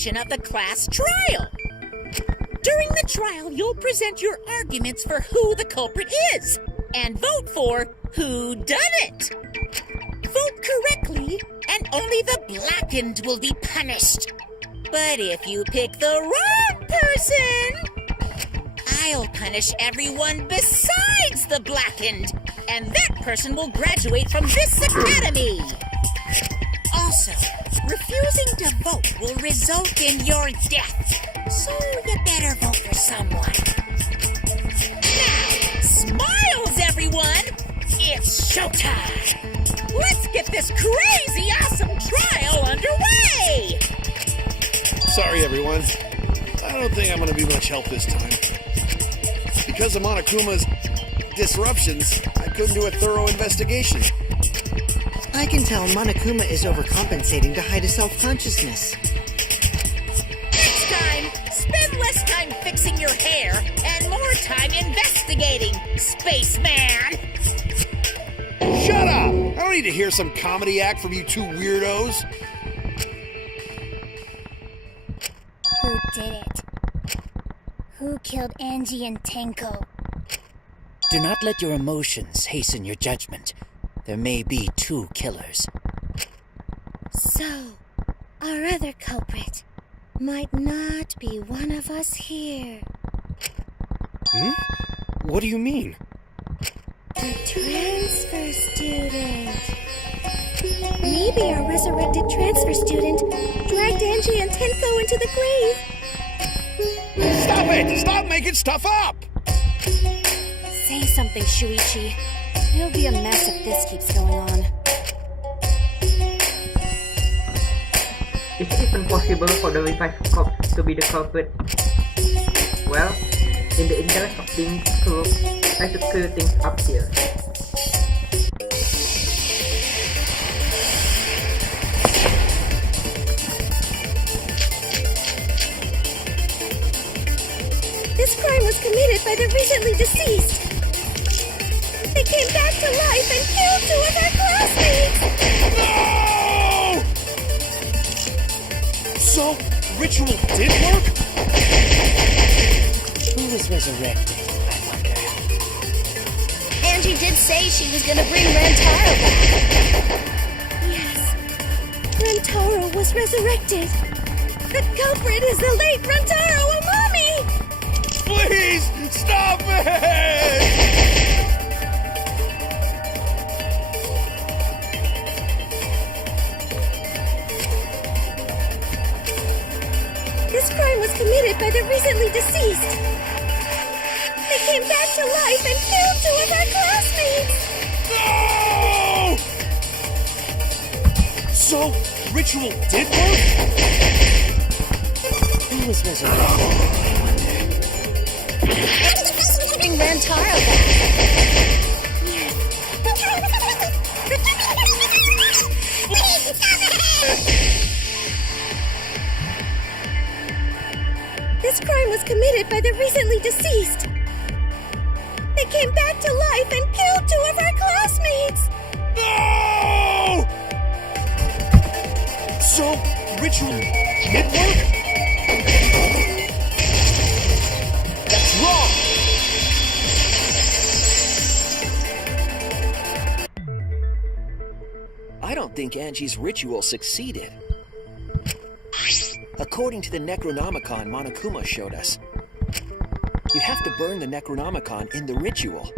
portion of the class trial. During the trial, you'll present your arguments for who the culprit is and vote for who done it. Vote correctly, and only the blackened will be punished. But if you pick the wrong person, I'll punish everyone besides the blackened, and that person will graduate from this academy. Also, refusing to vote will result in your death, so you better vote for someone. Now, smiles, everyone! It's showtime! Let's get this crazy awesome trial underway! Sorry, everyone. I don't think I'm going to be much help this time. Because of Monokuma's disruptions, I couldn't do a thorough investigation. I can tell Monokuma is overcompensating to hide his self-consciousness. Next time, spend less time fixing your hair and more time investigating, spaceman! Shut up! I don't need to hear some comedy act from you two weirdos. Who did it? Who killed Angie and Tenko? Do not let your emotions hasten your judgment. There may be two killers. So, our other culprit might not be one of us here. What do you mean? The transfer student. Maybe our resurrected transfer student dragged Angie and Tenko into the grave. Stop it! Stop making stuff up! Say something, Shuichi. It'll be a mess if this keeps going on. Is it even possible for the revived corpse to be the culprit? Well, in the interest of being cool, I should clear things up here. This crime was committed by the recently deceased. They came back to life and killed two of our classmates! No! So, ritual did work? Who was resurrected, I wonder? Angie did say she was gonna bring Rantaro back. Yes, Rantaro was resurrected. The culprit is the late Rantaro Amami! Please, stop it! This crime was committed by the recently deceased. They came back to life and killed two of our classmates! No! So, ritual did work? Who was resurrected, I wonder? Bring Rantaro back. This crime was committed by the recently deceased. They came back to life and killed two of our classmates! No! So, ritual did work? That's wrong! I don't think Angie's ritual succeeded. According to the Necronomicon Monokuma showed us, you have to burn the Necronomicon in the ritual.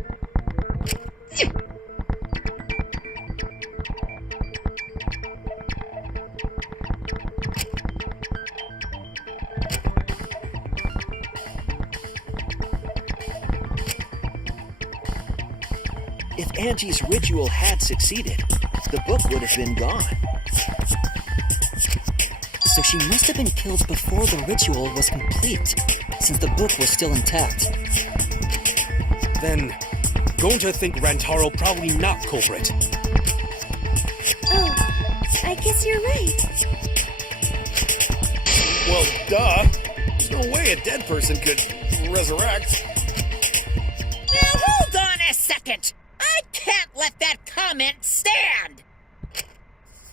If Angie's ritual had succeeded, the book would have been gone. So she must have been killed before the ritual was complete, since the book was still intact. Then, going to think Rantaro probably not culprit. Oh, I guess you're right. Well, duh. There's no way a dead person could resurrect. Now hold on a second! I can't let that comment stand!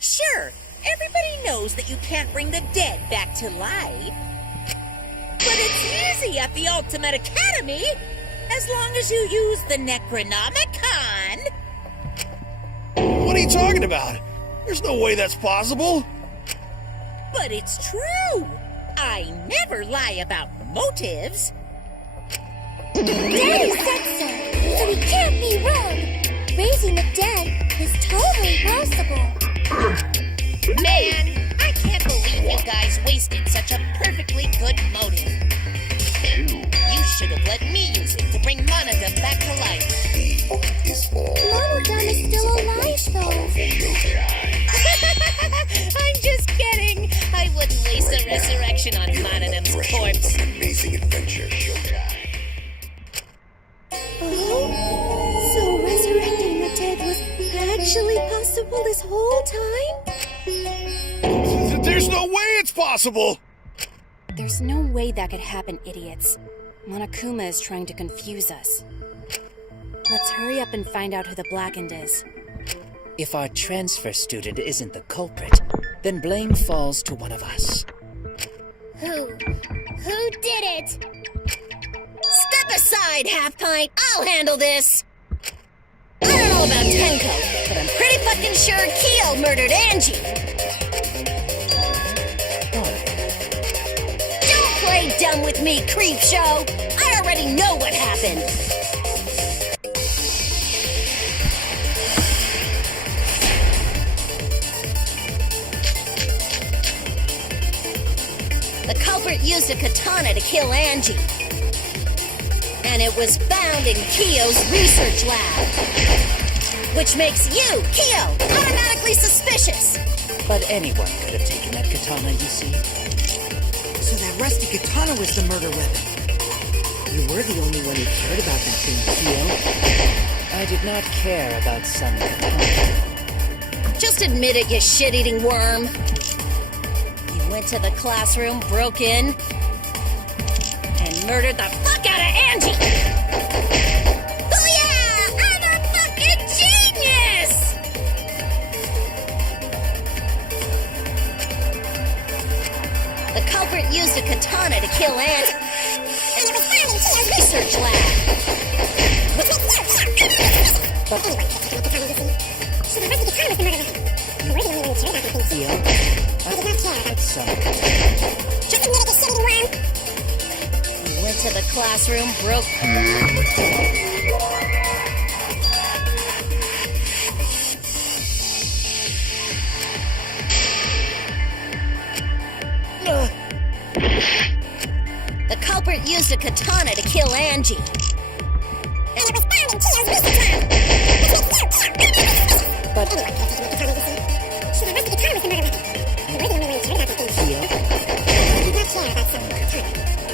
Sure, Everybody knows that you can't bring the dead back to life. But it's easy at the Ultimate Academy, as long as you use the Necronomicon. What are you talking about? There's no way that's possible. But it's true. I never lie about motives. Daddy said so he can't be wrong. Raising the dead is totally possible. Man, I can't believe you guys wasted such a perfectly good motive. You should have let me use it to bring Monodum back to life. Monodum is still alive, though. I'm just kidding. I wouldn't waste a resurrection on Monodum's corpse. Oh? So resurrecting the dead was actually possible this whole time? There's no way it's possible. There's no way that could happen, idiots. Monokuma is trying to confuse us. Let's hurry up and find out who the Blackened is. If our transfer student isn't the culprit, then blame falls to one of us. Who did it? Step aside, Half Pint. I'll handle this. I don't know about Tenko, but I'm pretty fucking sure Kyo murdered Angie. Don't play dumb with me, creep show. I already know what happened. The culprit used a katana to kill Angie. And it was found in Kyo's research lab. Which makes you, Kyo, automatically suspicious. But anyone could have taken that katana, you see. So that rusty katana was the murder weapon. You were the only one who cared about that thing, Kyo. I did not care about some katana. Just admit it, you shit-eating worm. You went to the classroom, broke in, and murdered the fuck out of Angie! Oh yeah! I'm a fucking genius! The culprit used a katana to kill Angie. And it was found in Kyo's research lab. But anyway, the katana, you see. So the rusty katana's the murder weapon. You were the only one who cared about that thing, Kyo? I did not care about Some Just admit it, you shitty worm! You went to the classroom, broke... The culprit used a katana to kill Angie. And it was found in Kyo's research lab. But Anyway, the katana, you see. So the rusty katana was the murder weapon. You were the only one who cared about that thing, Kyo? I did not care about some katana.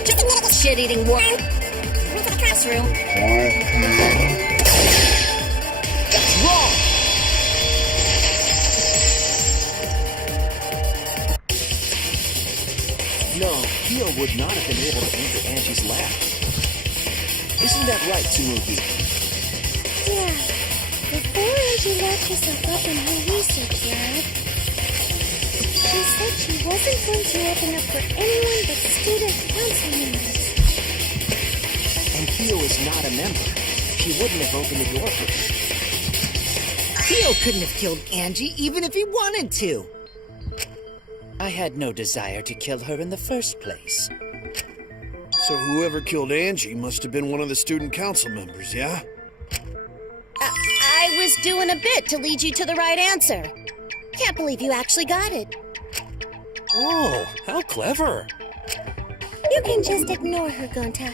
Just admit it, you Shit-eating worm. went to the classroom. That's wrong! No, Kyo would not have been able to enter Angie's lab. Isn't that right, Tsumugi? Yeah. Before Angie locked herself up in her research lab, she said she wasn't going to open up for anyone but student council members. And Kyo is not a member. She wouldn't have opened the door for him. Kyo couldn't have killed Angie even if he wanted to. I had no desire to kill her in the first place. So whoever killed Angie must have been one of the student council members, yeah? I was doing a bit to lead you to the right answer. Can't believe you actually got it. Oh, how clever. You can just ignore her, Gonta.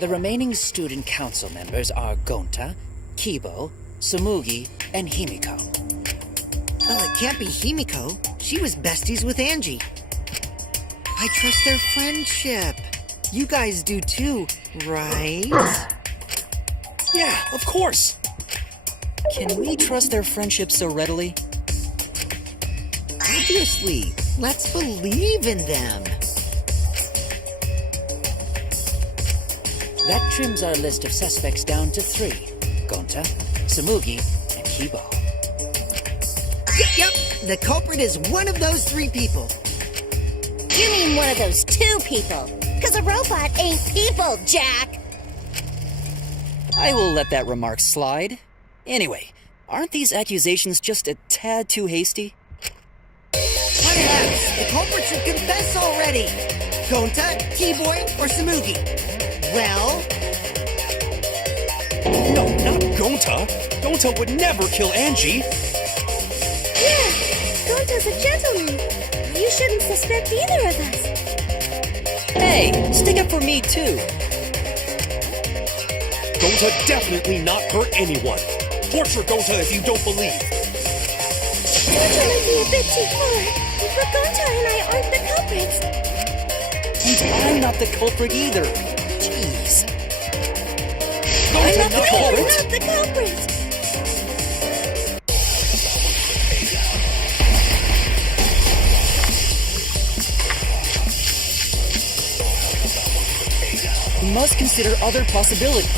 The remaining student council members are Gonta, Kibo, Tsumugi, and Himiko. Well, it can't be Himiko. She was besties with Angie. I trust their friendship. You guys do too, right? Yeah, of course. Can we trust their friendship so readily? Obviously. Let's believe in them. That trims our list of suspects down to 3. Gonta, Tsumugi, and Kibo. Yep. The culprit is one of those 3 people. You mean one of those 2 people? Because a robot ain't people, Jack! I will let that remark slide. Anyway, aren't these accusations just a tad too hasty? Perhaps the culprit should confess already. Gonta, T-Boy, or Samugi? Well, No, not Gonta. Gonta would never kill Angie. Yeah, Gonta's a gentleman. You shouldn't suspect either of us. Hey, stick up for me too. Gonta definitely not hurt anyone. Torture Gonta if you don't believe. Torture might be a bit too far, but Gonta and I aren't the culprits. And I'm not the culprit either. Jeez. Gonta not the not culprit. We're not the culprits. We must consider other possibilities.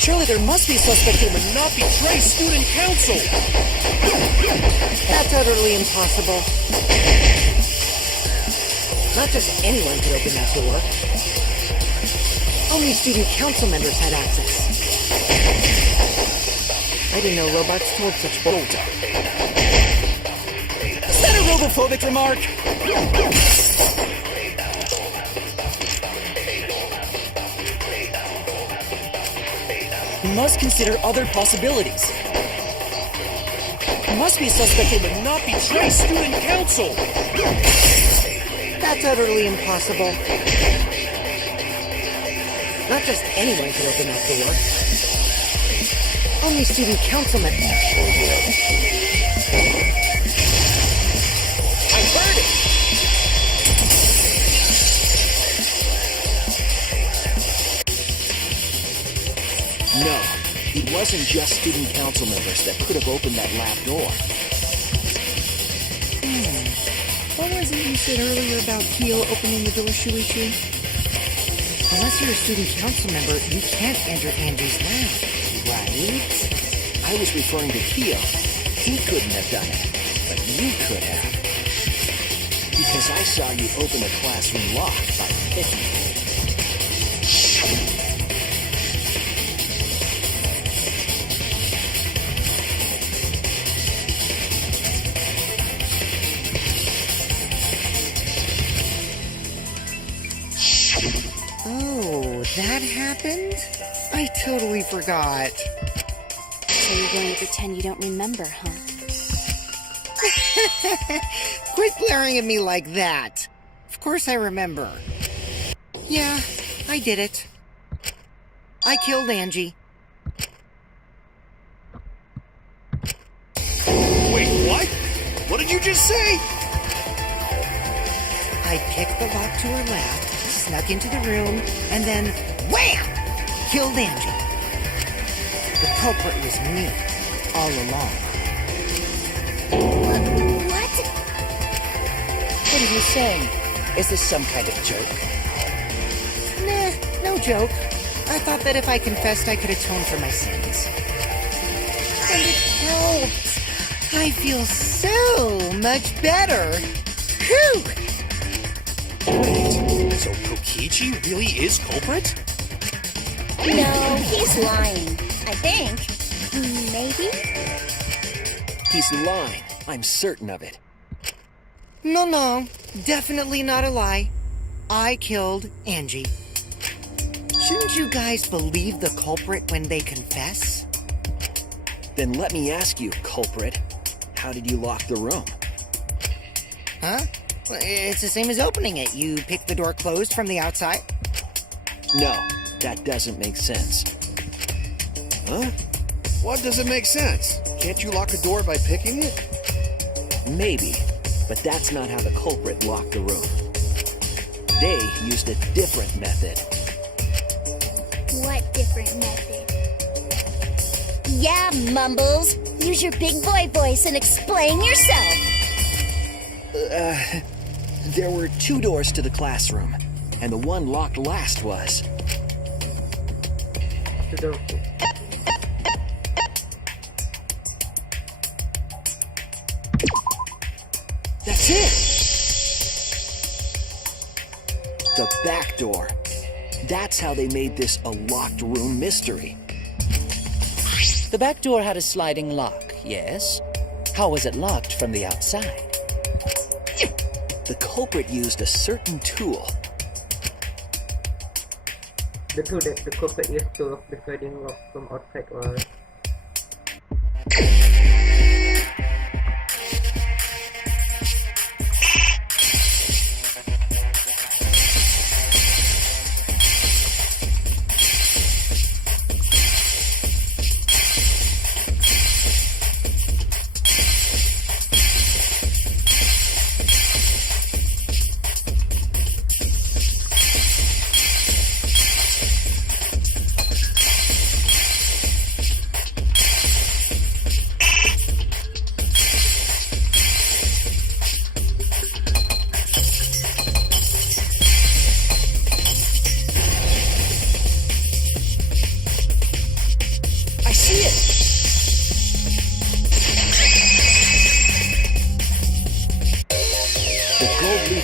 Surely there must be a suspect who would not betray student council. that's utterly impossible. Not just anyone could open that door. Only student council members had access. I didn't know robots told such bullshit. Is that a robophobic remark? We must consider other possibilities. There must be a suspect who would not Betray student council. That's utterly impossible. Not just anyone could open that door. Only student council members. I heard it! No, it wasn't just student council members that could have opened that lab door. What was it you said earlier about Kyo opening the door, Shuichi? Unless you're a student council member, you can't enter Angie's lab, right? I was referring to Kyo. He couldn't have done it, but you could have. Because I saw you open the classroom lock by picking it. Oh, that happened? I totally forgot. So you're going to pretend you don't remember, huh? Quit glaring at me like that. Of course I remember. Yeah, I did it. I killed Angie. Wait, what? What did you just say? I picked the lock to her lab, snuck into the room, and then wham! Killed Angie. The culprit was me, all along. What? What are you saying? Is this some kind of joke? Nah, no joke. I thought that if I confessed, I could atone for my sins. And it helped. I feel so much better. Whew! Wait, so Kokichi really is culprit? No, he's lying. I think. Maybe? He's lying. I'm certain of it. No, definitely not a lie. I killed Angie. Shouldn't you guys believe the culprit when they confess? Then let me ask you, culprit. How did you lock the room? Huh? Well, it's the same as opening it. You pick the door closed from the outside. No, that doesn't make sense. Huh? What doesn't make sense? Can't you lock a door by picking it? Maybe, but that's not how the culprit locked the room. They used a different method. What different method? Yeah, Mumbles. Use your big boy voice and explain yourself. There were 2 doors to the classroom, and the one locked last was... That's it! The back door. That's how they made this a locked room mystery. The back door had a sliding lock, yes? How was it locked from the outside? The culprit used a certain tool. The tool that the culprit used to lock the sliding lock from outside was...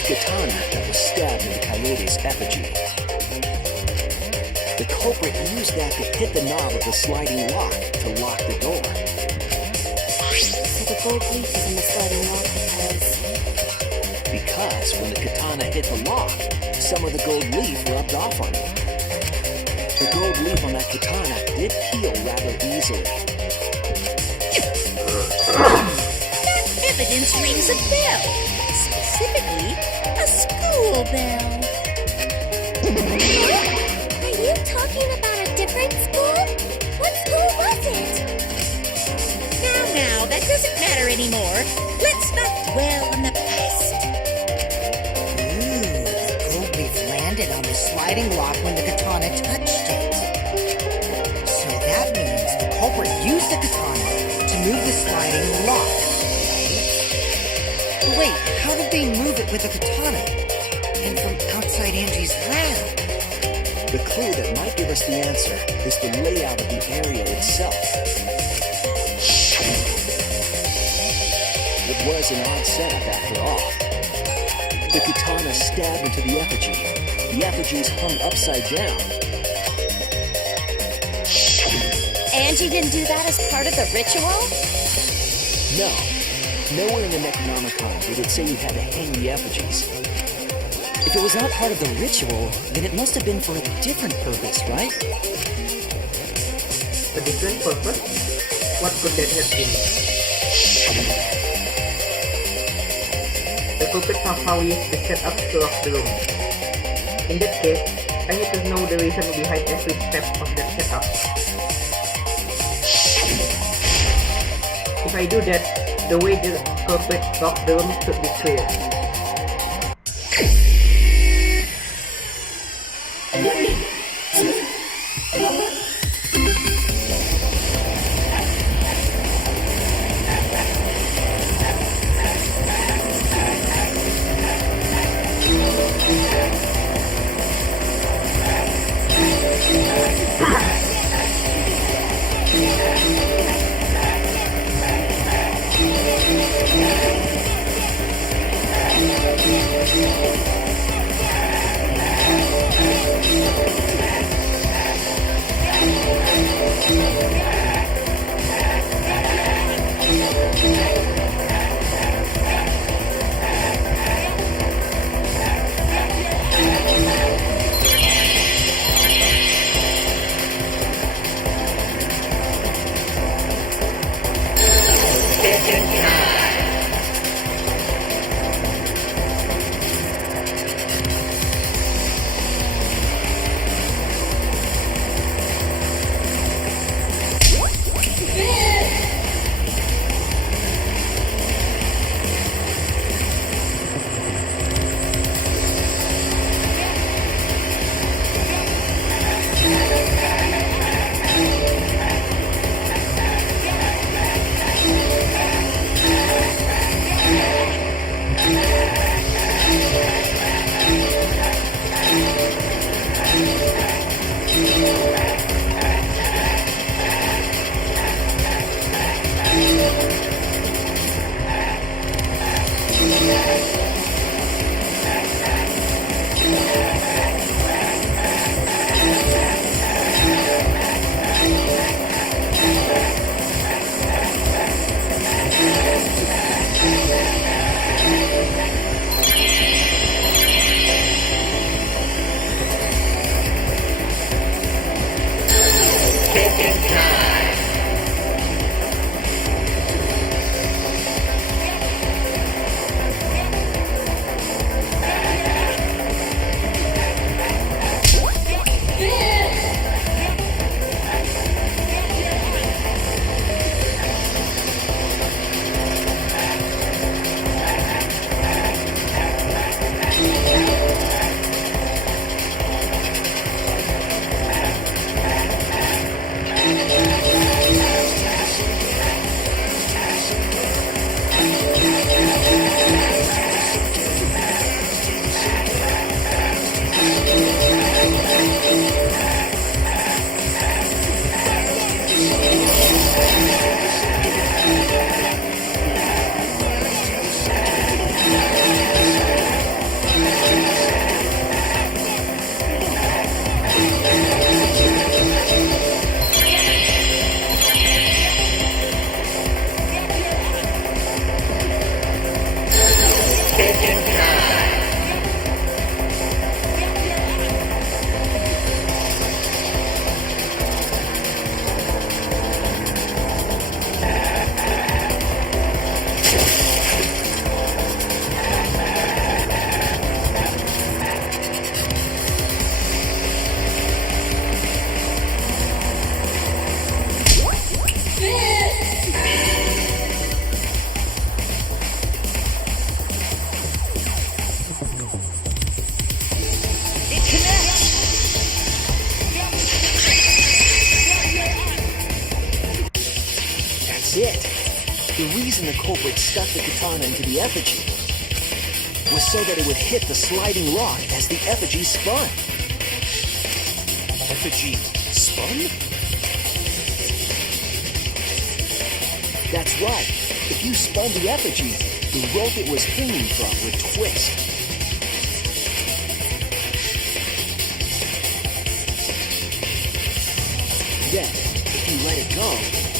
Katana that was stabbed in the coyote's effigy. The culprit used that to hit the knob of the sliding lock to lock the door. So the gold leaf is in the sliding lock Because when the katana hit the lock, some of the gold leaf rubbed off on it. The gold leaf on that katana did peel rather easily. That evidence rings a bell. Specifically, a school bell. Are you talking about a different school? What school was it? Now, that doesn't matter anymore. Let's not dwell on the past. Ooh, the gold leaf landed on the sliding lock when the katana touched it. So that means the culprit used the katana to move the sliding lock, right? But wait, how did they move it with a katana? And from outside Angie's lab? The clue that might give us the answer is the layout of the area itself. It was an odd setup after all. The katana stabbed into the effigy. The effigies hung upside down. Angie didn't do that as part of the ritual? No. Nowhere in the Necronomicon did it say you had to hang the effigies. If it was not part of the ritual, then it must have been for a different purpose, right? A different purpose? What could that have been? The culprit somehow used the setup to lock the room. In that case, I need to know the reason behind every step of that setup. If I do that, the way the culprit locked the room should be clear. The reason the culprit stuck the katana into the effigy was so that it would hit the sliding lock as the effigy spun. Effigy spun? That's right. If you spun the effigy, the rope it was hanging from would twist. Then, if you let it go,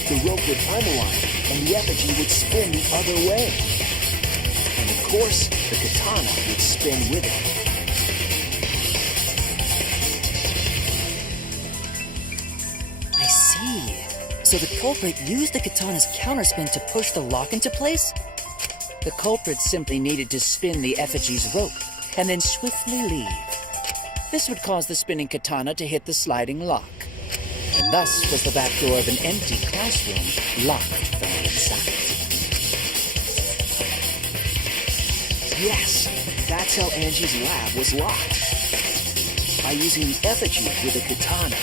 the rope would unwind and the effigy would spin the other way. And of course, the katana would spin with it. I see. So the culprit used the katana's counterspin to push the lock into place? The culprit simply needed to spin the effigy's rope and then swiftly leave. This would cause the spinning katana to hit the sliding lock. And thus was the back door of an empty classroom locked from the inside. Yes, that's how Angie's lab was locked. By using the effigy with a katana.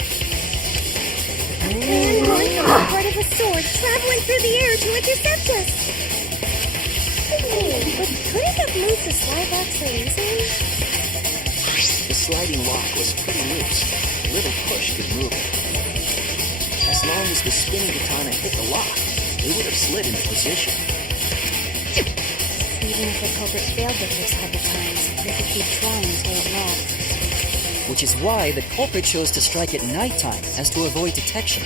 And one part of a sword traveling through the air to intercept us. But could it have moved the slide lock so easily? The sliding lock was pretty loose. A little push could move it. As long as the spinning katana hit the lock, it would have slid into position. Even if the culprit failed the first couple times, they could keep trying until it locked. Which is why the culprit chose to strike at nighttime as to avoid detection.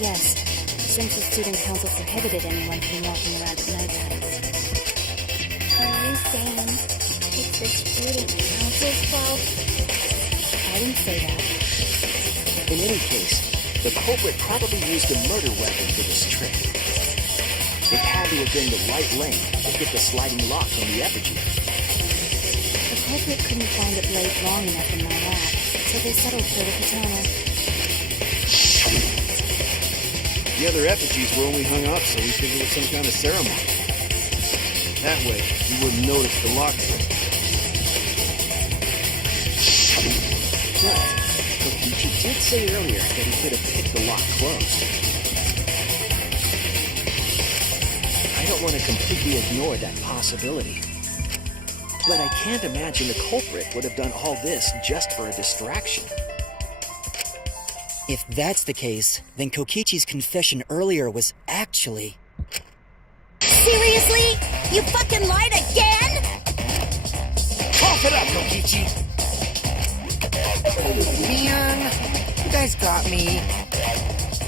Yes, since the student council prohibited anyone from walking around at nighttime. Are you saying it's the student council's fault? I didn't say that. In any case, the culprit probably used a murder weapon for this trick. It had to have been the right length to hit the sliding lock on the effigy. The culprit couldn't find a blade long enough in my lab, so they settled for the katana. The other effigies were only hung up so we figured it was some kind of ceremony. That way, we wouldn't notice the lock trick. But Kokichi did say earlier that he could have picked the lock closed. I don't want to completely ignore that possibility. But I can't imagine the culprit would have done all this just for a distraction. If that's the case, then Kokichi's confession earlier was actually... Seriously? You fucking lied again? Cough it up, Kokichi! Man, you guys got me.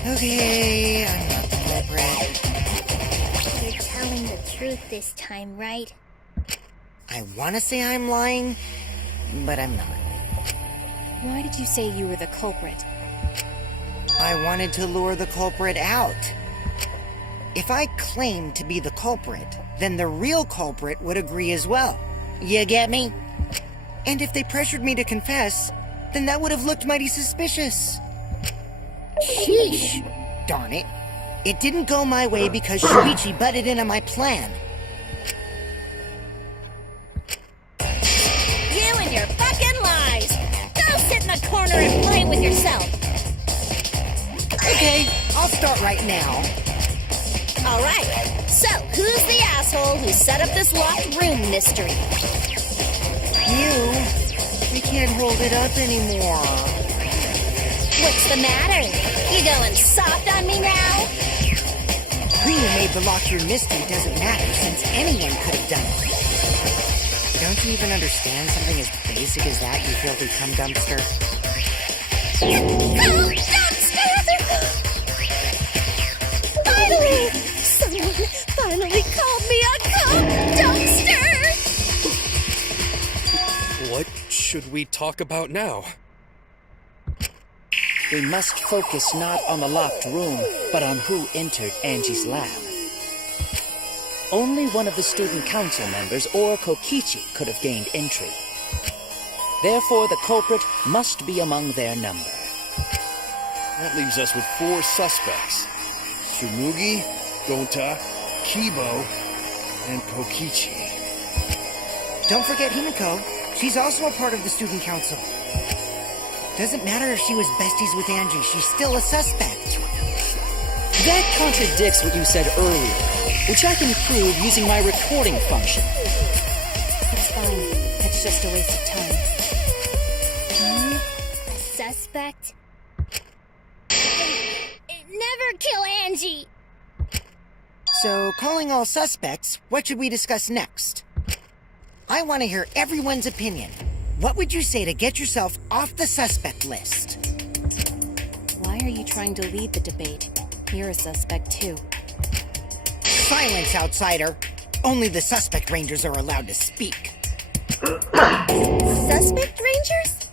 Okay, I'm not the culprit. You're telling the truth this time, right? I want to say I'm lying, but I'm not. Why did you say you were the culprit? I wanted to lure the culprit out. If I claimed to be the culprit, then the real culprit would agree as well. You get me? And if they pressured me to confess, then that would have looked mighty suspicious. Sheesh! Darn it. It didn't go my way because Shuichi butted in on my plan. You and your fucking lies! Go sit in the corner and play with yourself! Okay, I'll start right now. Alright, so who's the asshole who set up this locked room mystery? You? I can't hold it up anymore. What's the matter? You going soft on me now? Who made the locked room mystery doesn't matter since anyone could have done it. Don't you even understand something as basic as that, you filthy cum dumpster? Oh, dumpster! Finally! Someone finally called me a cum dumpster! What should we talk about now? We must focus not on the locked room, but on who entered Angie's lab. Only one of the student council members or Kokichi could have gained entry. Therefore, the culprit must be among their number. That leaves us with 4 suspects. Tsumugi, Gonta, Kibo, and Kokichi. Don't forget Himiko. She's also a part of the student council. Doesn't matter if she was besties with Angie, she's still a suspect. That contradicts what you said earlier, which I can prove using my recording function. It's fine. It's just a waste of time. A suspect? Never kill Angie! So, calling all suspects, what should we discuss next? I want to hear everyone's opinion. What would you say to get yourself off the suspect list? Why are you trying to lead the debate? You're a suspect too. Silence, outsider. Only the suspect rangers are allowed to speak. Suspect rangers?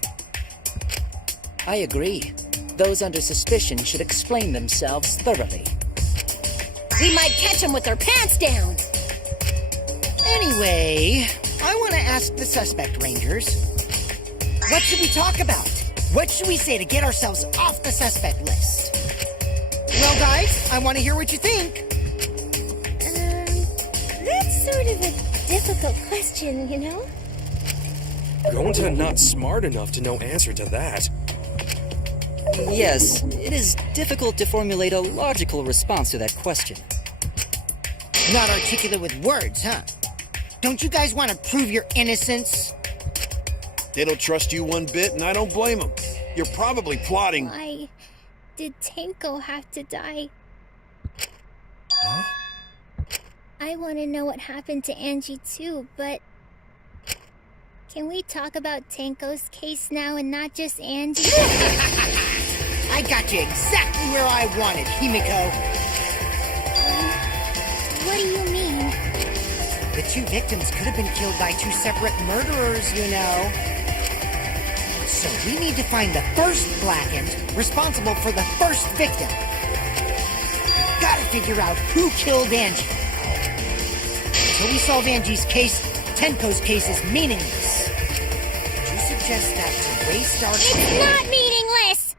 I agree. Those under suspicion should explain themselves thoroughly. We might catch them with their pants down! Anyway, I want to ask the suspect rangers. What should we talk about? What should we say to get ourselves off the suspect list? Well, guys, I want to hear what you think. That's sort of a difficult question, you know? Gonta not smart enough to know answer to that. Yes, it is difficult to formulate a logical response to that question. Not articulate with words, huh? Don't you guys want to prove your innocence? They don't trust you one bit, and I don't blame them. You're probably plotting. Why did Tenko have to die? Huh? I want to know what happened to Angie too, but... Can we talk about Tenko's case now and not just Angie? I got you exactly where I wanted, Himiko. What do you mean? The two victims could have been killed by two separate murderers, you know. So we need to find the first blackened responsible for the first victim. We've got to figure out who killed Angie. Until we solve Angie's case, Tenko's case is meaningless. Would you suggest that to waste our It's not meaningless!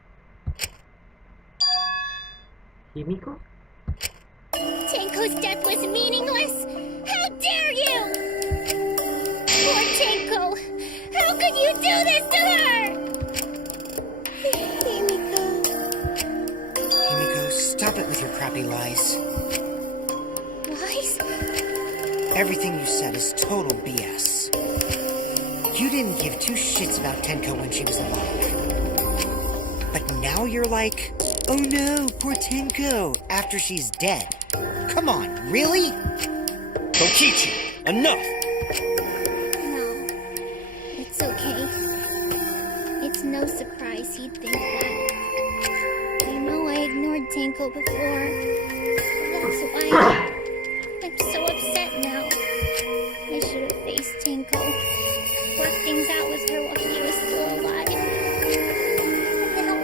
Himiko? Tenko's death was meaningless? How dare you! Poor Tenko! How could you do this to her? Himiko, stop it with your crappy lies. Lies? Everything you said is total BS. You didn't give two shits about Tenko when she was alive. But now you're like, oh no, poor Tenko, after she's dead. Come on, really? Kokichi, enough! No. It's okay. It's no surprise he'd think that. I know I ignored Tenko before. That's why I'm so upset now. I should have faced Tenko. Worked things out with her while she was still alive. Now,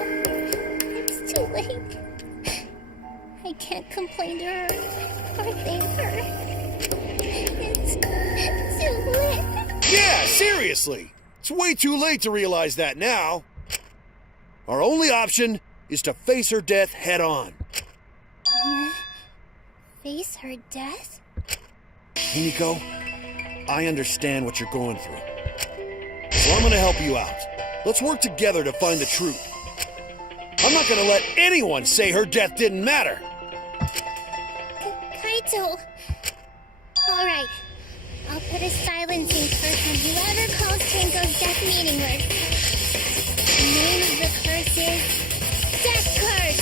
it's too late. I can't complain to her or thank her. It's too late. Yeah, seriously! It's way too late to realize that now. Our only option is to face her death head on. Face her death? Himiko, I understand what you're going through. So I'm gonna help you out. Let's work together to find the truth. I'm not gonna let anyone say her death didn't matter. Kaito. Alright. I'll put a silencing curse on whoever calls Tenko's death meaningless. The name of the curse is... Death Curse!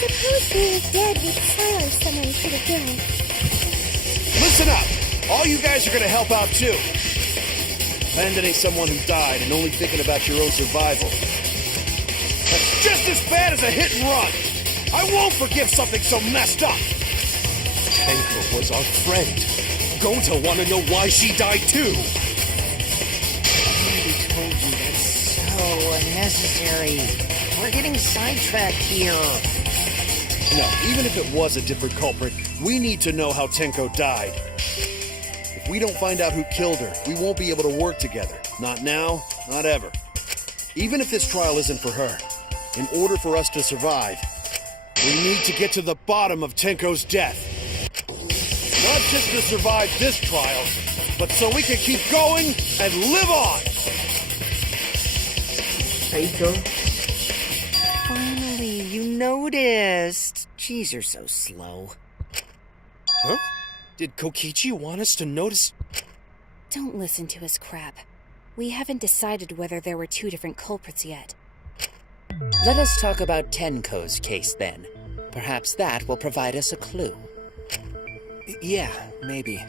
Suppose being dead would silence someone pretty good. Listen up! All you guys are gonna help out too. Abandoning someone who died and only thinking about your own survival. That's just as bad as a hit and run! I won't forgive something so messed up! Tenko was our friend. Gonta wanna know why she died too. I already told you that's so unnecessary. We're getting sidetracked here. No, even if it was a different culprit, we need to know how Tenko died. If we don't find out who killed her, we won't be able to work together. Not now, not ever. Even if this trial isn't for her, in order for us to survive, we need to get to the bottom of Tenko's death. Not just to survive this trial, but so we can keep going and live on! Kaito. Finally, you noticed. Jeez, you're so slow. Huh? Did Kokichi want us to notice? Don't listen to his crap. We haven't decided whether there were two different culprits yet. Let us talk about Tenko's case then. Perhaps that will provide us a clue. Yeah, maybe.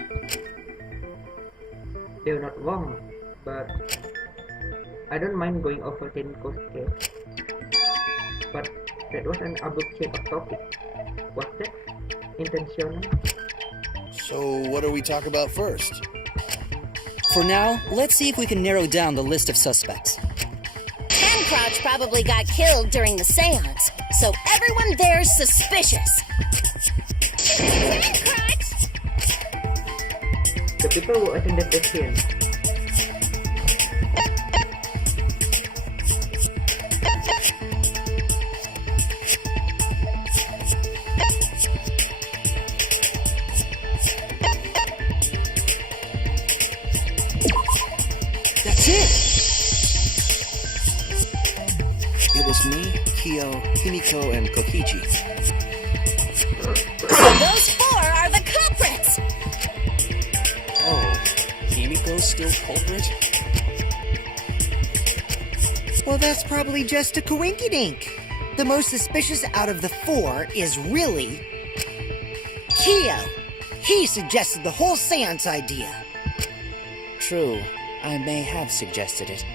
They're not wrong, but I don't mind going over Tenko's case. But that was an abrupt change of topic. Was that intentional? So, what do we talk about first? For now, let's see if we can narrow down the list of suspects. Crouch probably got killed during the seance, so everyone there's suspicious. Crouch! The people who attended the seance. That's it! It was me, Kyo, Himiko, and Kokichi. So those four are the culprits! Oh, Himiko's still culprit? Well, that's probably just a coinkydink. The most suspicious out of the four is really Kyo. He suggested the whole seance idea. True, I may have suggested it,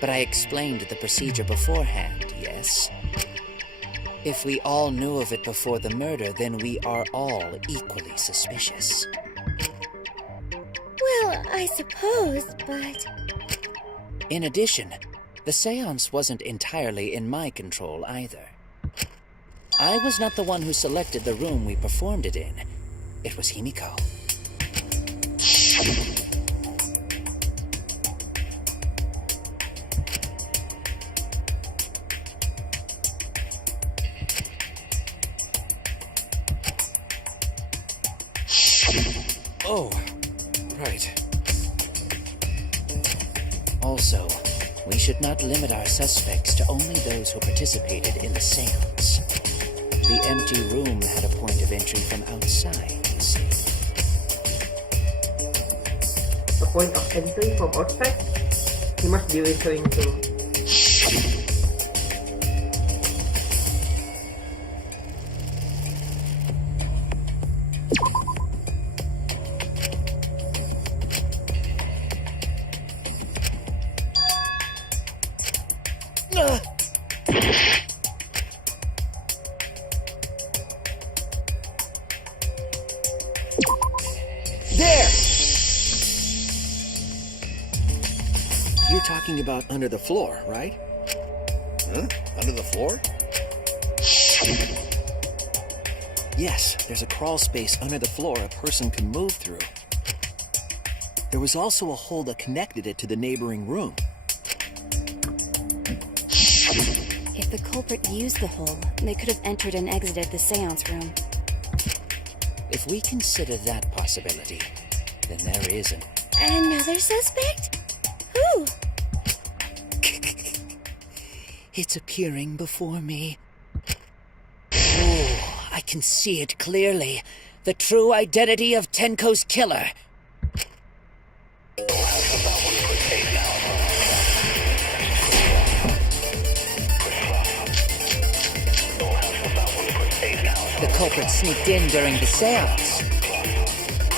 but I explained the procedure beforehand, yes? If we all knew of it before the murder, then we are all equally suspicious. Well, I suppose, but... In addition, the seance wasn't entirely in my control either. I was not the one who selected the room we performed it in. It was Himiko. Oh, right. Also, we should not limit our suspects to only those who participated in the seance. The empty room had a point of entry from outside, you see. A point of entry from outside? He must be referring to... There! You're talking about under the floor, right? Huh? Under the floor? Yes, there's a crawl space under the floor a person can move through. There was also a hole that connected it to the neighboring room. If the culprit used the hole, they could have entered and exited the seance room. If we consider that possibility, then there isn't. Another suspect? Who? It's appearing before me. Oh, I can see it clearly. The true identity of Tenko's killer. The culprit sneaked in during the seance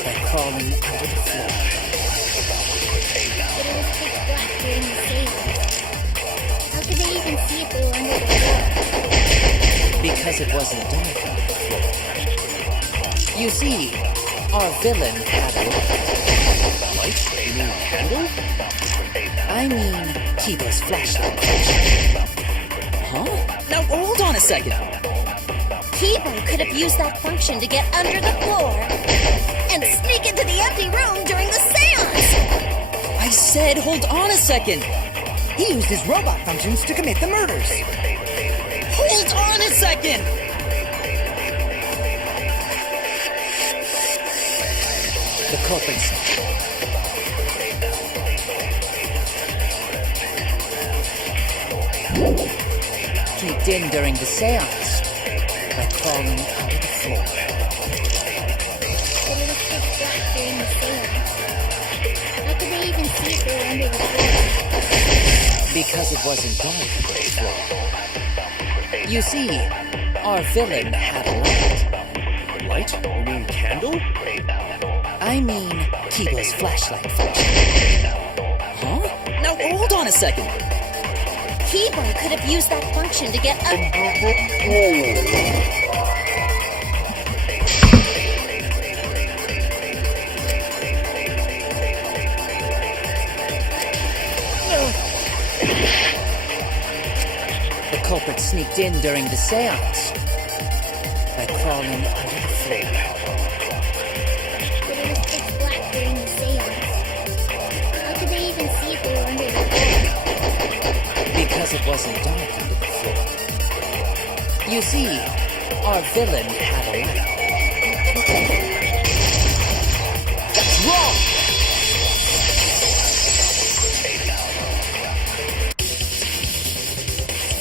by crawling under the floor. But it was pitch black during the seance. How could they even see if they were under the floor? Because it wasn't dark on the floor. You see, our villain had a light. You mean candle? I mean Kiba's flashlight. Huh? Now, hold on a second. Kibo could have used that function to get under the floor and sneak into the empty room during the seance! I said hold on a second. He used his robot functions to commit the murders. Hold on a second! The culprit sneaked in during the seance crawling under the floor. But it was pitch black during the seance. How could they even see if they were under the floor? Because it wasn't dark under the floor. You see, our villain had a light. Light? You mean candle? I mean, Kibo's flashlight function. Huh? Now hold on a second. Kibo could have used that function to get up. The culprit sneaked in during the seance by crawling under the floor. But it was pitch black during the seance. How could they even see if they were under the floor? Because it wasn't dark under the floor. You see, our villain had a light. That's wrong!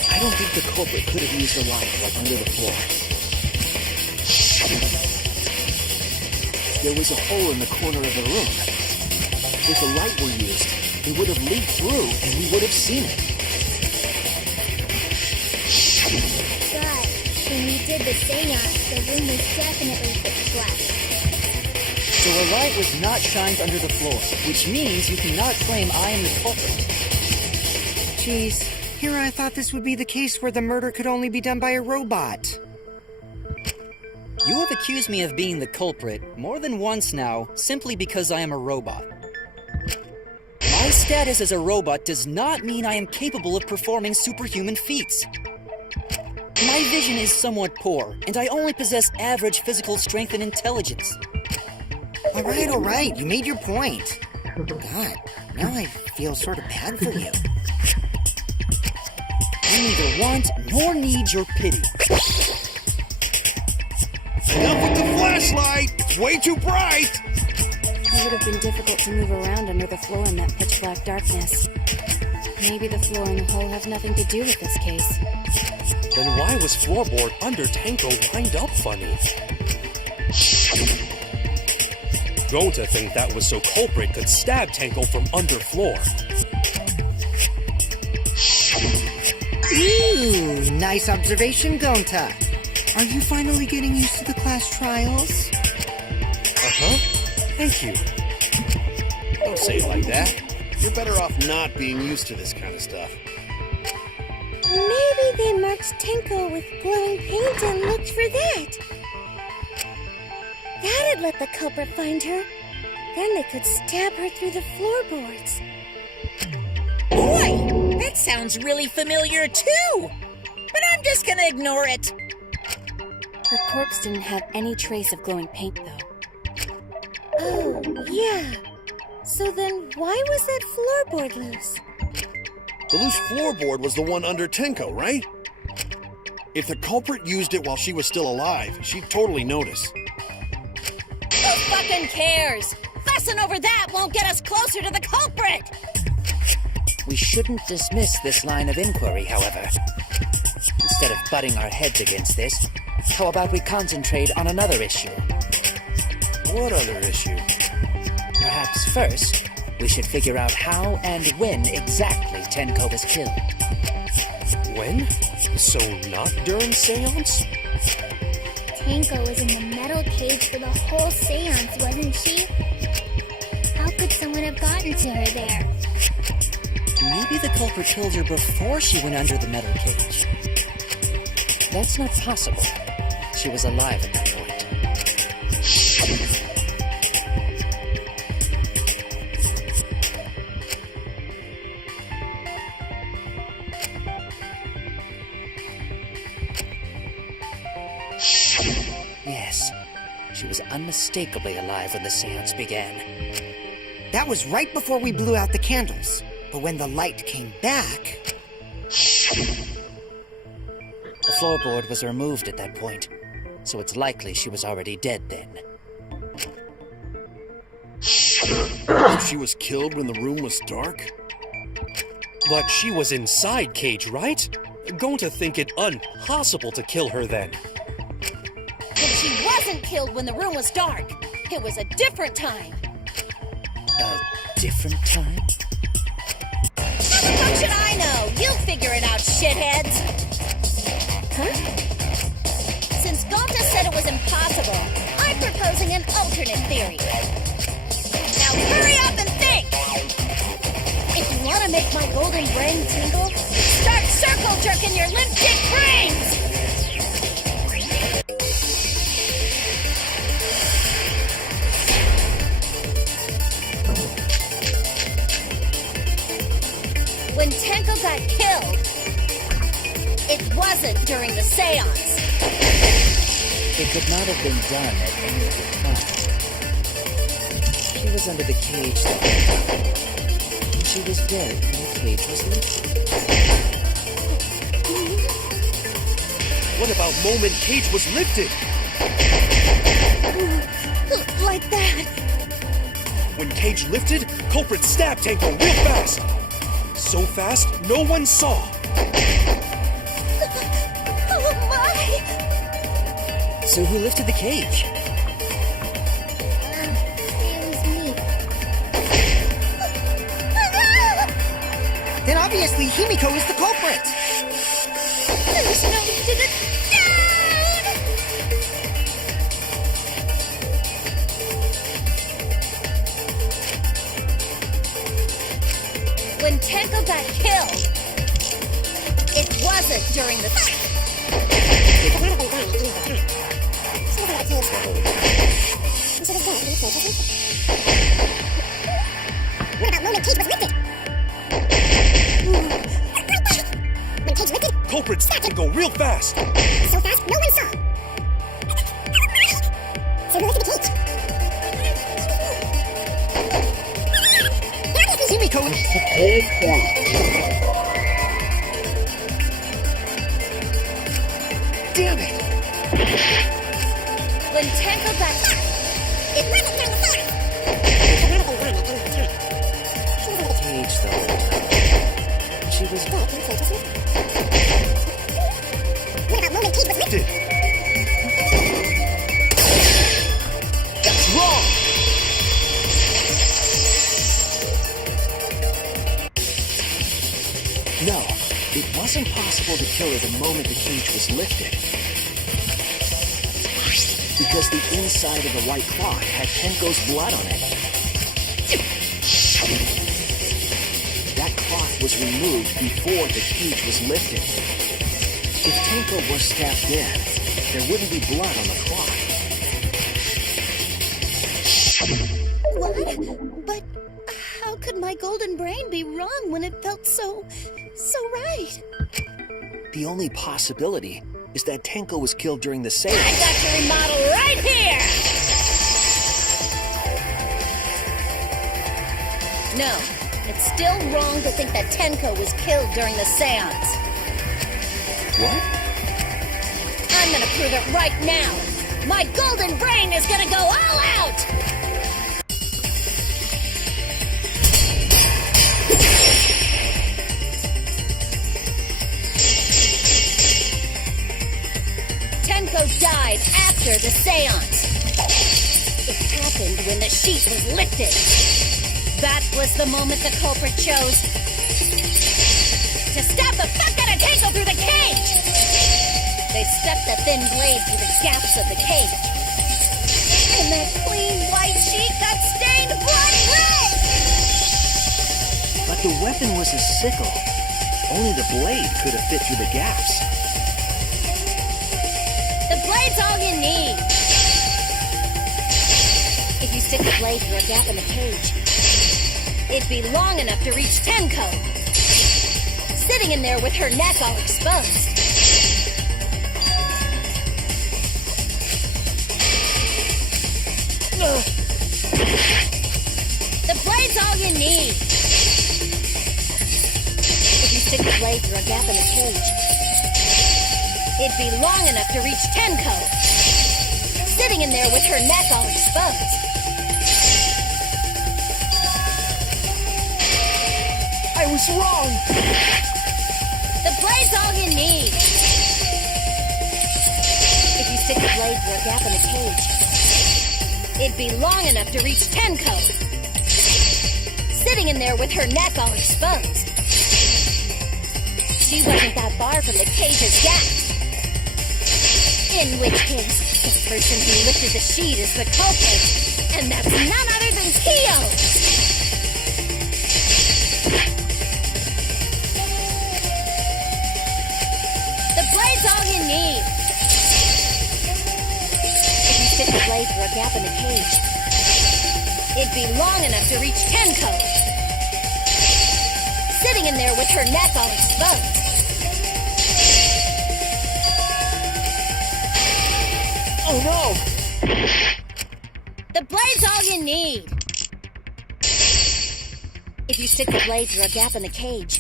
I don't think the culprit could have used a light like under the floor. There was a hole in the corner of the room. If a light were used, it would have leaked through and we would have seen it. But when we did the seance, the room was definitely pitch black. So a light was not shined under the floor, which means you cannot claim I am the culprit. Jeez, here I thought this would be the case where the murder could only be done by a robot. You have accused me of being the culprit more than once now, simply because I am a robot. My status as a robot does not mean I am capable of performing superhuman feats. My vision is somewhat poor, and I only possess average physical strength and intelligence. All right, you made your point. God, now I feel sort of bad for you. I neither want nor need your pity. Enough with the flashlight! It's way too bright! It would have been difficult to move around under the floor in that pitch black darkness. Maybe the floor and the hole have nothing to do with this case. Then why was floorboard under Tenko lined up funny? Going to think that was so culprit could stab Tenko from under floor. Ooh, nice observation, Gonta. Are you finally getting used to the class trials? Uh-huh. Thank you. Don't say it like that. You're better off not being used to this kind of stuff. Maybe they marked Tenko with glowing paint and looked for that. That'd let the culprit find her. Then they could stab her through the floorboards. Boy, that sounds really familiar too. But I'm just gonna ignore it. Her corpse didn't have any trace of glowing paint, though. Oh, yeah. So then why was that floorboard loose? The loose floorboard was the one under Tenko, right? If the culprit used it while she was still alive, she'd totally notice. Who fucking cares? Fussing over that won't get us closer to the culprit. We shouldn't dismiss this line of inquiry, however. Instead of butting our heads against this, how about we concentrate on another issue? What other issue? Perhaps first, we should figure out how and when exactly Tenko was killed. When? So not during seance? Tenko was in the metal cage for the whole seance, wasn't she? How could someone have gotten to her there? Maybe the culprit killed her before she went under the metal cage. That's not possible. She was alive at that point. Yes, she was unmistakably alive when the seance began. That was right before we blew out the candles. But when the light came back... The floorboard was removed at that point, so it's likely she was already dead then. So she was killed when the room was dark? But she was inside cage, right? Going to think it impossible to kill her then. She wasn't killed when the room was dark. It was a different time. A different time? How the fuck should I know? You'll figure it out, shitheads. Huh? Since Galta said it was impossible, I'm proposing an alternate theory. Now hurry up and think! If you want to make my golden brain tingle, start circle jerking your limp dick brains! When Tenko got killed, it wasn't during the seance. It could not have been done at any other time. She was under the cage that night. And she was dead when the cage was lifted. What about moment cage was lifted? Like that. When cage lifted, culprit stabbed Tenko real fast. So fast, no one saw. Oh my! So who lifted the cage? It was me. Then obviously Himiko is the culprit. There's no down! When Tenko got killed, it wasn't during the... What about moment cage was lifted? When cage lifted, Culprit stabbed Tenko real fast. so fast no one saw. So who lifted the cage? Himiko is the Damn it! When Tenko got... It wasn't during the seance. Cage the whole time. And she was dead. What about moment cage was lifted? That's wrong! No, it wasn't possible to kill her the moment the cage was lifted. Because the inside of the white cloth had Tenko's blood on it. That cloth was removed before the cage was lifted. If Tenko were stabbed dead, there wouldn't be blood on the cloth. What? But how could my golden brain be wrong when it felt so right? The only possibility is that Tenko was killed during the seance. I got your remodel right here! No, it's still wrong to think that Tenko was killed during the seance. What? I'm gonna prove it right now. My golden brain is gonna go all out! Tenko died after the seance. It happened when the sheet was lifted. That was the moment the culprit chose to stab the fuck out of Tenko through the cage. They stepped the thin blade through the gaps of the cage. And that clean white sheet got stained blood red! But the weapon was a sickle. Only the blade could have fit through the gaps. The blade's all you need. If you stick the blade through a gap in the cage, it'd be long enough to reach Tenko, sitting in there with her neck all exposed. The blade's all you need. If you stick the blade through a gap in the cage, it'd be long enough to reach Tenko, sitting in there with her neck all exposed. I was wrong! The blade's all you need. If you stick the blade through a gap in the cage, it'd be long enough to reach Tenko, sitting in there with her neck all exposed. She wasn't that far from the cage's gap. In which case, the person who lifted the sheet is the culprit, and that's none other than Kyo! The blade's all you need. If you stick the blade through a gap in the cage, it'd be long enough to reach Tenko, sitting in there with her neck all exposed. Oh no! The blade's all you need. If you stick the blade through a gap in the cage,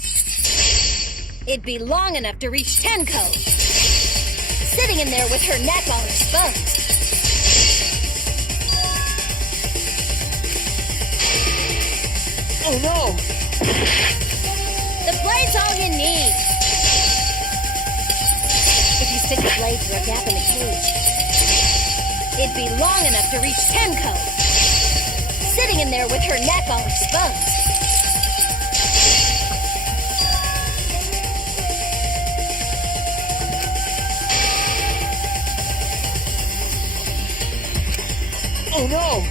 it'd be long enough to reach Tenko, sitting in there with her neck all exposed. Oh no! The blade's all you need. If you stick the blade through a gap in the cage, it'd be long enough to reach Tenko, sitting in there with her neck all exposed. Oh no!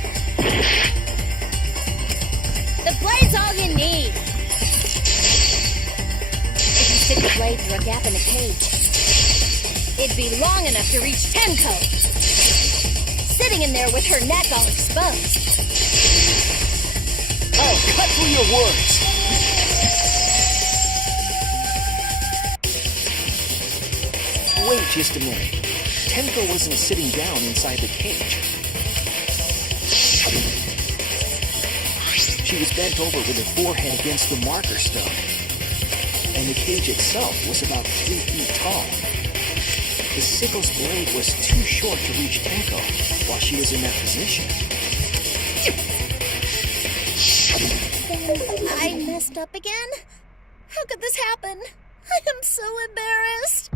The blade's all you need. If you stick the blade through a gap in the cage, it'd be long enough to reach Tenko, sitting in there with her neck all exposed. Oh, cut through your words! Wait just a minute. Tenko wasn't sitting down inside the cage. She was bent over with her forehead against the marker stone. And the cage itself was about 3 feet tall. The sickle's blade was too short to reach Tenko while she was in that position. I messed up again? How could this happen? I am so embarrassed.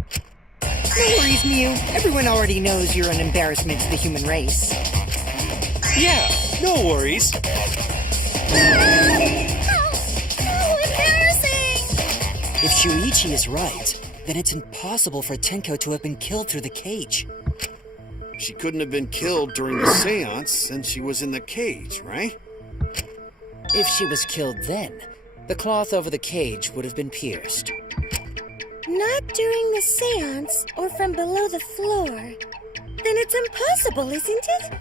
No worries, Mew. Everyone already knows you're an embarrassment to the human race. Yeah, no worries. How embarrassing! If Shuichi is right, then it's impossible for Tenko to have been killed through the cage. She couldn't have been killed during the seance since she was in the cage, right? If she was killed then, the cloth over the cage would have been pierced. Not during the seance or from below the floor. Then it's impossible, isn't it?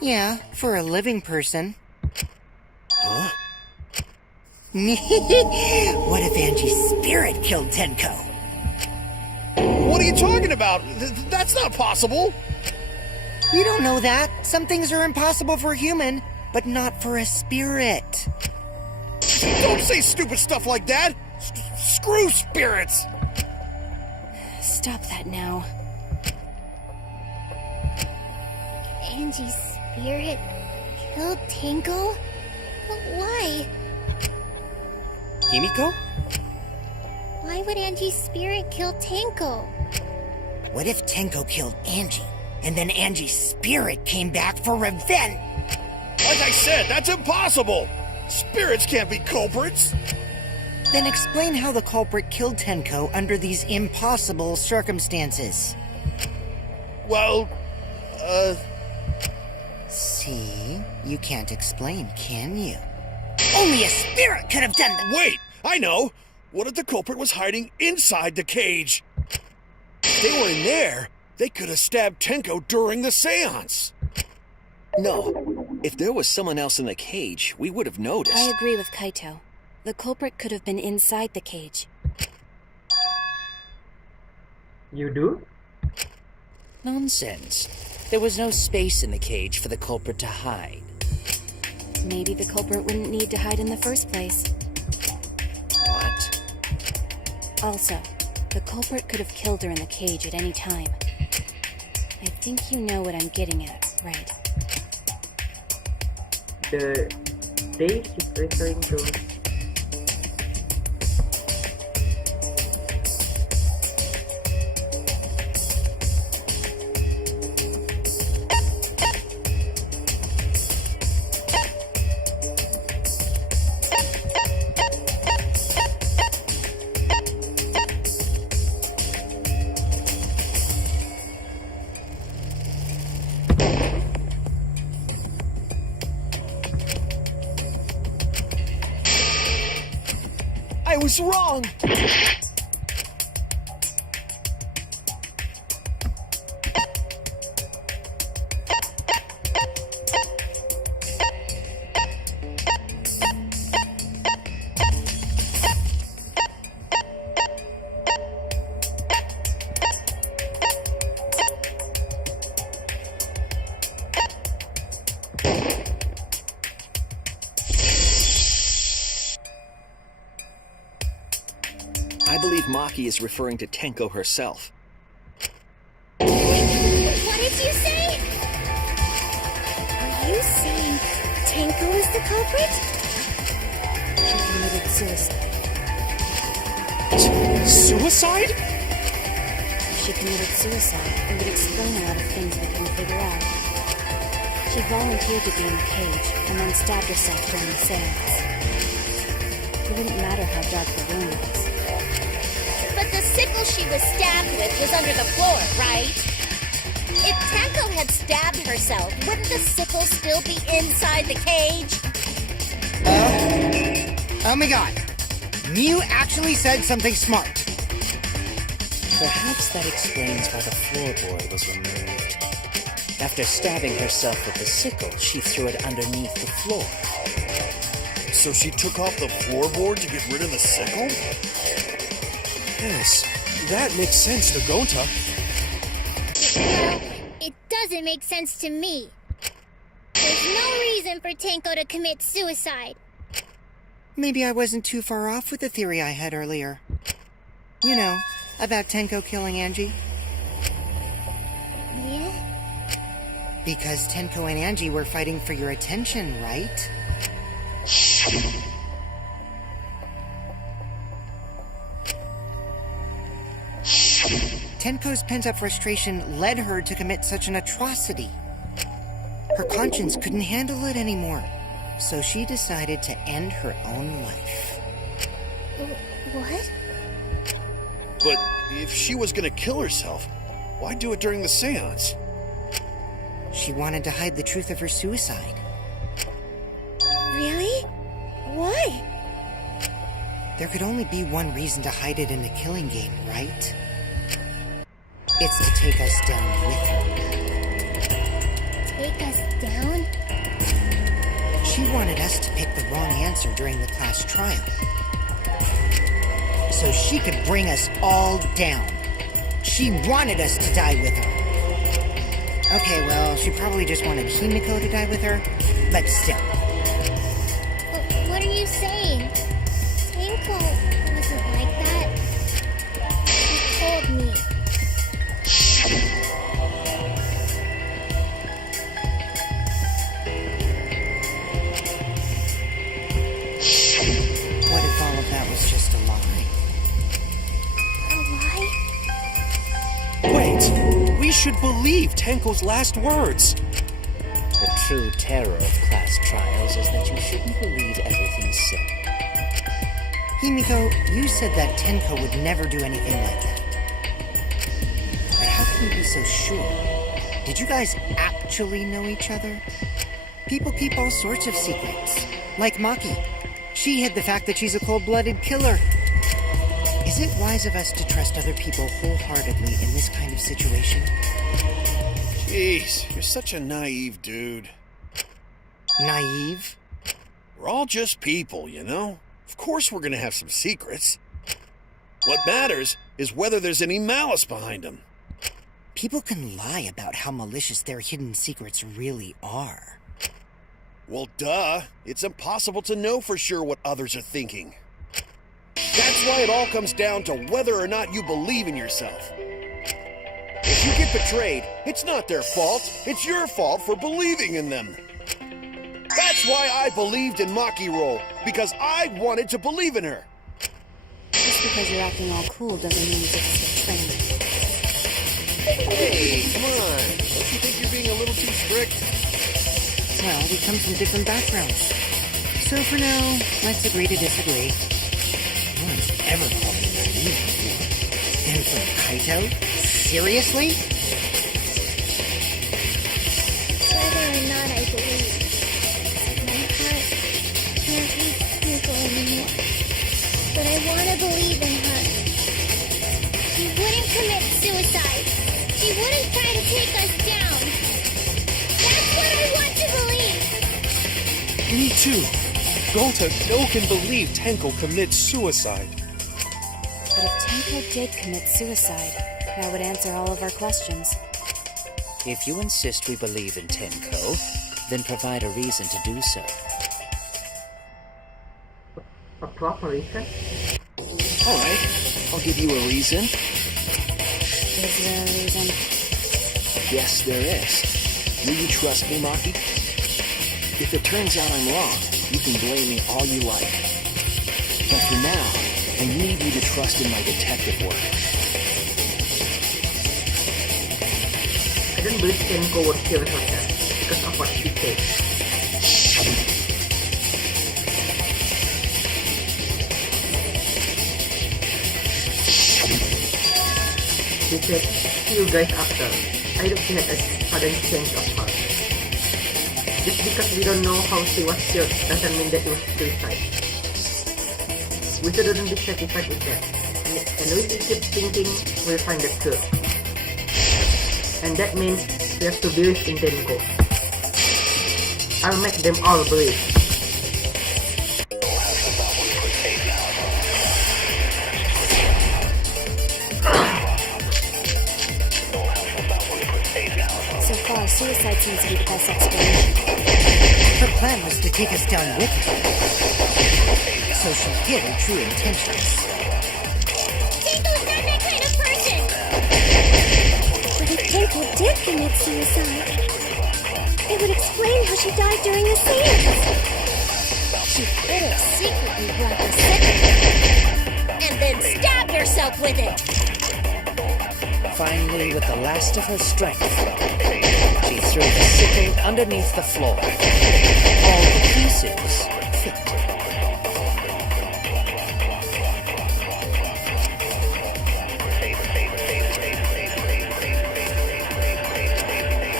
Yeah, for a living person. Huh? What if Angie's spirit killed Tenko? What are you talking about? That's not possible! You don't know that. Some things are impossible for a human, but not for a spirit. Don't say stupid stuff like that! Screw spirits! Stop that now. Angie's spirit killed Tenko? But why? Himiko? Why would Angie's spirit kill Tenko? What if Tenko killed Angie, and then Angie's spirit came back for revenge? Like I said, that's impossible! Spirits can't be culprits! Then explain how the culprit killed Tenko under these impossible circumstances. Well, See? You can't explain, can you? Only a spirit could have done that! Wait! I know! What if the culprit was hiding inside the cage? If they were in there, they could have stabbed Tenko during the seance. No, if there was someone else in the cage, we would have noticed. I agree with Kaito. The culprit could have been inside the cage. You do? Nonsense. There was no space in the cage for the culprit to hide. Maybe the culprit wouldn't need to hide in the first place. What? Also, the culprit could have killed her in the cage at any time. I think you know what I'm getting at, right? The day she's referring to. I was wrong! I believe Maki is referring to Tenko herself. What did you say? Are you saying Tenko is the culprit? She committed suicide. Suicide? If she committed suicide, it would explain a lot of things we couldn't figure out. She volunteered to be in the cage and then stabbed herself during the seance. It wouldn't matter how dark the room was. But the sickle she was stabbed with was under the floor, right? If Tenko had stabbed herself, wouldn't the sickle still be inside the cage? Oh my god. Mew actually said something smart. Perhaps that explains why the floorboard was removed. After stabbing herself with the sickle, she threw it underneath the floor. So she took off the floorboard to get rid of the sickle? Yes, that makes sense to Gonta. Well, it doesn't make sense to me. There's no reason for Tenko to commit suicide. Maybe I wasn't too far off with the theory I had earlier. You know, about Tenko killing Angie. Yeah? Because Tenko and Angie were fighting for your attention, right? Tenko's pent-up frustration led her to commit such an atrocity. Her conscience couldn't handle it anymore, so she decided to end her own life. What? But if she was gonna kill herself, why do it during the seance? She wanted to hide the truth of her suicide. Really? Why? There could only be one reason to hide it in the killing game, right? It's to take us down with her. Take us down? She wanted us to pick the wrong answer during the class trial. So she could bring us all down. She wanted us to die with her. Okay, well, she probably just wanted Himiko to die with her, but still. What are you saying? Tenko wasn't like that. She told me. What if all of that was just a lie? A lie? Wait, we should believe Tenko's last words. The true terror of class trials is that you shouldn't believe everything said. Himiko, you said that Tenko would never do anything like that. But how can you be so sure? Did you guys actually know each other? People keep all sorts of secrets. Like Maki. She hid the fact that she's a cold-blooded killer. Is it wise of us to trust other people wholeheartedly in this kind of situation? Jeez, you're such a naive dude. Naive? We're all just people, you know? Of course we're gonna have some secrets. What matters is whether there's any malice behind them. People can lie about how malicious their hidden secrets really are. Well, duh. It's impossible to know for sure what others are thinking. That's why it all comes down to whether or not you believe in yourself. If you get betrayed, it's not their fault. It's your fault for believing in them. That's why I believed in Maki Roll, because I wanted to believe in her. Just because you're acting all cool doesn't mean you get to skip training. Hey, come on. Don't you think you're being a little too strict? Well, we come from different backgrounds. So for now, let's agree to disagree. No one's ever called me naive before. And from Kaito? Seriously? Whether or not I believe, my heart can't reach Tenko anymore. But I want to believe in her. She wouldn't commit suicide. She wouldn't try to take us down. That's what I want to believe. Me too. Gota no can believe Tenko commits suicide. But if Tenko did commit suicide, that would answer all of our questions. If you insist we believe in Tenko, then provide a reason to do so. A proper reason? Alright, I'll give you a reason. Is there a reason? Yes, there is. Will you trust me, Maki? If it turns out I'm wrong, you can blame me all you like. But for now, I need you to trust in my detective work. I don't believe Tenko would kill herself because of what she said. She said, "See you guys after." I don't had a sudden change of heart. Just because we don't know how she was killed doesn't mean that it was suicide. We shouldn't be satisfied with that. And we should keep thinking we'll find the truth. And that means we have to believe in Tenko. I'll make them all believe. So far, suicide seems to be the best explanation. Her plan was to take us down with her, so she hid her true intentions. Tenko's not that kind of person. But if Tenko did commit suicide, it would explain how she died during the seance. She could have secretly brought the sickle and then stabbed herself with it. Finally, with the last of her strength, she threw the sickle underneath the floor. All the pieces fit.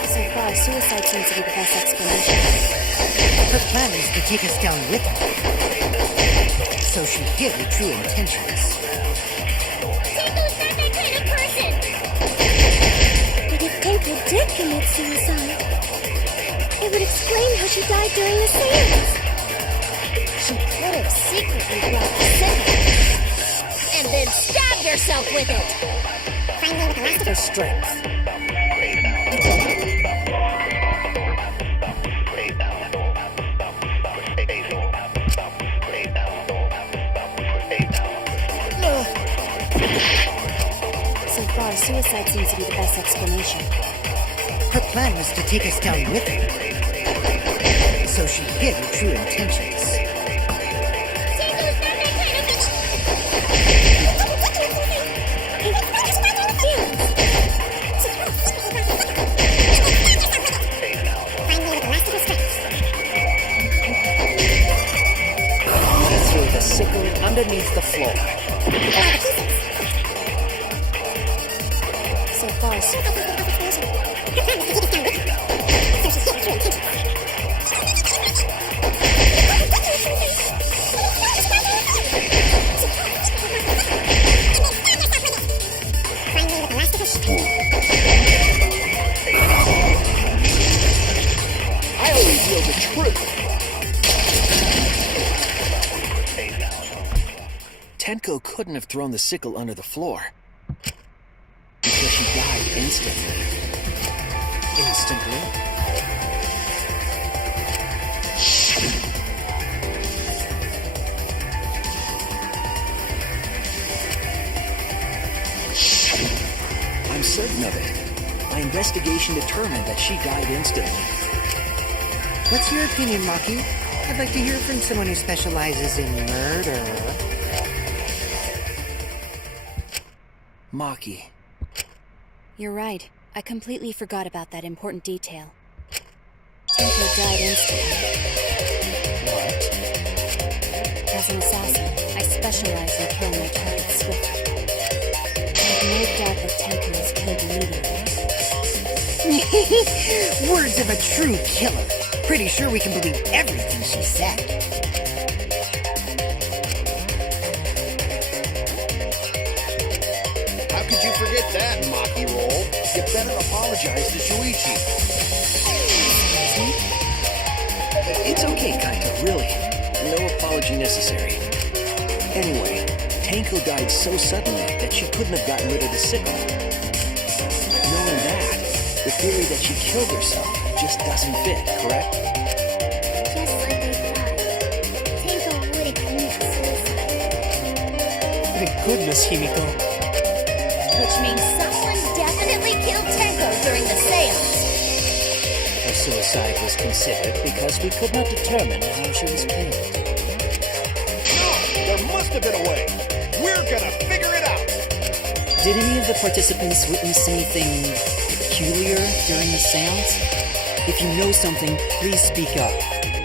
So far, suicide seems to be the best explanation. Her plan was to take us down with her, so she hid her true intentions. Tenko's not that kind of person. But if Tenko did commit suicide, it would explain how she died during the seance. She could have secretly brought the sickle and then stabbed herself with it. Finally, with the last of Her strength. So far, suicide seems to be the best explanation. Her plan was to take us down with her, so she hid her true intentions. Tenko's not that kind of Finally, with the last of her strength. She threw the sickle underneath the floor. So far, Finally, with the last of her strength. I'll reveal the truth. Tenko couldn't have thrown the sickle under the floor, because she died instantly. Instantly? I'm certain of it. My investigation determined that she died instantly. What's your opinion, Maki? I'd like to hear from someone who specializes in murder. Maki. you're right. I completely forgot about that important detail. Tenko died instantly. What? As an assassin, I specialize in killing my targets swiftly. I have no doubt that Tenko is killed immediately. Words of a true killer. Pretty sure we can believe everything she said. You better apologize to Shuichi. It's okay, Kaito, really. No apology necessary. Anyway, Tenko died so suddenly that she couldn't have gotten rid of the sickle. Knowing that, the theory that she killed herself just doesn't fit, correct? Just like I thought. Tenko wouldn't commit suicide. Thank goodness, Himiko. Which means someone definitely killed Tenko during the seance. Her suicide was considered because we could not determine how she was killed. No, there must have been a way. We're gonna figure it out. Did any of the participants witness anything peculiar during the seance? If you know something, please speak up.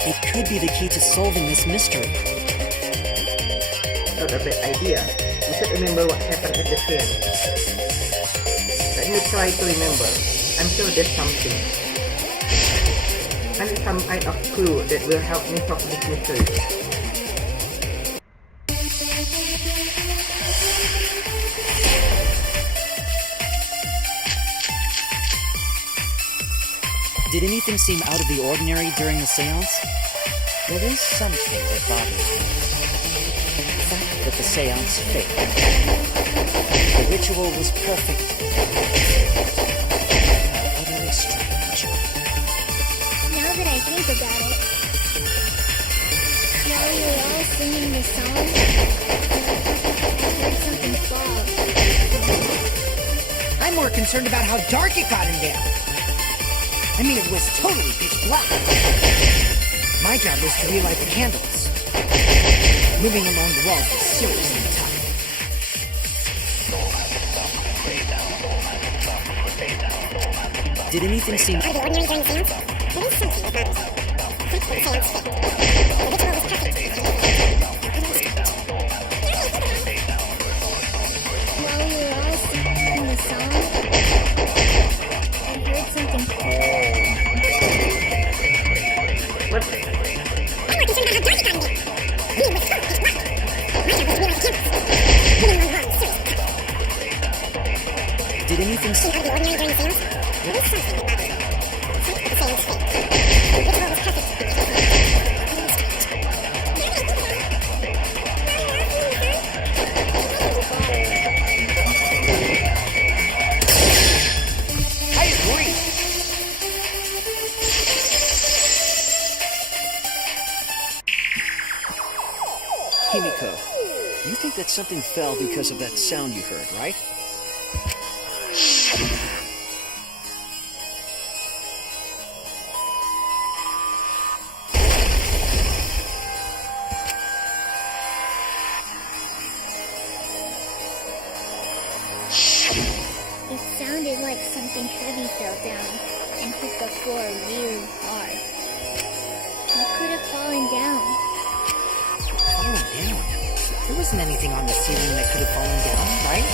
It could be the key to solving this mystery. Not a bad idea. We should remember what happened at the seance. Let me try to remember. I'm sure there's something. I need some kind of clue that will help me solve this mystery. Did anything seem out of the ordinary during the seance? There is something that bothers me. The fact that the seance failed. The ritual was perfect. Utterly strange. Now that I think about it, while we were all singing the song, I heard something fall. I'm more concerned about how dark it got in there. I mean, it was totally pitch black. My job was to relight the candles. Moving along the walls was seriously tough. Did anything seem... Out of the ordinary during the seance? There is something that bothers me. The fact that the seance failed. The ritual was perfect. While we were all singing the song, I heard something fall. What? I'm more concerned about how dark it got in there. I mean, it was totally pitch black. My job was to relight the candles. Moving along the walls was seriously tough. Did anything Out of the ordinary during the seance? There is something that bothers me. The fact that the seance failed. The ritual was perfect. I agree. Himiko, you think that something fell because of that sound you heard, right? It sounded like something heavy fell down and hit the floor really hard. What could have fallen down? Falling down? There wasn't anything on the ceiling that could have fallen down, right?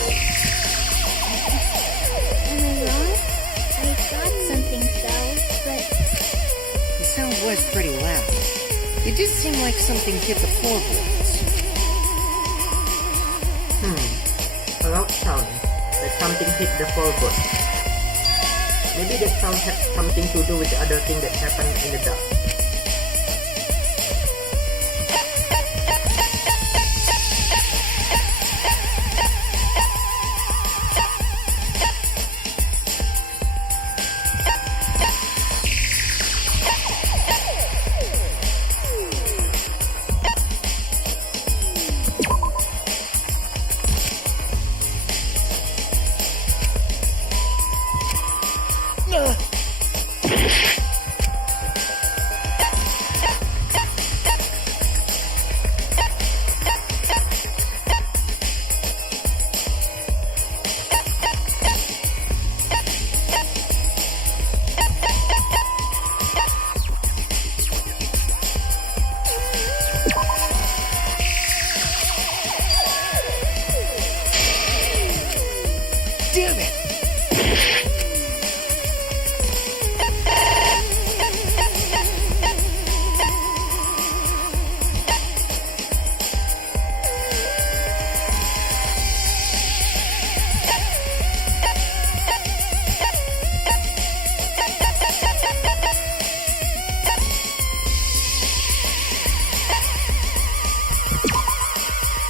Am I wrong? I thought something fell, but The sound was pretty loud. It did seem like something hit the floorboards. A loud sound. Like something hit the floorboard. Maybe the sound had something to do with the other thing that happened in the dark.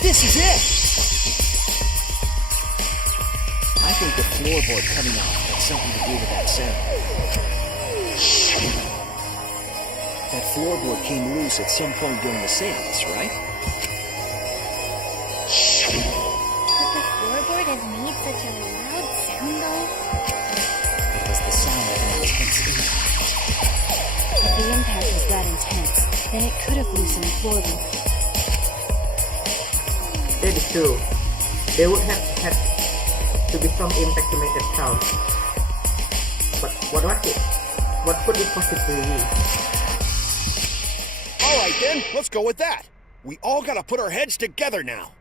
This is it! I think the floorboard coming out had something to do with that sound. That floorboard came loose at some point during the seance, right? Could the floorboard have made such a loud sound, though? It was the sound of an intense impact. If the impact was that intense, then it could have loosened the floorboard. That is true. There would have had to be some impact to make that sound. But what was it? What could it possibly be? All right, then, let's go with that. We all gotta put our heads together now.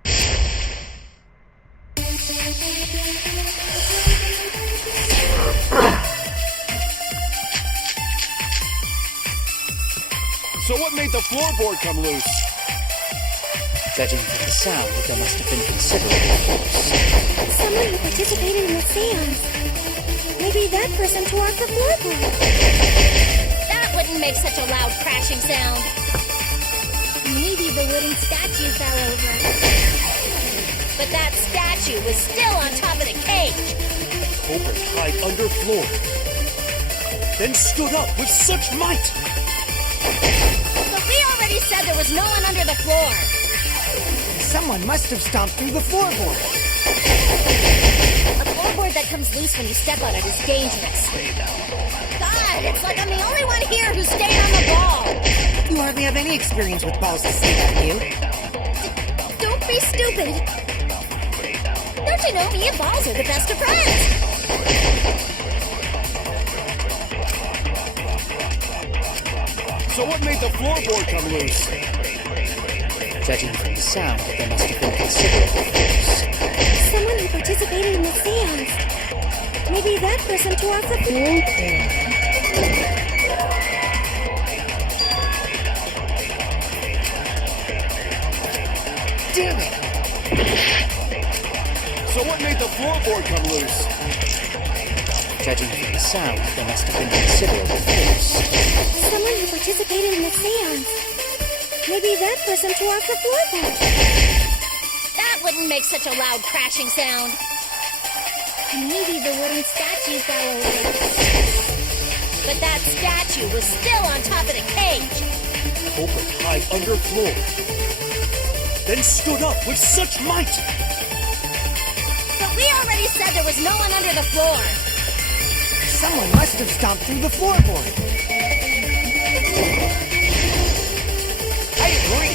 So what made the floorboard come loose? Judging from the sound, there must have been considerable force. Someone who participated in the seance. Maybe that person tore off the floorboard. That wouldn't make such a loud crashing sound. Maybe the wooden statue fell over. But that statue was still on top of the cage. Culprit hid under floor, then stood up with such might. But we already said there was no one under the floor. Someone must have stomped through the floorboard. A floorboard that comes loose when you step on it is dangerous. God, it's like I'm the only one here who stayed on the ball. You hardly have any experience with balls to say that, you. Don't be stupid. Don't you know me and balls are the best of friends? So what made the floorboard come loose? Judging from the sound, there must have been considerable force. Someone who participated in the seance. Maybe that person tore off the floorboard. Damn it! So what made the floorboard come loose? Judging from the sound, there must have been considerable force. Someone who participated in the seance. Maybe that person tore off the floorboard. That wouldn't make such a loud crashing sound. Maybe the wooden statue fell over. But that statue was still on top of the cage. Culprit hid under floor, then stood up with such might. But we already said there was no one under the floor. Someone must have stomped through the floorboard. I agree.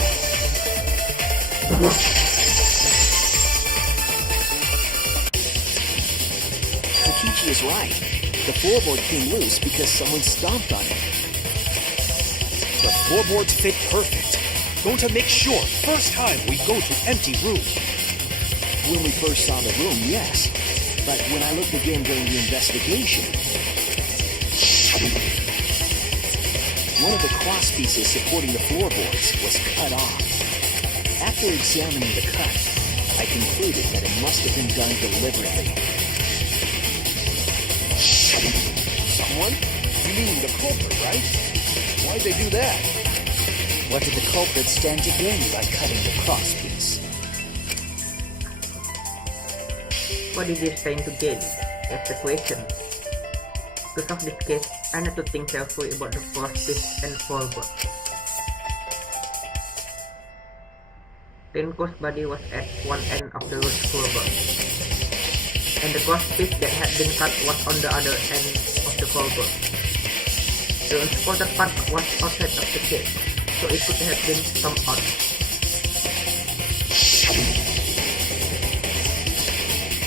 Kokichi is right. The floorboard came loose because someone stomped on it. The floorboards fit perfect. Going to make sure first time we go to empty room. When we first saw the room, yes. But when I looked again during the investigation, one of the cross pieces supporting the floorboards was cut off. After examining the cut, I concluded that it must have been done deliberately. Someone? You mean the culprit, right? Why'd they do that? What did the culprit stand to gain by cutting the cross piece? What did they stand to gain? That's the question. To solve this case, I need to think carefully about the cross piece and floorboard. Tenko's body was at one end of the loose floorboard, and the cross piece that had been cut was on the other end of the floorboard. The unsupported part was outside of the cage, so it could have been stomped out.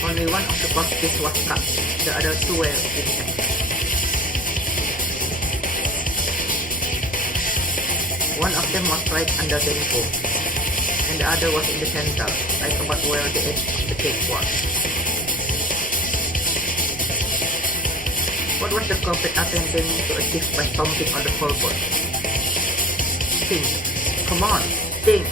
Only one of the cross pieces was cut, the other two were intact. One of them was right under Tenko, and the other was in the center, right about where the edge of the cake was. What was the culprit attempting to achieve by stomping on the floorboard? Think. Come on, think.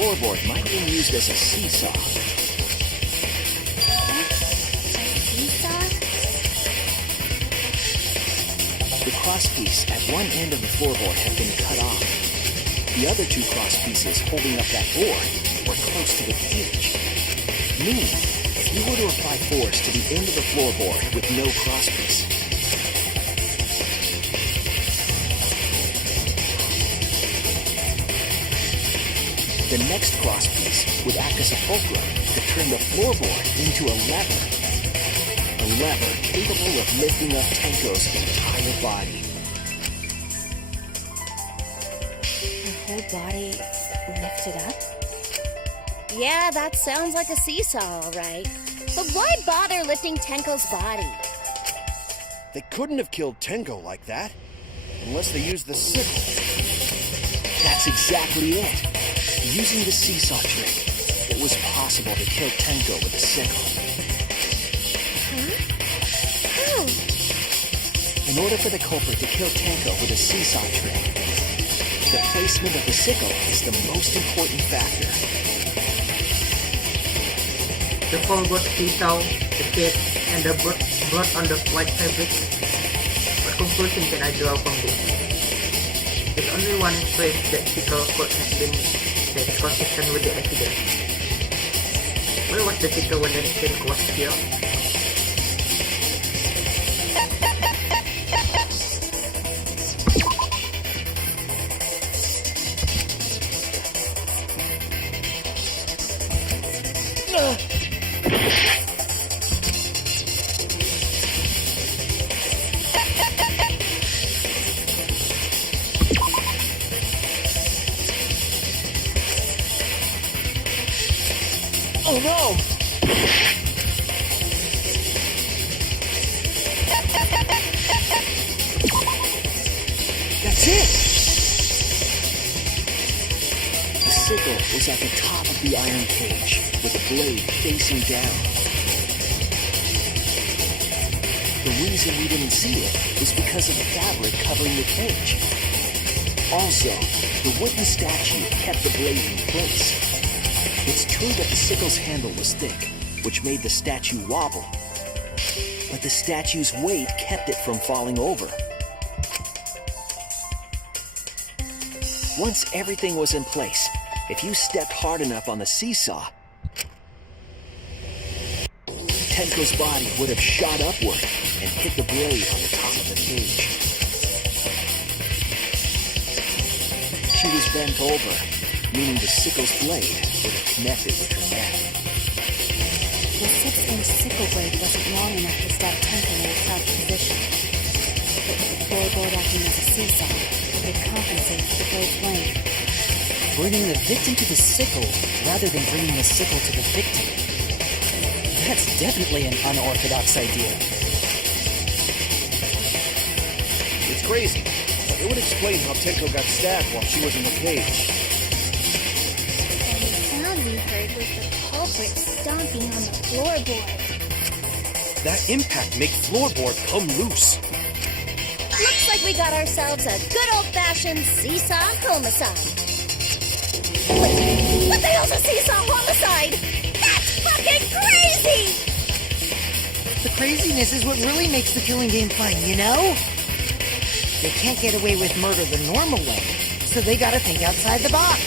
floorboard might have been used as a seesaw. Seesaw? The crosspiece at one end of the floorboard had been cut off. The other two crosspieces holding up that board were close to the cage. Meaning, if you were to apply force to the end of the floorboard with no crosspiece, the next crosspiece would act as a fulcrum to turn the floorboard into a lever. A lever capable of lifting up Tenko's entire body. Her whole body lifted up? Yeah, that sounds like a seesaw, all right. But why bother lifting Tenko's body? They couldn't have killed Tenko like that. Unless they used the sickle. That's exactly it. Using the seesaw trick, it was possible to kill Tenko with a sickle. How? In order for the culprit to kill Tenko with a seesaw trick, the placement of the sickle is the most important factor. The forward seesaw, the cake, and the blood on the white fabric. What conclusion can I draw from this? There's only one place that sickle could have been that is consistent with the evidence. Where was the sickle when the Tenko was killed? Oh no! That's it! The sickle was at the top of the iron cage, with the blade facing down. The reason we didn't see it was because of the fabric covering the cage. Also, the wooden statue kept the blade in place. It's true that the sickle's handle was thick, which made the statue wobble. But the statue's weight kept it from falling over. Once everything was in place, if you stepped hard enough on the seesaw, Tenko's body would have shot upward and hit the blade on the top of the cage. She was bent over, meaning the sickle's blade would have connected with her neck. The 6-inch sickle blade wasn't long enough to stop Tenko in a crouched position. But with the floorboard acting as a seesaw, it would compensate for the blade's length. Bringing the victim to the sickle rather than bringing the sickle to the victim. That's definitely an unorthodox idea. It's crazy, but it would explain how Tenko got stabbed while she was in the cage. And the sound we heard was the culprit stomping on the floorboard. That impact made floorboard come loose. Looks like we got ourselves a good old-fashioned seesaw homicide. Wait, what the hell's a seesaw homicide? That's fucking crazy! The craziness is what really makes the killing game fun, you know? They can't get away with murder the normal way, so they gotta think outside the box.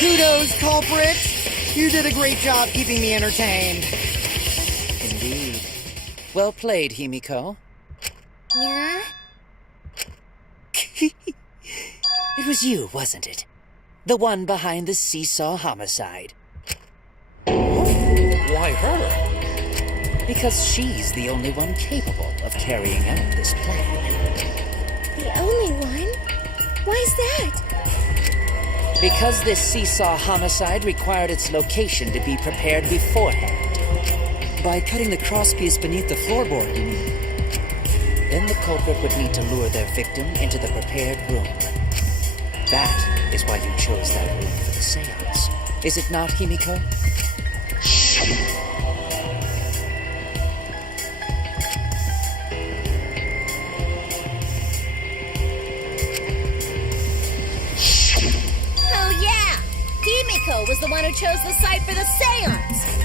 Kudos, culprit! You did a great job keeping me entertained. Indeed. Well played, Himiko. Yeah? It was you, wasn't it? The one behind the seesaw homicide. Why her? Because she's the only one capable of carrying out this plan. The only one? Why's that? Because this seesaw homicide required its location to be prepared beforehand. By cutting the crosspiece beneath the floorboard, you mean? Then the culprit would need to lure their victim into the prepared room. That is why you chose that room for the seance. Is it not, Himiko? Oh yeah! He Tenko was the one who chose the site for the seance.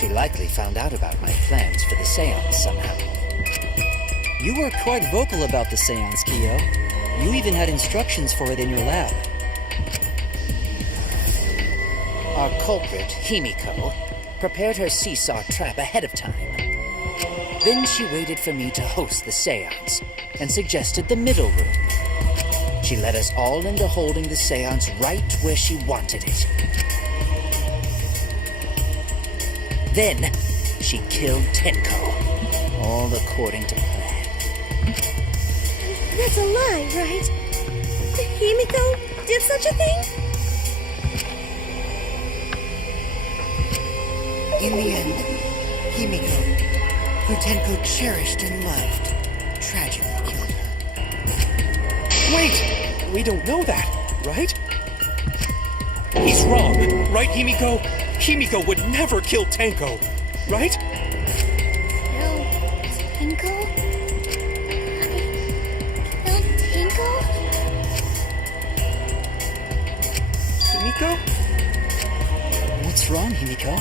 She likely found out about my plans for the seance somehow. You were quite vocal about the seance, Kyo. You even had instructions for it in your lab. Our culprit, Himiko, prepared her seesaw trap ahead of time. Then she waited for me to host the seance and suggested the middle room. She led us all into holding the seance right where she wanted it. Then, she killed Tenko, all according to plan. That's a lie, right? Himiko did such a thing? In the end, Himiko, who Tenko cherished and loved, tragically killed her. Wait! We don't know that, right? He's wrong, right, Himiko? Himiko would never kill Tenko, right? No, Tenko? I killed Tenko? Himiko? What's wrong, Himiko?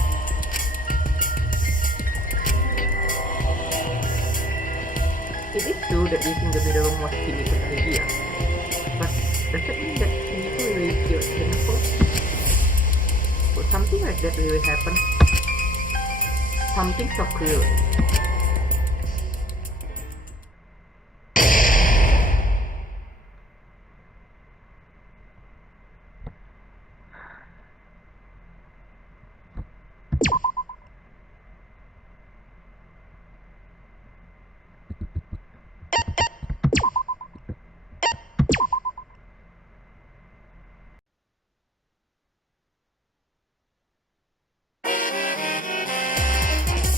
It is true that using the middle room was Himiko's idea, but does that mean that Himiko really killed Tenko? Would something like that really happen? Something so cruel.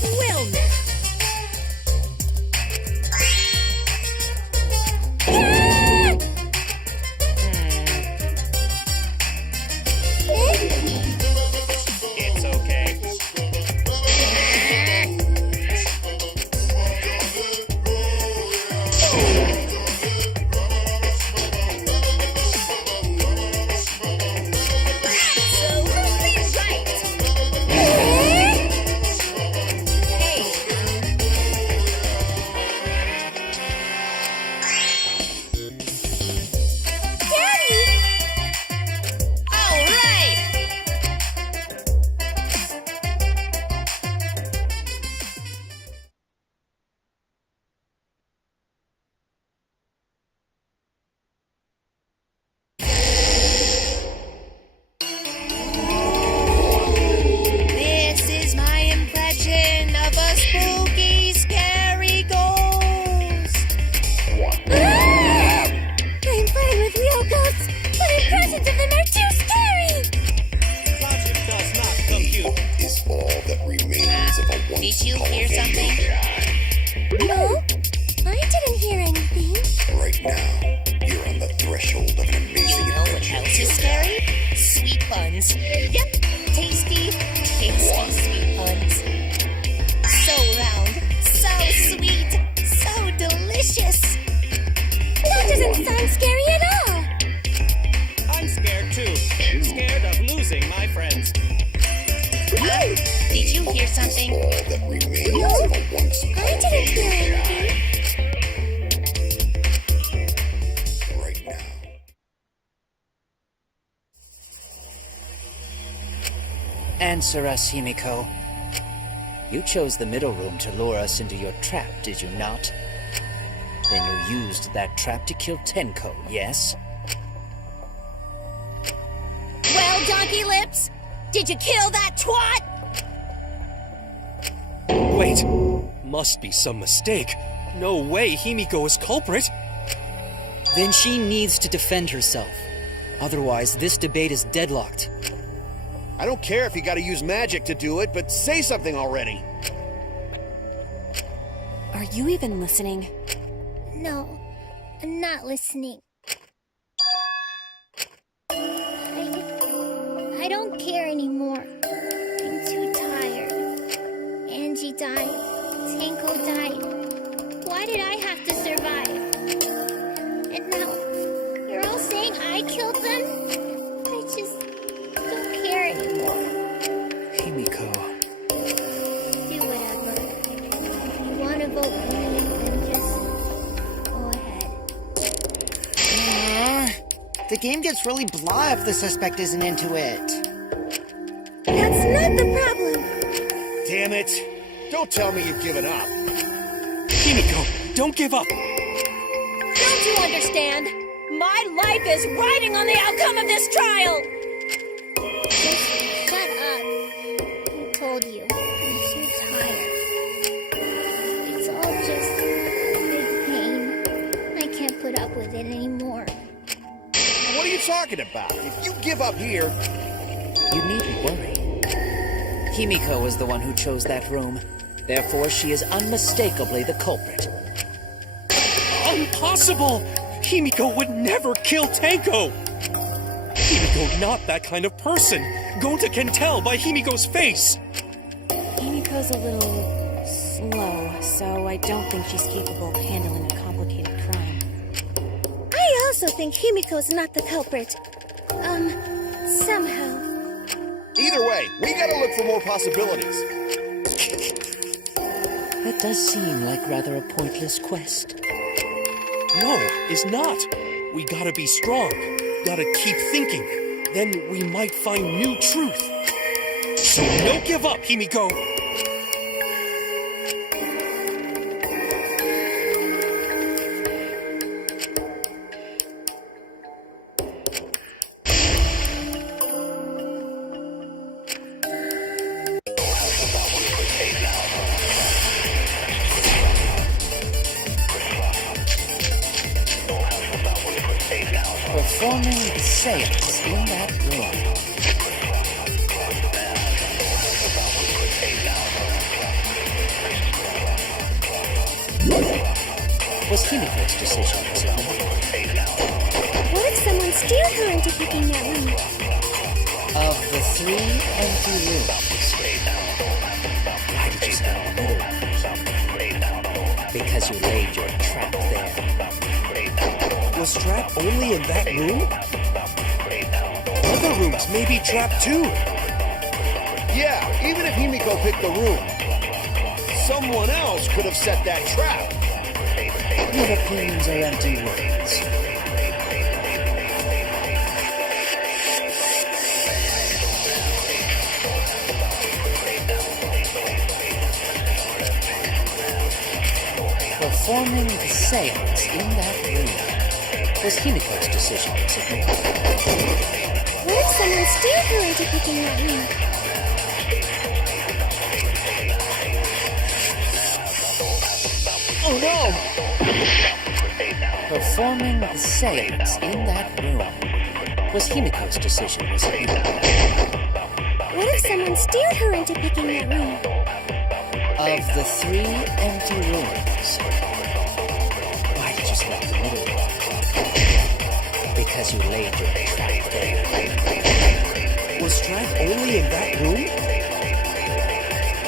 Well now. It's okay. So who's right? All right. This is my impression of a spooky, scary ghost. I'm fine with real ghosts, but impressions of them are too scary! Logic does not compute. Is all that remains of a once Did you hear something? No, I didn't hear anything. Right now, you're on the threshold of an amazing You know what adventure. else is scary? Sweet buns. Yep, tasty, sweet buns. So round, so sweet, so delicious. That doesn't sound scary at all. I'm scared too. Scared of losing my friends. Did you hear something? All that remains of a once I didn't hear anything. right now. Answer us, Himiko. You chose the middle room to lure us into your trap, did you not? Then you used that trap to kill Tenko, yes? Well, Donkey Lips, did you kill that twat? Wait, must be some mistake. No way Himiko is culprit. Then she needs to defend herself. Otherwise, this debate is deadlocked. I don't care if you gotta use magic to do it, but say something already. Are you even listening? No, I'm not listening. I don't care anymore. I'm too tired. Angie died. Tenko died. Why did I have to survive? And now, you're all saying I killed them? I just don't care anymore. Himiko. Do whatever. If you want to vote for me, then just go ahead. The game gets really blah if the suspect isn't into it. That's not the problem. Damn it. Don't tell me you've given up. Himiko, don't give up. Don't you understand? My life is riding on the outcome of this trial! Just shut up. I told you. I'm too tired. It's all just big pain. I can't put up with it anymore. What are you talking about? If you give up here... You needn't worry. Himiko was the one who chose that room. Therefore, she is unmistakably the culprit. Impossible! Himiko would never kill Tenko! Himiko not that kind of person. Gonta can tell by Himiko's face. Himiko's a little slow, so I don't think she's capable of handling a complicated crime. I also think Himiko's not the culprit. Somehow. Either way, we gotta look for more possibilities. That does seem like rather a pointless quest. No, it's not. We gotta be strong. Gotta keep thinking. Then we might find new truth. So no give up, Himiko! Performing the seance in that room. Was Himiko's decision, was it not? What if someone steered her into picking that room? Of the 3 empty rooms, why did you stay in the middle? Because you laid your trap there. Was trap only in that room? Other rooms may be trapped too. Yeah, even if Himiko picked the room, someone else could have set that trap. What opinions are empty words? Performing the seance in that room was Himiko's decision, was it not? What if someone steered her into picking that room? Oh no! Performing the seance in that room was Himiko's decision, was it not? What if someone steered her into picking that room? Of the 3 empty rooms, why did you select the middle one? Because you laid your trap there. Was trap only in that room?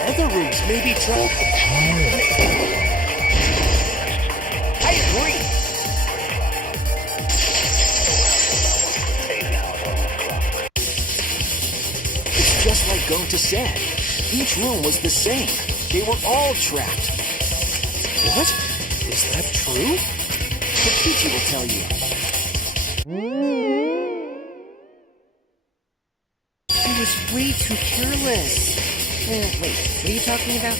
Other rooms may be trapped. I agree. It's just like Gonta said. Each room was the same. They were all trapped. What? Is that true? Takichi will tell you. He was way too careless. Wait, what are you talking about?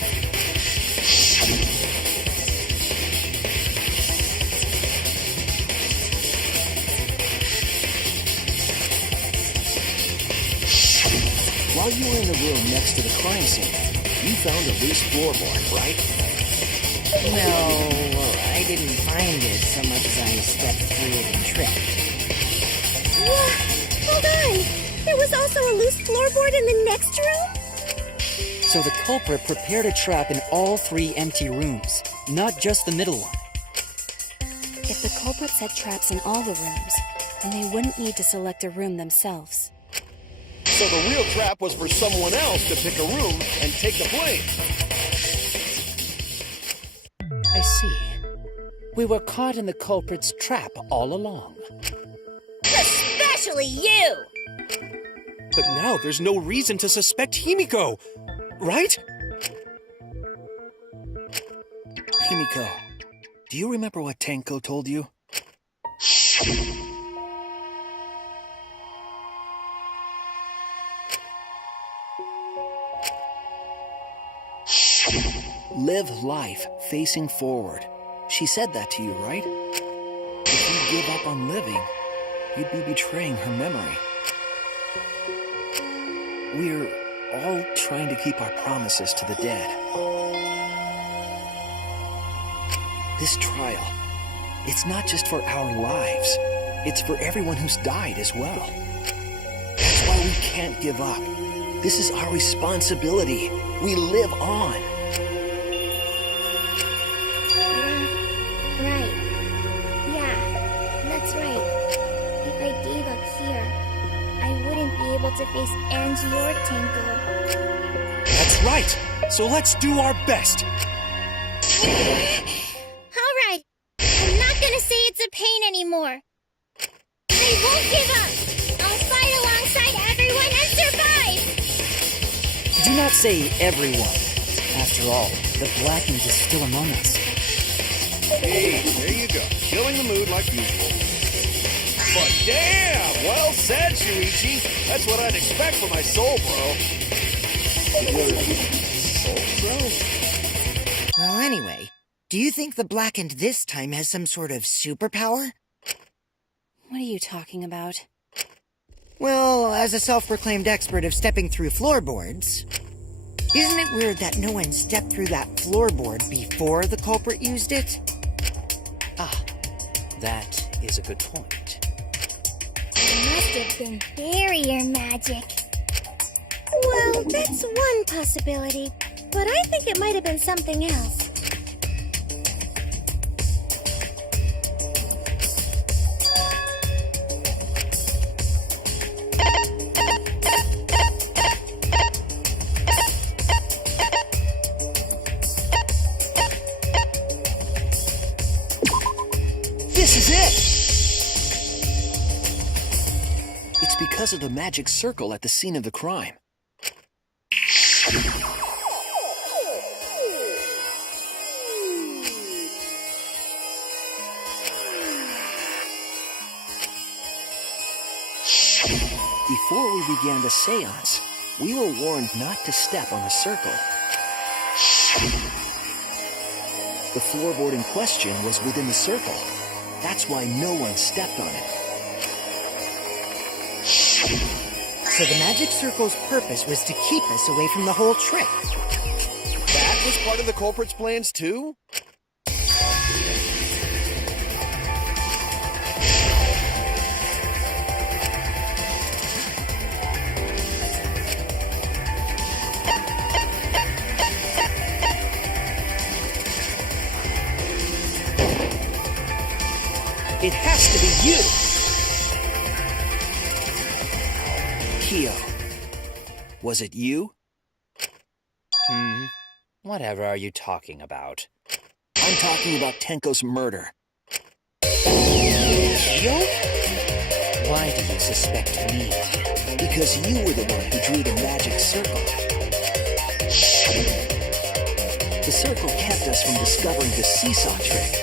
While you were in the room next to the crime scene, you found a loose floorboard, right? No, I didn't find it so much as I stepped through it and tripped. What? Hold on! There was also a loose floorboard in the next room? So the culprit prepared a trap in all 3 empty rooms, not just the middle one. If the culprit set traps in all the rooms, then they wouldn't need to select a room themselves. So the real trap was for someone else to pick a room and take the blame. I see. We were caught in the culprit's trap all along. The especially you! But now there's no reason to suspect Himiko, right? Himiko, do you remember what Tenko told you? Live life facing forward. She said that to you, right? If you give up on living, you'd be betraying her memory. We're all trying to keep our promises to the dead. This trial, it's not just for our lives. It's for everyone who's died as well. That's why we can't give up. This is our responsibility. We live on. Right. Yeah, that's right. If I gave up here, I wouldn't be able to face Angie or Tenko. That's right. So let's do our best. All right. I'm not gonna say it's a pain anymore. I won't give up. I'll fight alongside everyone and survive. Do not say everyone. After all, the Blackened is still among us. Hey, there you go. Killing the mood like usual. But damn! Well said, Shuichi. That's what I'd expect from my soul bro. Soul bro? Well, anyway, do you think the Blackened this time has some sort of superpower? What are you talking about? Well, as a self-proclaimed expert of stepping through floorboards, isn't it weird that no one stepped through that floorboard before the culprit used it? Ah, that is a good point. It must have been barrier magic. Well, that's one possibility, but I think it might have been something else. This is it! It's because of the magic circle at the scene of the crime. Before we began the seance, we were warned not to step on the circle. The floorboard in question was within the circle. That's why no one stepped on it. So the magic circle's purpose was to keep us away from the whole trick. That was part of the culprit's plans too? It has to be you! Kyo, was it you? Whatever are you talking about? I'm talking about Tenko's murder. Kyo? Why do you suspect me? Because you were the one who drew the magic circle. The circle kept us from discovering the seesaw trick.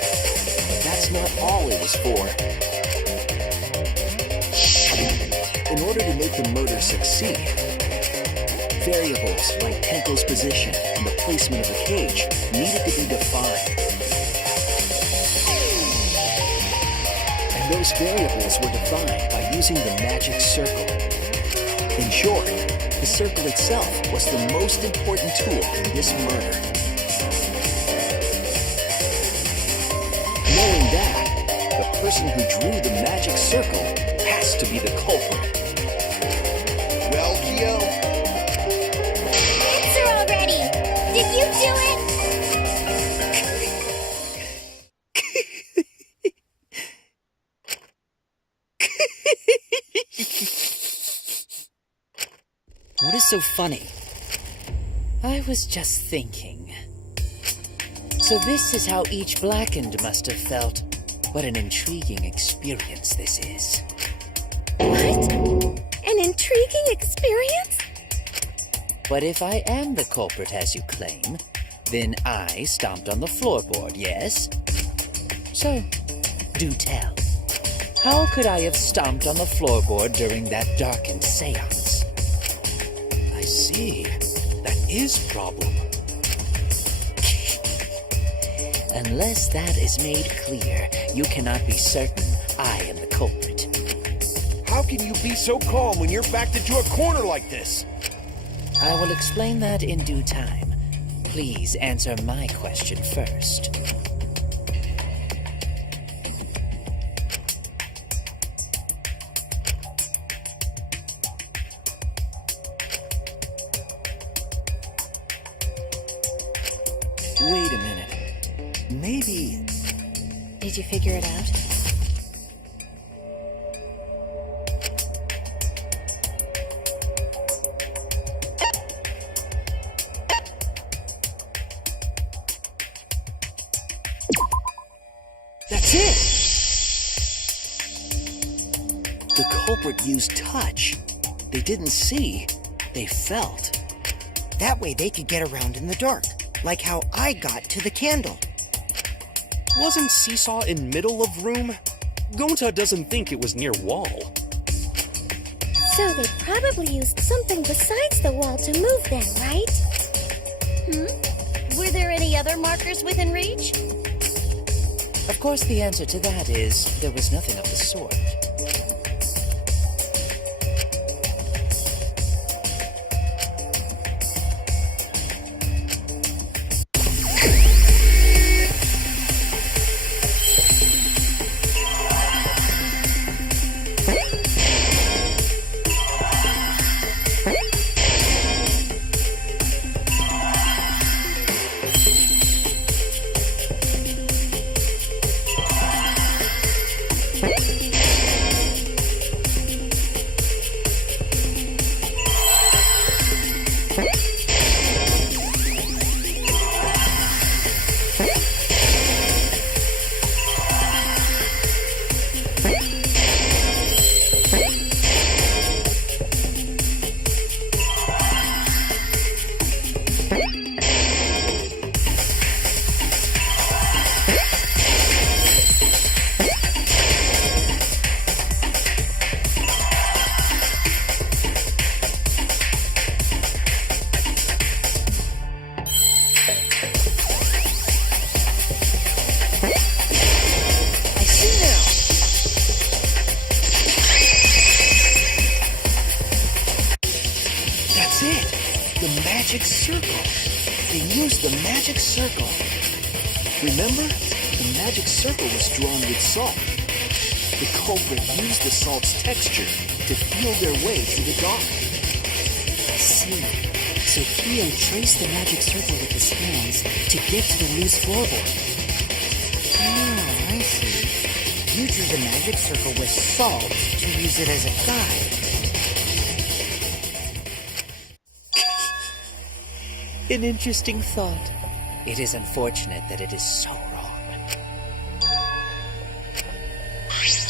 But that's not all it was for. In order to make the murder succeed, variables like Tenko's position and the placement of the cage needed to be defined. And those variables were defined by using the magic circle. In short, the circle itself was the most important tool in this murder. Knowing that, the person who drew the magic circle has to be the culprit. Well, Kyo, Answer already! Did you do it? What is so funny? I was just thinking. So this is how each Blackened must have felt. What an intriguing experience this is. What? An intriguing experience? But if I am the culprit as you claim, then I stomped on the floorboard, yes? So, do tell. How could I have stomped on the floorboard during that darkened seance? I see. That is a problem. Unless that is made clear, you cannot be certain I am the culprit. How can you be so calm when you're backed into a corner like this? I will explain that in due time. Please answer my question first. Wait a minute. Maybe... Did you figure it out? That's it! The culprit used touch. They didn't see. They felt. That way they could get around in the dark, like how I got to the candle. Wasn't Seesaw in middle of room? Gonta doesn't think it was near wall. So they probably used something besides the wall to move them, right? Were there any other markers within reach? Of course, the answer to that is there was nothing of the sort. That's it! The magic circle! They used the magic circle! Remember? The magic circle was drawn with salt. The culprit used the salt's texture to feel their way through the dark. I see. So Kyo traced the magic circle with his hands to get to the loose floorboard. Oh, I see. You drew the magic circle with salt to use it as a guide. An interesting thought. It is unfortunate that it is so wrong.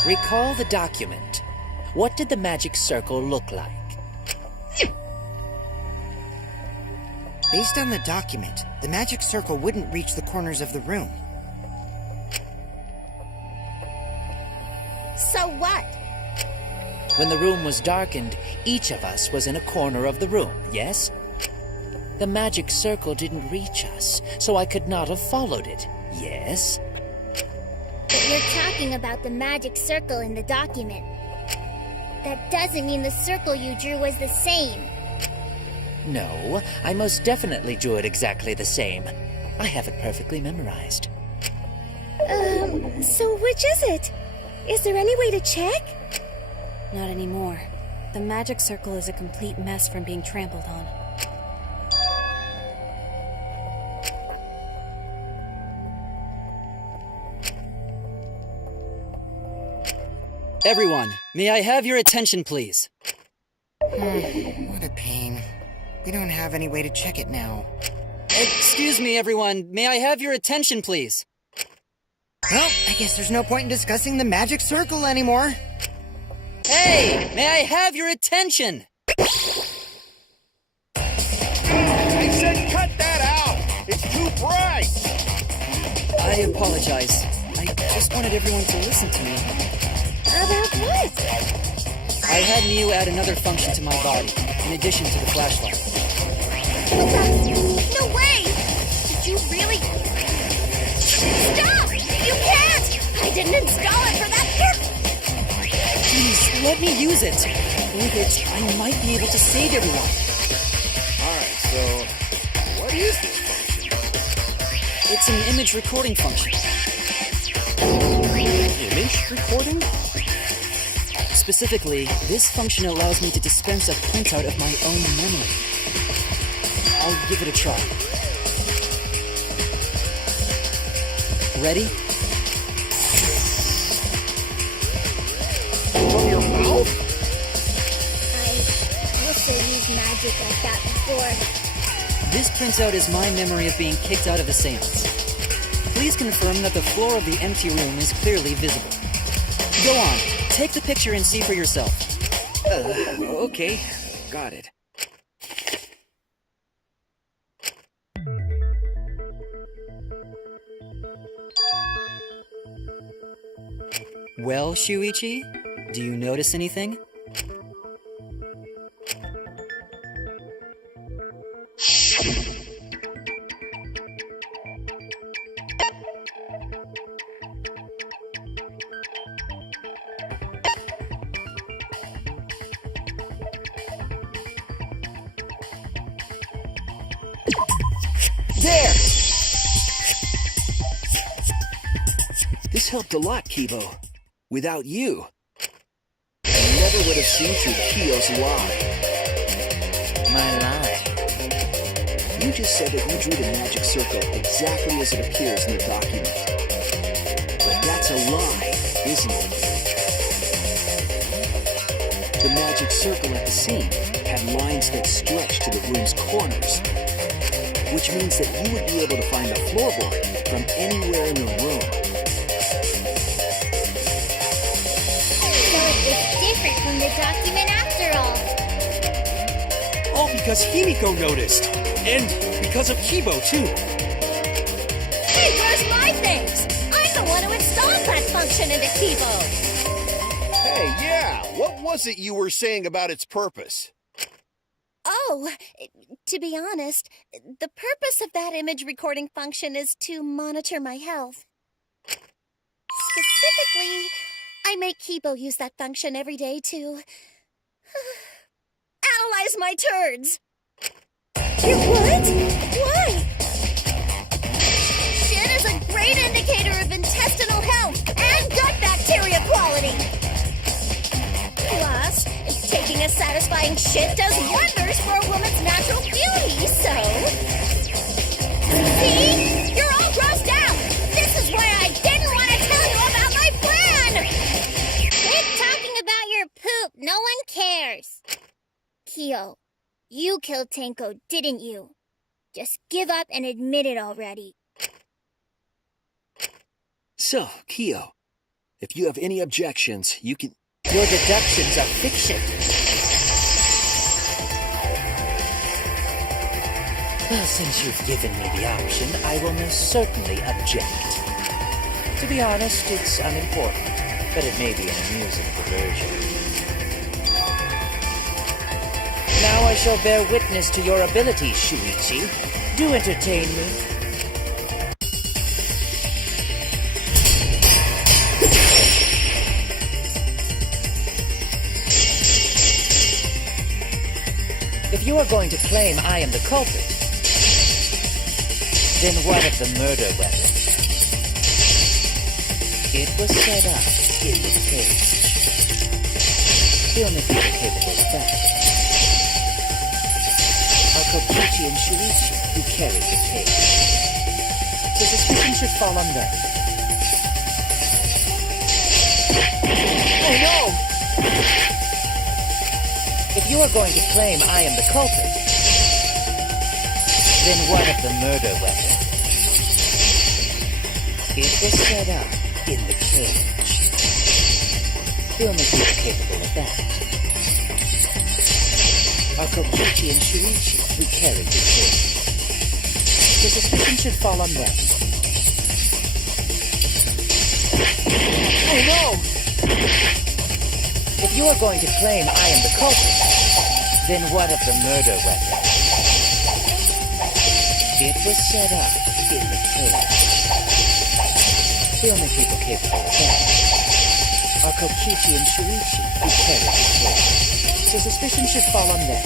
Recall the document. What did the magic circle look like? Based on the document, the magic circle wouldn't reach the corners of the room. So what? When the room was darkened, each of us was in a corner of the room, yes? The magic circle didn't reach us, so I could not have followed it, yes? But you're talking about the magic circle in the document. That doesn't mean the circle you drew was the same. No, I most definitely drew it exactly the same. I have it perfectly memorized. So which is it? Is there any way to check? Not anymore. The magic circle is a complete mess from being trampled on. Everyone, may I have your attention, please? What a pain. We don't have any way to check it now. Excuse me, everyone. May I have your attention, please? Well, I guess there's no point in discussing the magic circle anymore. Hey, may I have your attention? I said cut that out! It's too bright! I apologize. I just wanted everyone to listen to me. About what? I had Miu add another function to my body, in addition to the flashlight. No way! Did you really? Stop! You can't! I didn't install it for that purpose! Please, let me use it. With it, I might be able to save everyone. Alright, so what is this function? It's an image recording function. Image recording? Specifically, this function allows me to dispense a printout of my own memory. I'll give it a try. Ready? From your mouth? I also used magic like that before. This printout is my memory of being kicked out of the seance. Please confirm that the floor of the empty room is clearly visible. Go on, take the picture and see for yourself. Okay. Got it. Well, Shuichi, do you notice anything? There! This helped a lot, Kibo. Without you, I never would have seen through Kiyo's lie. My lie. You just said that you drew the magic circle exactly as it appears in the document. But that's a lie, isn't it? The magic circle at the scene had lines that stretched to the room's corners, which means that you would be able to find the floorboard from anywhere in the room. Different from the document after all. All because Himiko noticed. And because of Kibo, too. Hey, where's my things? I'm the one who installed that function into Kibo. Hey, yeah, what was it you were saying about its purpose? Oh, to be honest, the purpose of that image recording function is to monitor my health. Specifically, I make Kibo use that function every day to analyze my turds. You what? Why? Shit is a great indicator of intestinal health and gut bacteria quality. Plus, taking a satisfying shit does wonders for a woman's natural beauty, so... See? You're all grossed out! This is why I didn't want to tell you about my plan! Quit talking about your poop. No one cares. Kyo, you killed Tenko, didn't you? Just give up and admit it already. So, Kyo, if you have any objections, you can... Your deductions are fiction. Well, since you've given me the option, I will most certainly object. To be honest, it's unimportant, but it may be an amusing diversion. Now I shall bear witness to your ability, Shuichi. Do entertain me. If you are going to claim I am the culprit, then what of the murder weapon? It was set up in the cage. The only people capable of that are Kokichi and Shuichi, who carried the cage. So suspicion should fall on them. Oh no! If you are going to claim I am the culprit, then what of the murder weapon? It was set up in the cage. The only people capable of that are Kokichi and Shuichi, who carried the cage. The suspicion should fall on them. Oh no! If you are going to claim I am the culprit, then what of the murder weapon? It was set up in the cage. The only people capable of that are Kokichi and Shuichi, who carried the cage. So suspicion should fall on them.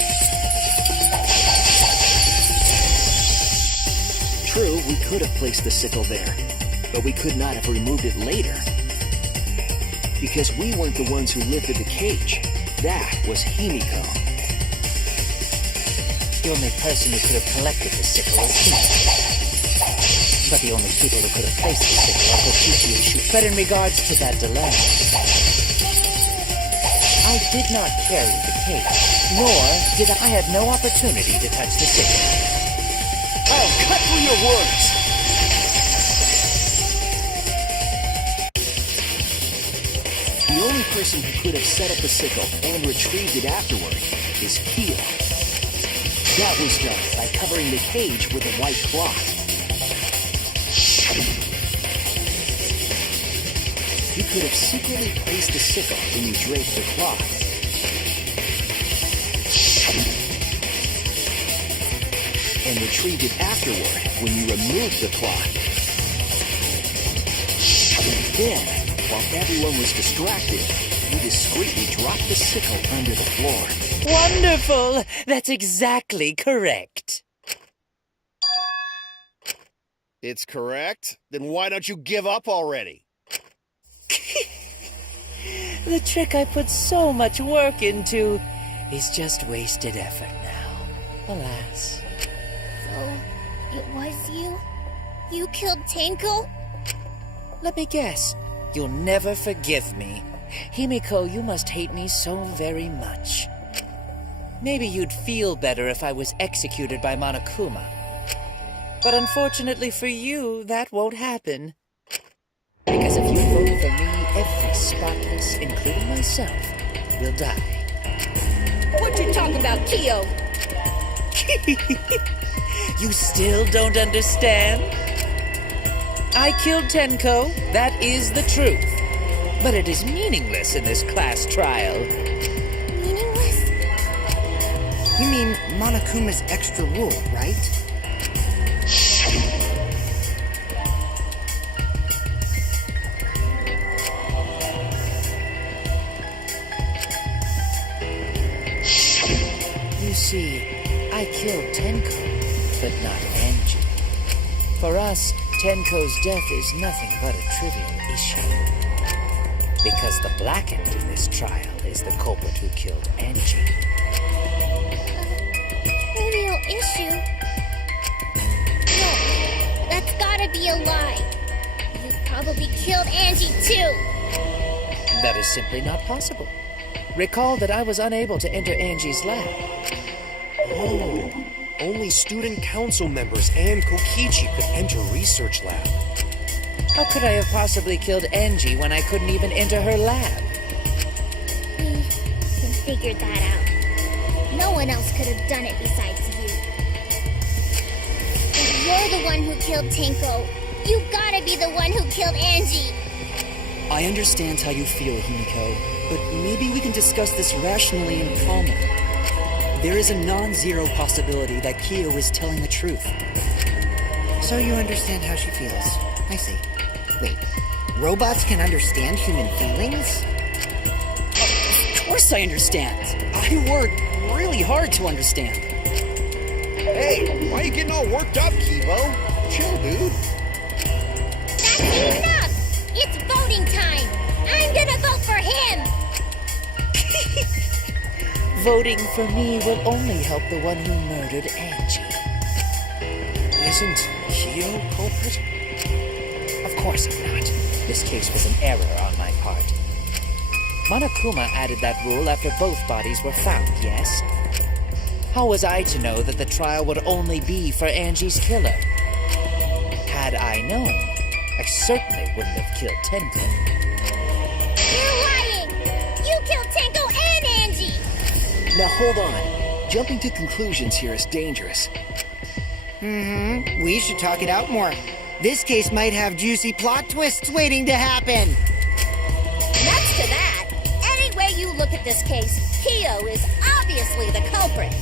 True, we could have placed the sickle there, but we could not have removed it later. Because we weren't the ones who lifted the cage. That was Himiko. The only person who could have collected the sickle is Himiko. But the only people who could have placed the sickle are Kokichi and Shuichi. But in regards to that dilemma, I did not carry the cage, nor did I have no opportunity to touch the sickle. Oh, cut through your words! The only person who could have set up the sickle and retrieved it afterward is Kyo. That was done by covering the cage with a white cloth. You could have secretly placed the sickle when you draped the cloth. And retrieved it afterward when you removed the cloth. Then, while everyone was distracted, you discreetly dropped the sickle under the floor. Wonderful! That's exactly correct. It's correct? Then why don't you give up already? The trick I put so much work into is just wasted effort now. Alas. So, it was you? You killed Tenko? Let me guess. You'll never forgive me. Himiko, you must hate me so very much. Maybe you'd feel better if I was executed by Monokuma. But unfortunately for you, that won't happen. Because if you vote for me, every spotless, including myself, will die. What you talking about, Kyo? You still don't understand? I killed Tenko, that is the truth. But it is meaningless in this class trial. Meaningless? You mean Monokuma's extra rule, right? You see, I killed Tenko, but not Angie. For us, Tenko's death is nothing but a trivial issue. Because the blackened in this trial is the culprit who killed Angie. Trivial issue? No, that's gotta be a lie. You probably killed Angie too. That is simply not possible. Recall that I was unable to enter Angie's lab. Oh, only student council members and Kokichi could enter research lab. How could I have possibly killed Angie when I couldn't even enter her lab? We can figure that out. No one else could have done it besides you. If you're the one who killed Tenko, you gotta be the one who killed Angie. I understand how you feel, Himiko, but maybe we can discuss this rationally and calmly. There is a non-zero possibility that Kyo is telling the truth. So you understand how she feels. I see. Wait, robots can understand human feelings? Of course I understand. I worked really hard to understand. Hey, why are you getting all worked up, Kibo? Chill, dude. That's enough! It's voting time! I'm gonna vote for him! Voting for me will only help the one who murdered Angie. Isn't Kyo culprit? Of course not. This case was an error on my part. Monokuma added that rule after both bodies were found, yes? How was I to know that the trial would only be for Angie's killer? Had I known, I certainly wouldn't have killed Tenko. You're lying! Now hold on. Jumping to conclusions here is dangerous. We should talk it out more. This case might have juicy plot twists waiting to happen. Next to that, any way you look at this case, Kyo is obviously the culprit.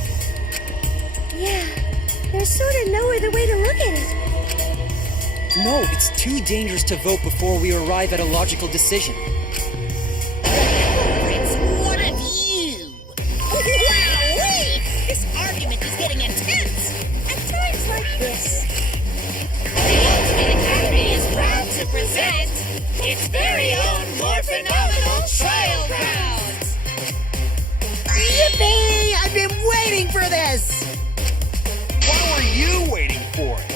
Yeah, there's sort of no other way to look at it. No, it's too dangerous to vote before we arrive at a logical decision. Culprits, one of you! Wowee! This argument is getting intense! At times like this, The Ultimate Academy is proud to present its very own more phenomenal trial grounds! Yippee! I've been waiting for this! Why were you waiting for it?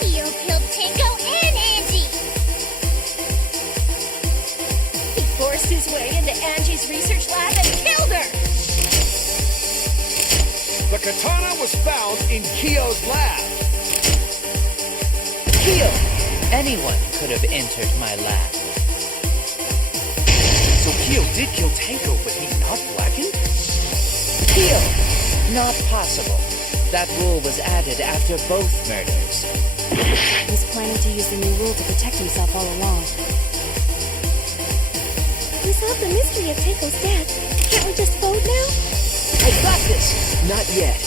Kyo killed Tenko and Angie. He forced his way into Angie's research lab and killed her. The katana was found in Kyo's lab. Kyo! Anyone could have entered my lab. So Kyo did kill Tenko, but he's not blackened? Kyo! Not possible. That rule was added after both murders. He's planning to use the new rule to protect himself all along. We solved the mystery of Tenko's death. Can't we just vote now? I got this! Not yet.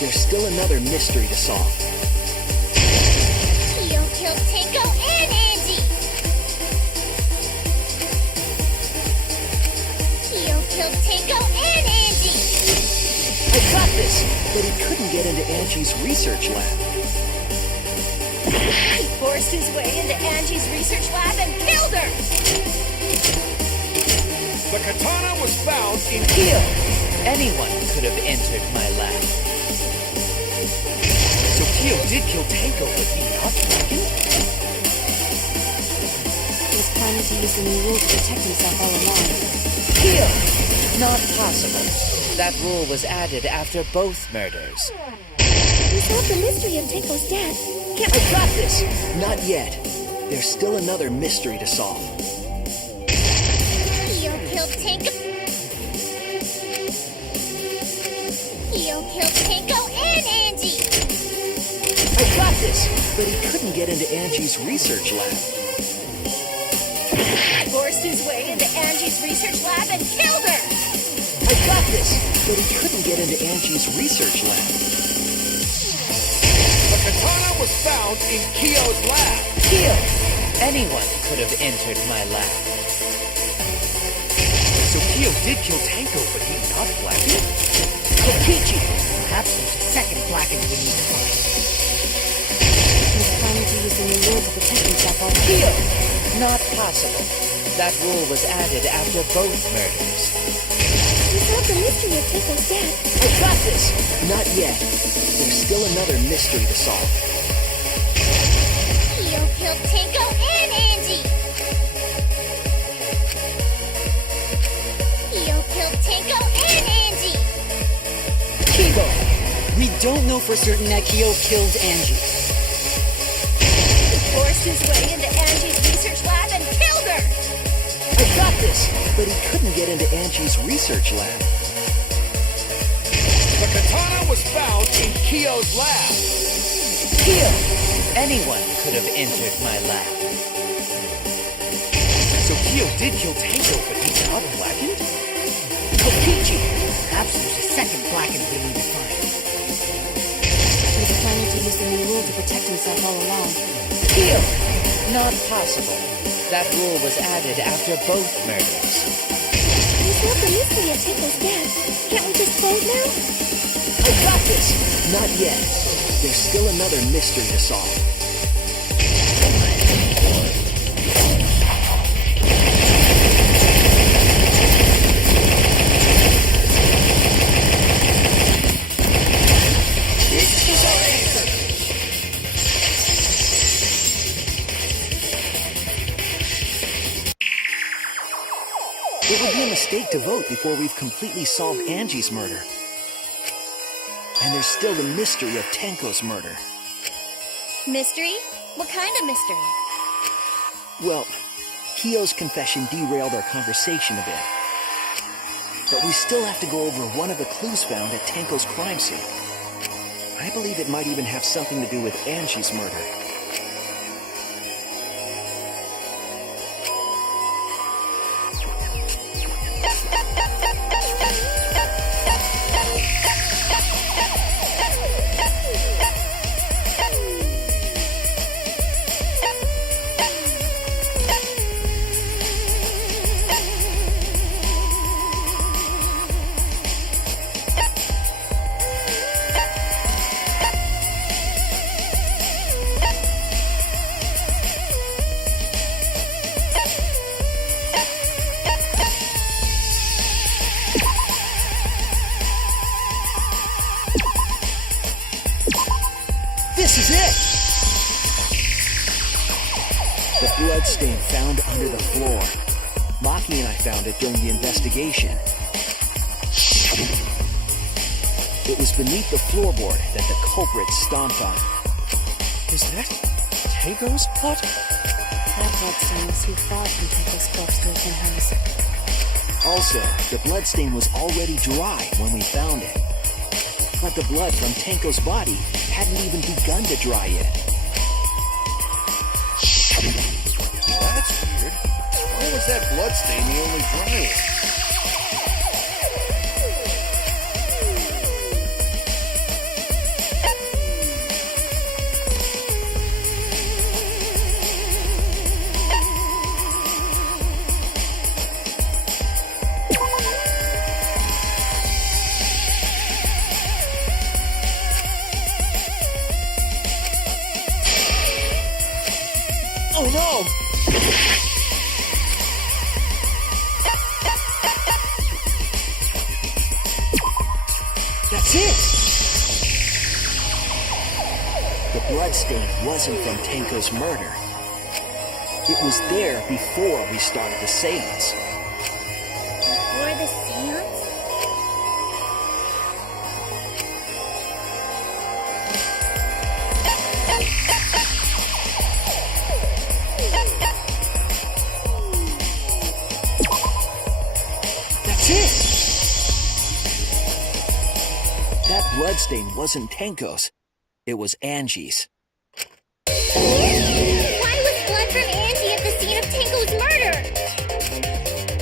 There's still another mystery to solve. Kyo killed Tenko and Angie. Kyo killed Tenko and Angie. I got this! But he couldn't get into Angie's research lab. He forced his way into Angie's research lab and killed her. The katana was found in Kyo! Anyone could have entered my lab. So Kyo did kill Tenko, but he's not blackened? He's planning to use the new rule to protect himself all along. Kyo! Not possible. That rule was added after both murders. We solved the mystery of Tenko's death. Can't I got this! Not yet. There's still another mystery to solve. Kyo killed Tenko. Kyo killed Tenko and Angie. I got this! But he couldn't get into Angie's research lab. He forced his way into Angie's research lab and killed her. I got this! But he couldn't get into Angie's research lab. The katana was found in Kyo's lab. Kyo! Anyone could have entered my lab. So Kyo did kill Tenko, but he's not blackened? Kokichi! Perhaps there's a second blackened we need to find. He's planning to use the new rule to protect himself all along. Kyo! Not possible. That rule was added after both murders. We solved the mystery of Tenko's death. I got this! Not yet. There's still another mystery to solve. Kyo killed Tenko and Angie. Kyo killed Tenko and Angie. Kibo! We don't know for certain that Kyo killed Angie. He forced his way into Angie's research lab and killed her. I got this! But he couldn't get into Angie's research lab. The katana was found in Kyo's lab. Kyo! Anyone could have entered my lab. So Kyo did kill Tenko, but he's not blackened? Kokichi! Perhaps there's a second blackened we need to find. He's planning to use the new rule to protect himself all along. Kyo! Not possible. That rule was added after both murders. We solved the mystery of Tenko's death. Can't we just close now? I got this! Not yet. There's still another mystery to solve. It would be a mistake to vote before we've completely solved Angie's murder. And there's still the mystery of Tenko's murder. Mystery? What kind of mystery? Well, Kyo's confession derailed our conversation a bit. But we still have to go over one of the clues found at Tenko's crime scene. I believe it might even have something to do with Angie's murder. This is it! The bloodstain found under the floor. Maki and I found it during the investigation. It was beneath the floorboard that the culprit stomped on. Is that Tenko's blood? That bloodstain was who fought from Tenko's corpse to within hers. Also, the bloodstain was already dry when we found it. But the blood from Tenko's body hadn't even begun to dry yet. That's weird. Why was that bloodstain the only dry one? Oh no! That's it! The bloodstain wasn't from Tenko's murder. It was there before we started the seance. Or the seance? That's it! That bloodstain wasn't Tenko's. It was Angie's. Why was blood from Angie at the scene of Tenko's murder?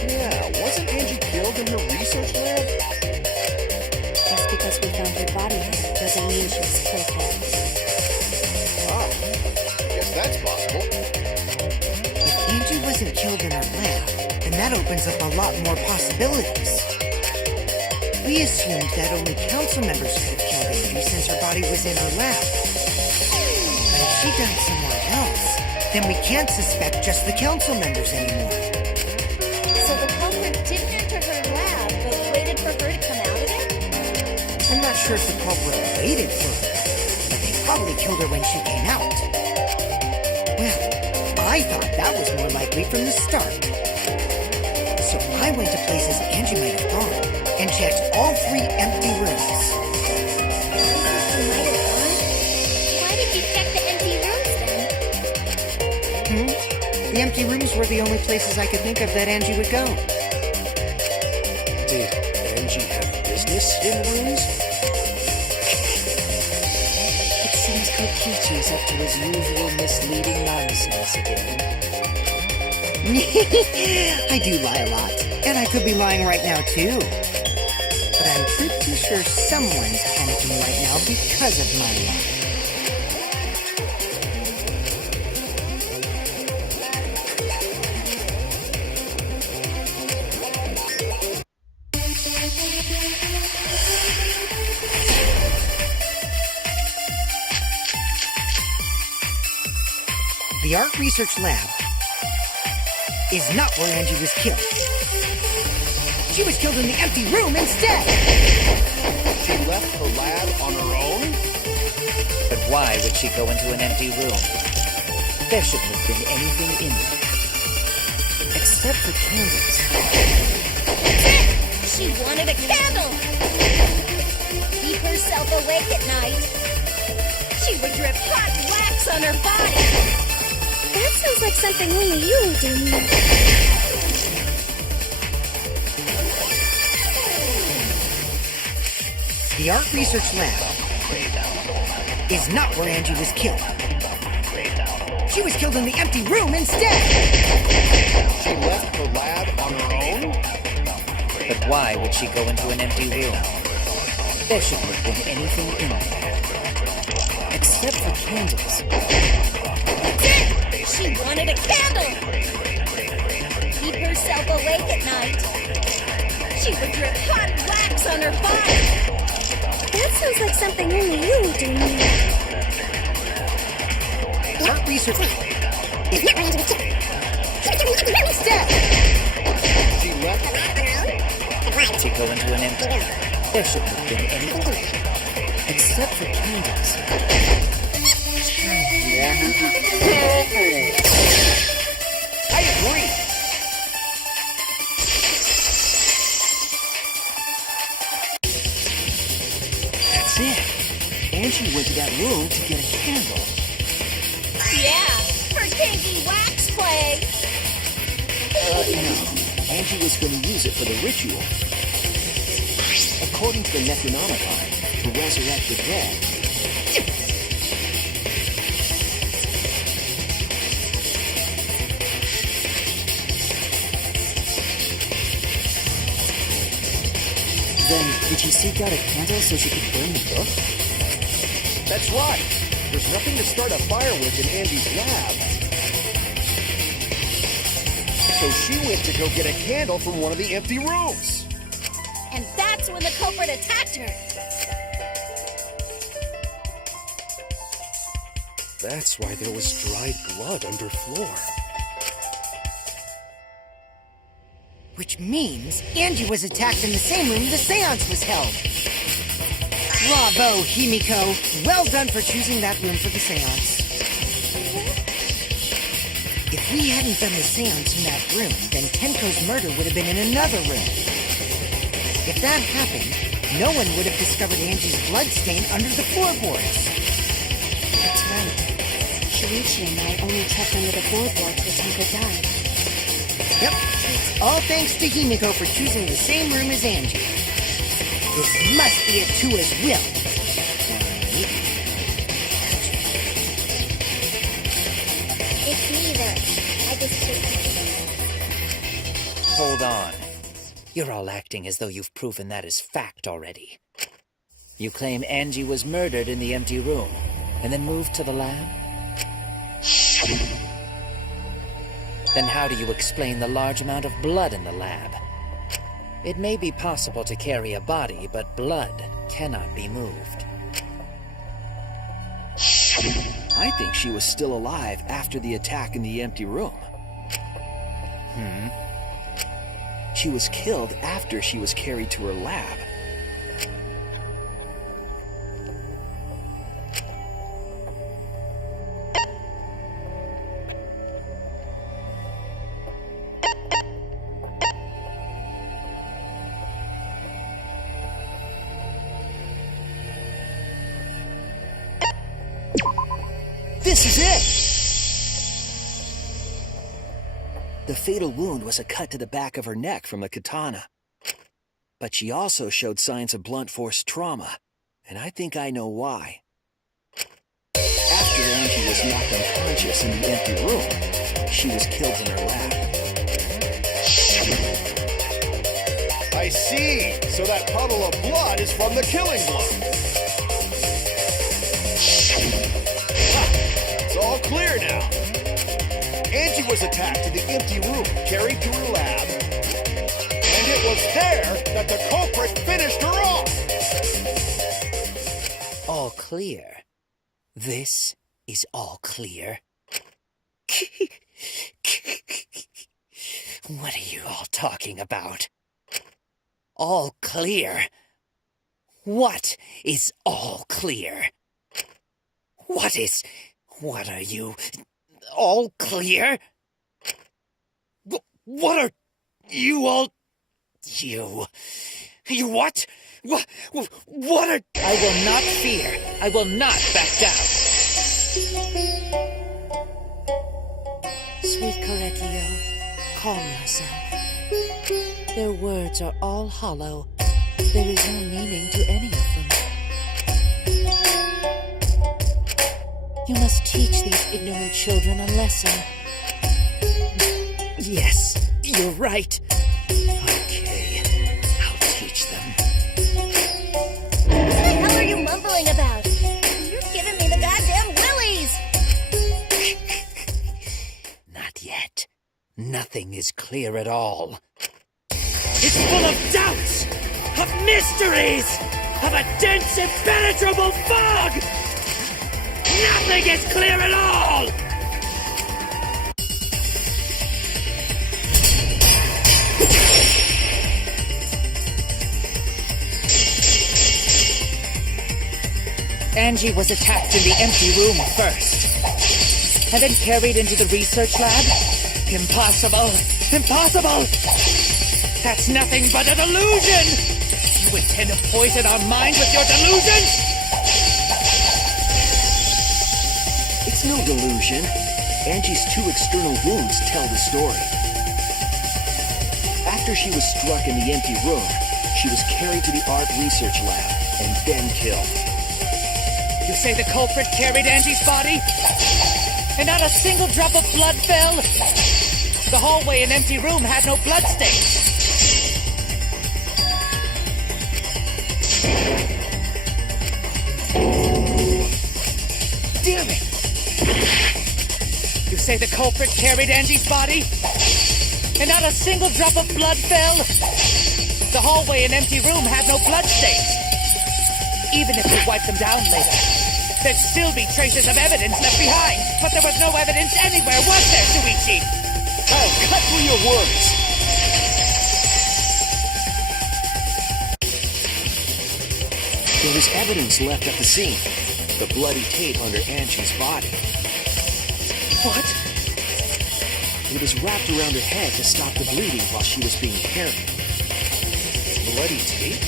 Yeah, wasn't Angie killed in her research lab? Just because we found her body here doesn't mean she was killed there. Ah, I guess that's possible. If Angie wasn't killed in her lab, then that opens up a lot more possibilities. We assumed that only council members could have killed Angie since her body was in her lab. But if she died somewhere else, then we can't suspect just the council members anymore. So the culprit didn't enter her lab, but waited for her to come out of it? I'm not sure if the culprit waited for her, but they probably killed her when she came out. Well, I thought that was more likely from the start. So I went to places Angie might have gone and checked all 3 empty rooms. Places she might have gone? Why did you check the empty rooms then? The empty rooms were the only places I could think of that Angie would go. Did Angie have business in rooms? It seems Kokichi's up to his usual misleading nonsense again. I do lie a lot, and I could be lying right now too. But I'm pretty sure someone's panicking right now because of my lie. The art research lab is not where Angie was killed. She was killed in the empty room instead! She left her lab on her own? But why would she go into an empty room? There shouldn't have been anything in there. Except for candles. She wanted a candle! Keep herself awake at night. She would drip hot wax on her body. That sounds like something only you would do, Mia. The art research lab is not where Angie was killed. She was killed in the empty room instead! She left her lab on her own? But why would she go into an empty room? There shouldn't have been anything in there. Except for candles. She wanted a candle! Keep herself awake at night. She would drip hot wax on her body. That sounds like something only you would do, Mia. The art research lab is not where Angie was killed. She was killed in the empty room instead! She left her To go into an empty room. There shouldn't have been anything. Except for candles. I agree! That's it. Angie went to that room to get a candle. Yeah, for kinky wax play. No. Angie was going to use it for the ritual. According to the Necronomicon, to resurrect the dead. Then, did she seek out a candle so she could burn the book? That's right. There's nothing to start a fire with in Angie's lab. So she went to go get a candle from one of the empty rooms. And that's when the culprit attacked her. That's why there was dried blood under floor. Which means Angie was attacked in the same room the seance was held. Bravo, Himiko. Well done for choosing that room for the seance. If we hadn't done the seance in that room, then Tenko's murder would have been in another room. If that happened, no one would have discovered Angie's blood stain under the floorboards. That's right. Shinichi and I only checked under the floorboards where Tenko died. Yep, it's all thanks to Himiko for choosing the same room as Angie. This must be a Tua's will. It's neither. I just Hold on. You're all acting as though you've proven that as fact already. You claim Angie was murdered in the empty room, and then moved to the lab? Then how do you explain the large amount of blood in the lab? It may be possible to carry a body, but blood cannot be moved. I think she was still alive after the attack in the empty room. She was killed after she was carried to her lab. This is it! The fatal wound was a cut to the back of her neck from a katana. But she also showed signs of blunt force trauma, and I think I know why. After Angie was knocked unconscious in the empty room, she was killed in her lab. I see. So that puddle of blood is from the killing blow. It's all clear now. Angie was attacked in the empty room, carried to her lab, and it was there that the culprit finished her off. All clear. This is all clear. What are you all talking about? All clear? What is all clear? What are you? All clear? What are you all? You what? What are? I will not fear. I will not back down. Sweet Korekio, calm yourself. Their words are all hollow. There is no meaning to any of them. You must teach these ignorant children a lesson. Yes, you're right. Okay, I'll teach them. What the hell are you mumbling about? You're giving me the goddamn willies! Not yet. Nothing is clear at all. It's full of doubts, of mysteries, of a dense, impenetrable fog! Nothing is clear at all! Angie was attacked in the empty room first, and then carried into the research lab? Impossible! Impossible! That's nothing but a delusion! You intend to poison our minds with your delusions? It's no delusion. Angie's 2 external wounds tell the story. After she was struck in the empty room, she was carried to the art research lab and then killed. You say the culprit carried Angie's body? And not a single drop of blood fell? The hallway and empty room had no bloodstains. Damn it! You say the culprit carried Angie's body? And not a single drop of blood fell? The hallway and empty room had no bloodstains. Even if we wipe them down later, there'd still be traces of evidence left behind. But there was no evidence anywhere, was there, Shuichi? Oh, cut through your words. There was evidence left at the scene. The bloody tape under Angie's body. What? It was wrapped around her head to stop the bleeding while she was being carried. Bloody tape?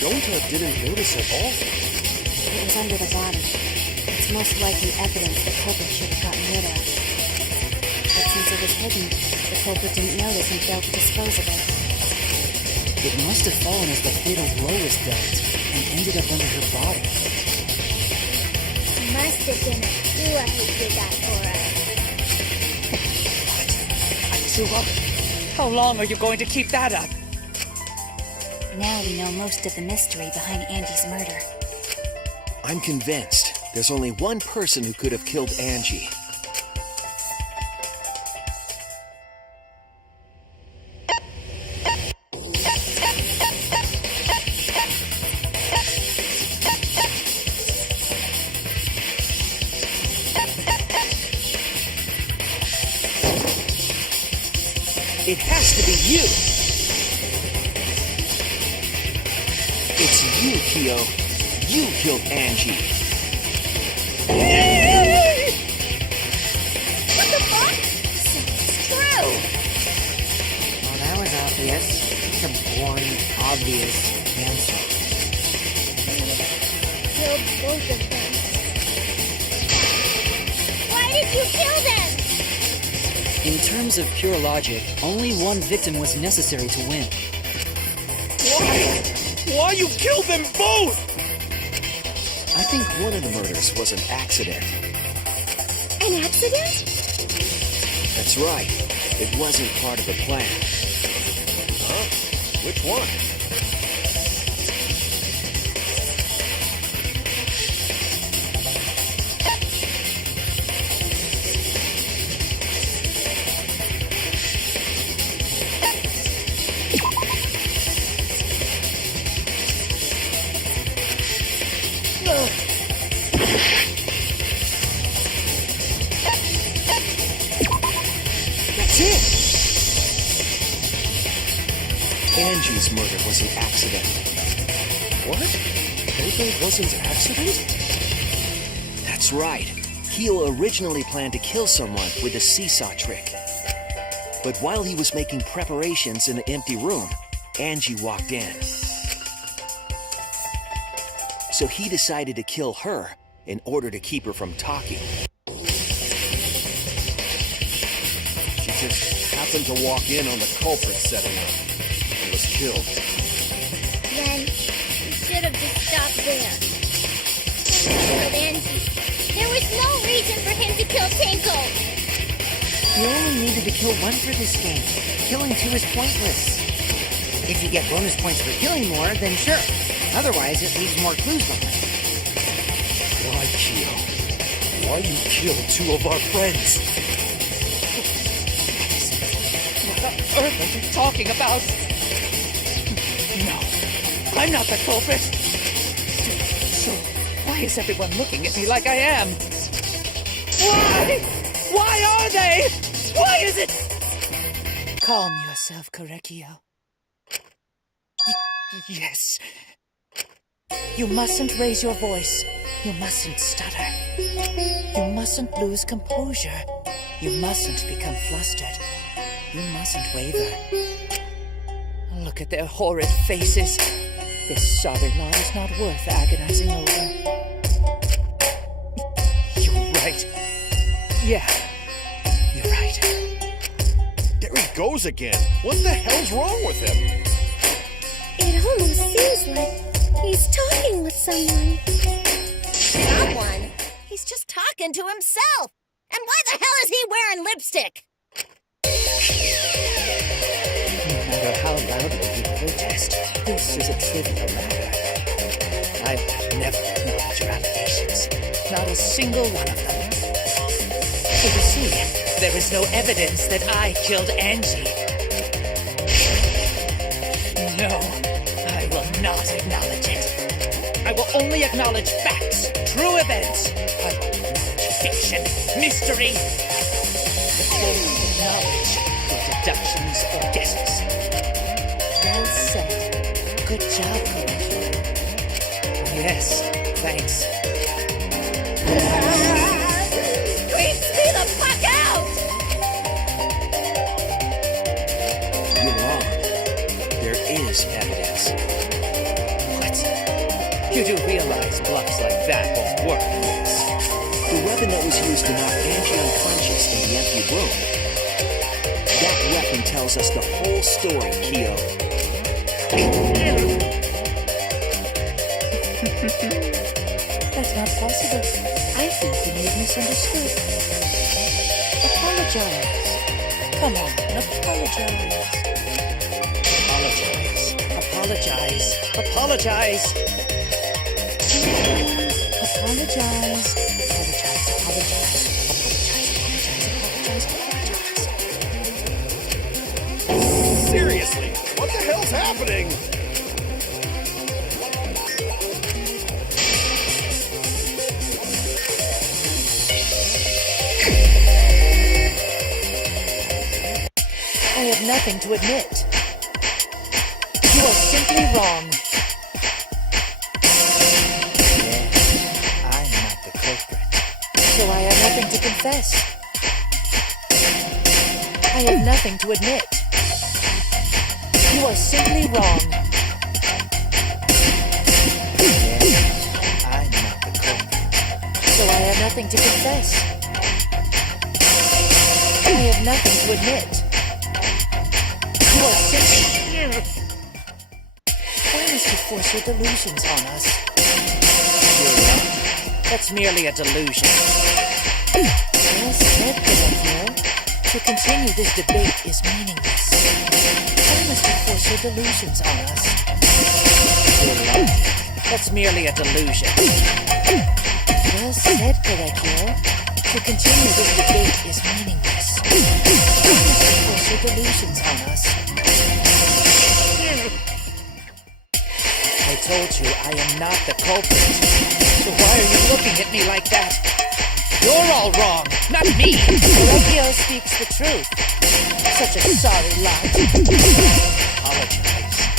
Gonta didn't notice at all. It was under the body. It's most likely evidence the culprit should have gotten rid of. But since it was hidden, the culprit didn't notice and failed to dispose of it. It must have fallen as the fatal blow was dealt and ended up under her body. Must have been Akua who did that for us. Akua? How long are you going to keep that up? Now we know most of the mystery behind Angie's murder. I'm convinced there's only one person who could have killed Angie. It has to be you! It's you, Kyo. You killed Angie. What the fuck? So it's true! Well, that was obvious. It's a boring, obvious answer. Killed both of them. Why did you kill them? In terms of pure logic, only one victim was necessary to win. Why you killed them both? I think one of the murders was an accident. An accident? That's right. It wasn't part of the plan. Huh? Which one? Angie's murder was an accident. What? Tenko wasn't an accident? That's right. Kyo originally planned to kill someone with a seesaw trick. But while he was making preparations in the empty room, Angie walked in. So he decided to kill her in order to keep her from talking. She just happened to walk in on the culprit setting up and was killed. Then you should have just stopped there. Tenko killed Angie. There was no reason for him to kill Tenko. You only needed to kill one for this game. Killing two is pointless. If you get bonus points for killing more, then sure. Otherwise, it leaves more clues behind. Why, Kyo? Why you killed two of our friends? What on earth are you talking about? No, I'm not the culprit. So, why is everyone looking at me like I am? Why? Why are they? Why is it? Calm yourself, Korekio. Yes. You mustn't raise your voice. You mustn't stutter. You mustn't lose composure. You mustn't become flustered. You mustn't waver. Look at their horrid faces. This sorry law is not worth agonizing over. You're right. Yeah, you're right. There he goes again. What the hell's wrong with him? It almost seems like he's talking with someone. Someone? He's just talking to himself. And why the hell is he wearing lipstick? No matter how loudly you protest, this is a trivial matter. I will never acknowledge your allegations. Not a single one of them. So you see, there is no evidence that I killed Angie. No, I will not acknowledge it. I will only acknowledge facts, true events. I won't acknowledge fiction, mystery. I won't acknowledge your deductions or guesses. Well said. Good job, Korekio. Yes, thanks. Creeps me the fuck out! You're wrong. There is evidence. What? You do realize bluffs like that won't work, yes? The weapon that was used to knock Angie unconscious in the empty room. That weapon tells us the whole story, Kyo. That's not possible. I think you may have misunderstood. Apologize. Come on, apologize. Apologize. Apologize. Apologize. Apologize. Apologize. Seriously, what the hell's happening? I have nothing to admit. You are simply wrong. Yeah, I'm not the culprit. So I have nothing to confess. I have nothing to admit. You are simply wrong. Yeah, I'm not the culprit. So I have nothing to confess. I have nothing to admit. You are simply... Why must you force your delusions on us? You're wrong. That's merely a delusion. Well said, Pinocchio. To continue this debate is meaningless. Why must you force your delusions on us? You're wrong. That's merely a delusion. Well said, Pinocchio. To continue this debate is meaningless. Why must you force your delusions on us? I told you I am not the culprit. So why are you looking at me like that? You're all wrong, not me. Pinocchio speaks the truth. Such a sorry lie. Apologize.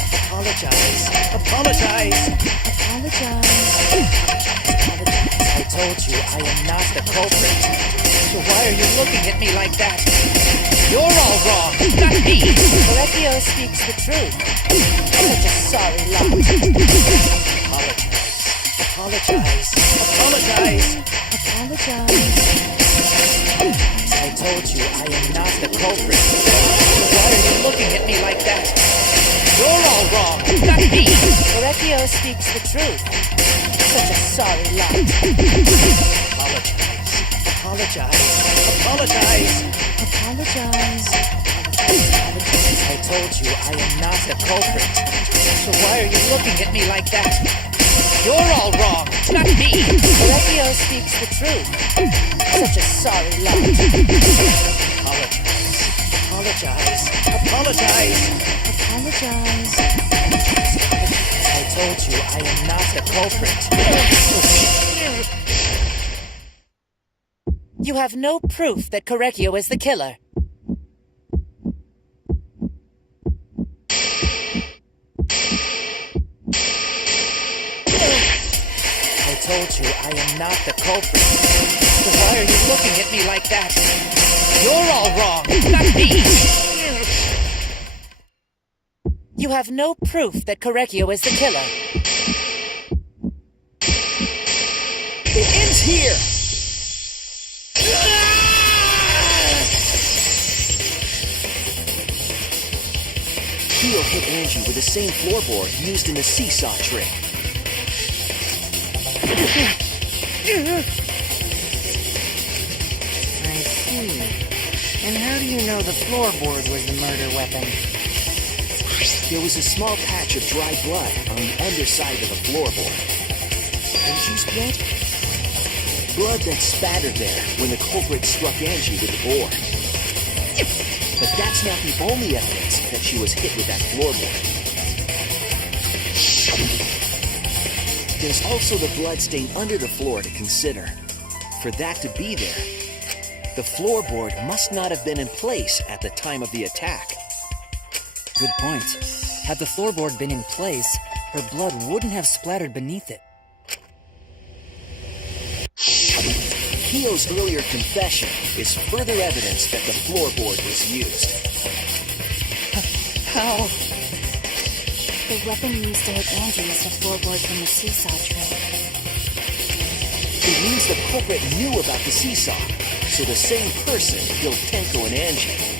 Apologize. Apologize. Apologize. I told you I am not the culprit. So why are you looking at me like that? You're all wrong, not me. Correcchio speaks the truth. Such a sorry lot. Apologize. Apologize. Apologize. I told you I am not the culprit. So why are you looking at me like that? You're all wrong, not me. Correcchio speaks the truth. Such a sorry lot. Apologize. Apologize. Apologize. I told you I am not the culprit. So why are you looking at me like that? You're all wrong, not me. Correcchio speaks the truth. Such a sorry lot. Apologize. Apologize. Apologize. I told you I am not the culprit. You have no proof that Correcchio is the killer. I told you I am not the culprit. So why are you looking at me like that? You're all wrong, not me. You have no proof that Correcchio is the killer. It ends here! Kyo hit Angie with the same floorboard used in the seesaw trick. I see. And how do you know the floorboard was the murder weapon? There was a small patch of dry blood on the underside of the floorboard. Angie's blood? Blood that spattered there when the culprit struck Angie with the board. But that's not the only evidence that she was hit with that floorboard. There's also the blood stain under the floor to consider. For that to be there, the floorboard must not have been in place at the time of the attack. Good point. Had the floorboard been in place, her blood wouldn't have splattered beneath it. Kyo's earlier confession is further evidence that the floorboard was used. How? The weapon used to hit Angie is the floorboard from the seesaw trick. It means the culprit knew about the seesaw, so the same person killed Tenko and Angie.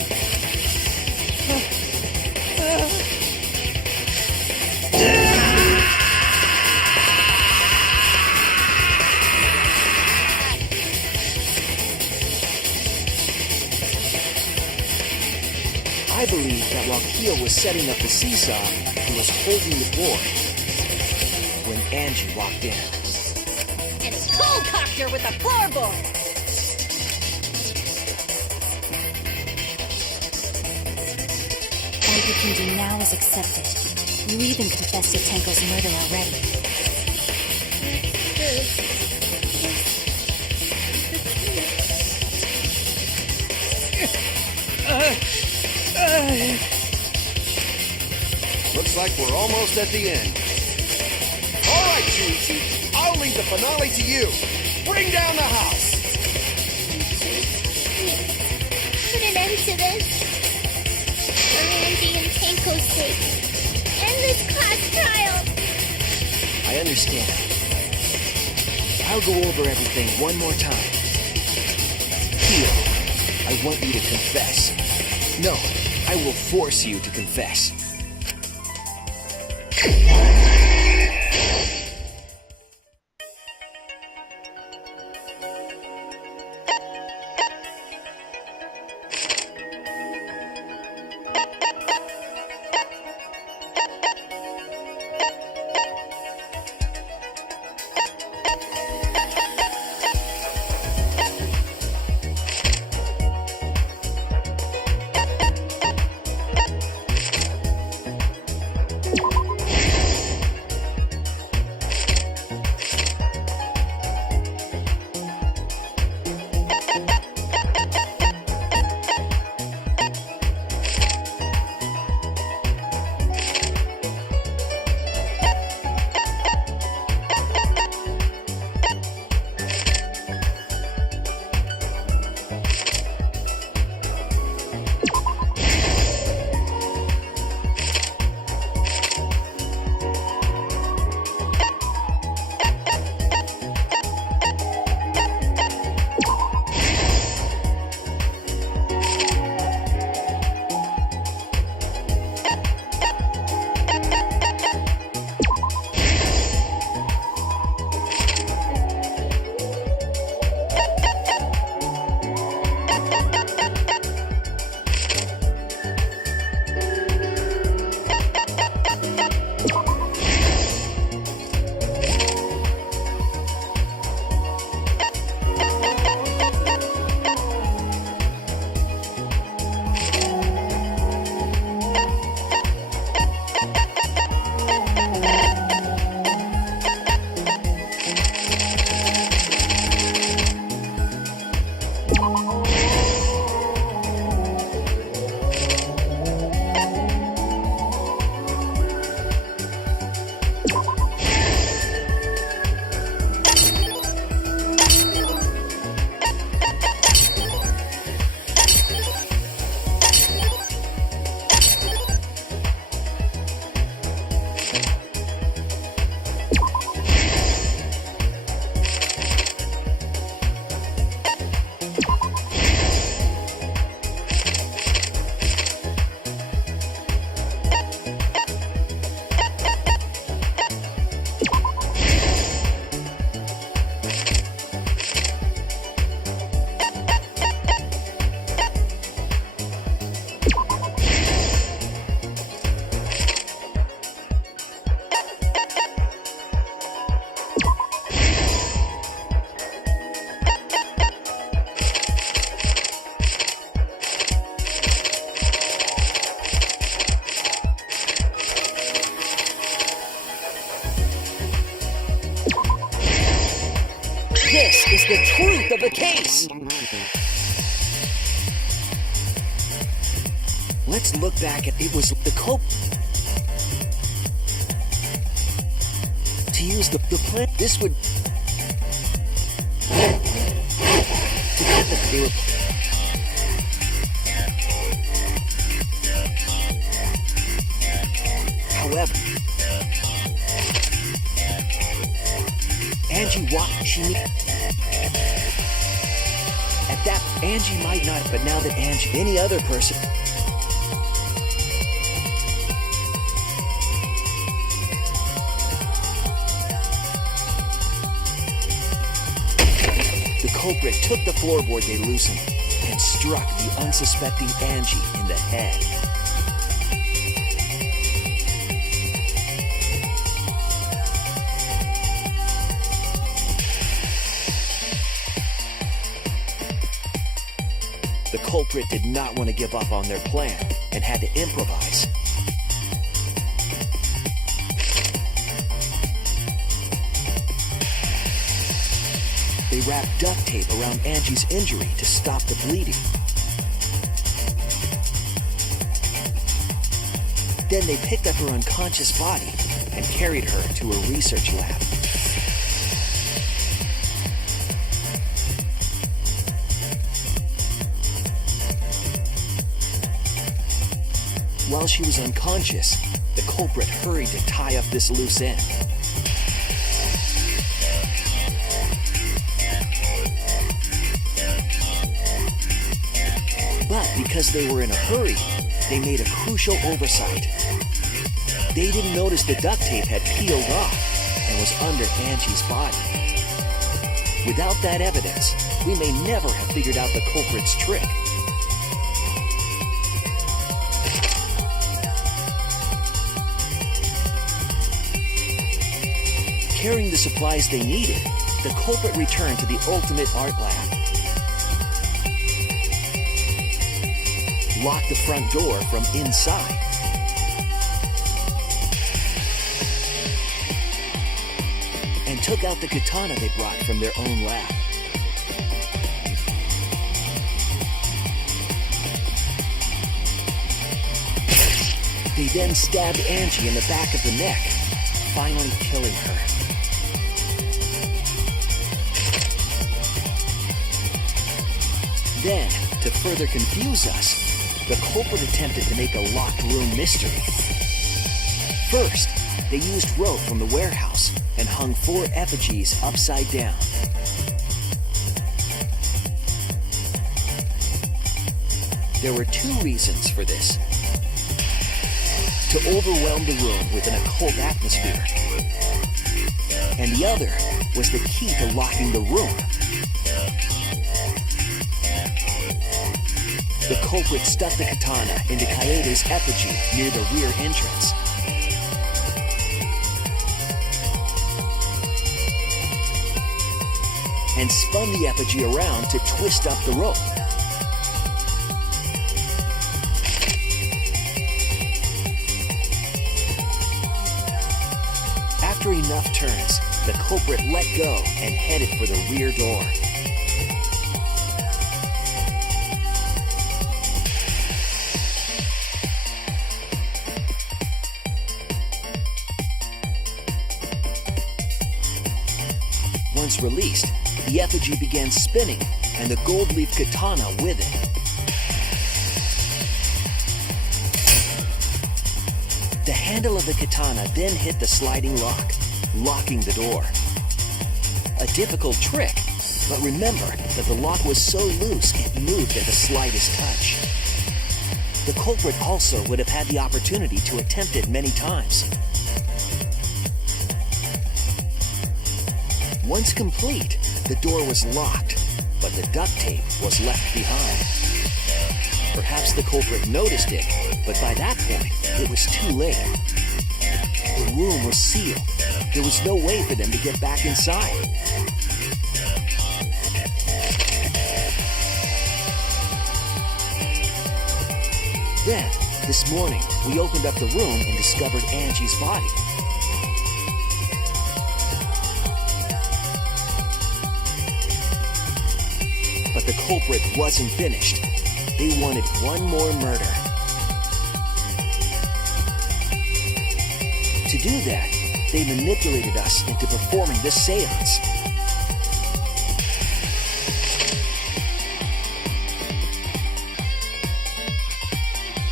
I believe that while Kyo was setting up the seesaw, he was holding the board when Angie walked in. And it's cold-cocked her with a floorboard. All you can do now is accept it. You even confessed to Tenko's murder already. Looks like we're almost at the end. All right, Shuichi, I'll leave the finale to you. Bring down the house. Put an end to this. For Angie and Tenko's sake. End this class trial. I understand. I'll go over everything one more time. Kyo, I want you to confess. No, I will force you to confess. This is the truth of the case. Let's look back at it was the to use the plan. This would they were however, Angie walked. At that, Angie might not, but now that Angie, any other person. The culprit took the floorboard they loosened and struck the unsuspecting Angie in the head. The culprit did not want to give up on their plan and had to improvise. They wrapped duct tape around Angie's injury to stop the bleeding. Then they picked up her unconscious body and carried her to a research lab. While she was unconscious, the culprit hurried to tie up this loose end. But because they were in a hurry, they made a crucial oversight. They didn't notice the duct tape had peeled off and was under Angie's body. Without that evidence, we may never have figured out the culprit's trick. Carrying the supplies they needed, the culprit returned to the ultimate art lab. Locked the front door from inside. And took out the katana they brought from their own lab. They then stabbed Angie in the back of the neck, finally killing her. Then, to further confuse us, the culprit attempted to make a locked room mystery. First, they used rope from the warehouse and hung 4 effigies upside down. There were 2 reasons for this. To overwhelm the room with an occult atmosphere. And the other was the key to locking the room. The culprit stuck the katana into Kaede's effigy near the rear entrance. And spun the effigy around to twist up the rope. After enough turns, the culprit let go and headed for the rear door. Once released, the effigy began spinning, and the gold leaf katana with it. The handle of the katana then hit the sliding lock, locking the door. A difficult trick, but remember that the lock was so loose it moved at the slightest touch. The culprit also would have had the opportunity to attempt it many times. Once complete, the door was locked, but the duct tape was left behind. Perhaps the culprit noticed it, but by that point, it was too late. The room was sealed. There was no way for them to get back inside. Then, this morning, we opened up the room and discovered Angie's body. But the culprit wasn't finished. They wanted one more murder. To do that, they manipulated us into performing this seance.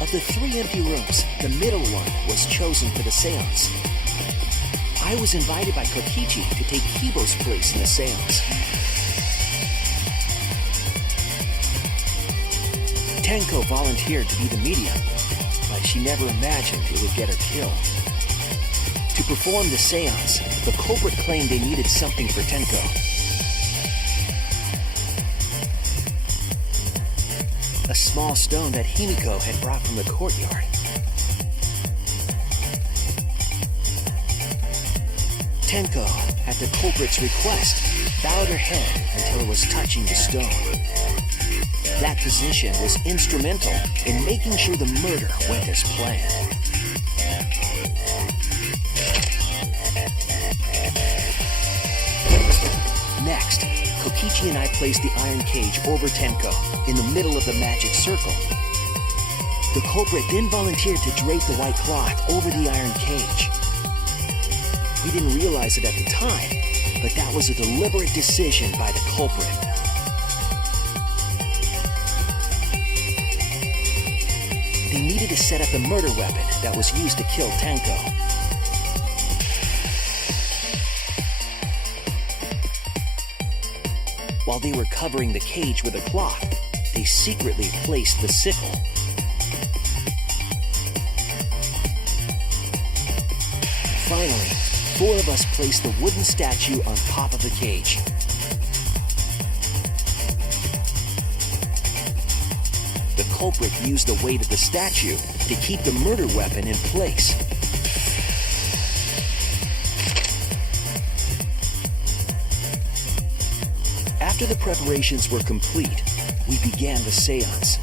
Of the 3 empty rooms, the middle one was chosen for the seance. I was invited by Kokichi to take Kibo's place in the seance. Tenko volunteered to be the medium, but she never imagined it would get her killed. To perform the seance, the culprit claimed they needed something for Tenko. A small stone that Himiko had brought from the courtyard. Tenko, at the culprit's request, bowed her head until it was touching the stone. That position was instrumental in making sure the murder went as planned. Next, Kokichi and I placed the iron cage over Tenko in the middle of the magic circle. The culprit then volunteered to drape the white cloth over the iron cage. We didn't realize it at the time, but that was a deliberate decision by the culprit. They needed to set up the murder weapon that was used to kill Tenko. While they were covering the cage with a cloth, they secretly placed the sickle. Finally, 4 of us placed the wooden statue on top of the cage. The culprit used the weight of the statue to keep the murder weapon in place. After the preparations were complete, we began the seance.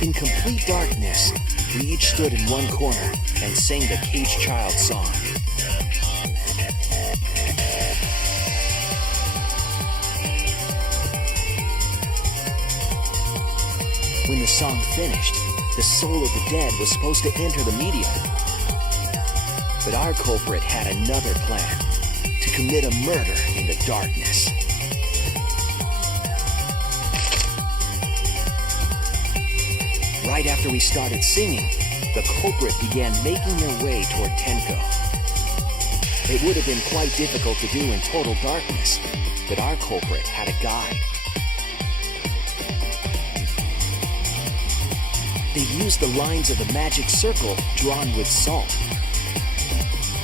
In complete darkness, we each stood in one corner and sang the Cage Child song. When the song finished, the soul of the dead was supposed to enter the medium. But our culprit had another plan, to commit a murder in the darkness. Right after we started singing, the culprit began making their way toward Tenko. It would have been quite difficult to do in total darkness, but our culprit had a guide. They used the lines of the magic circle drawn with salt.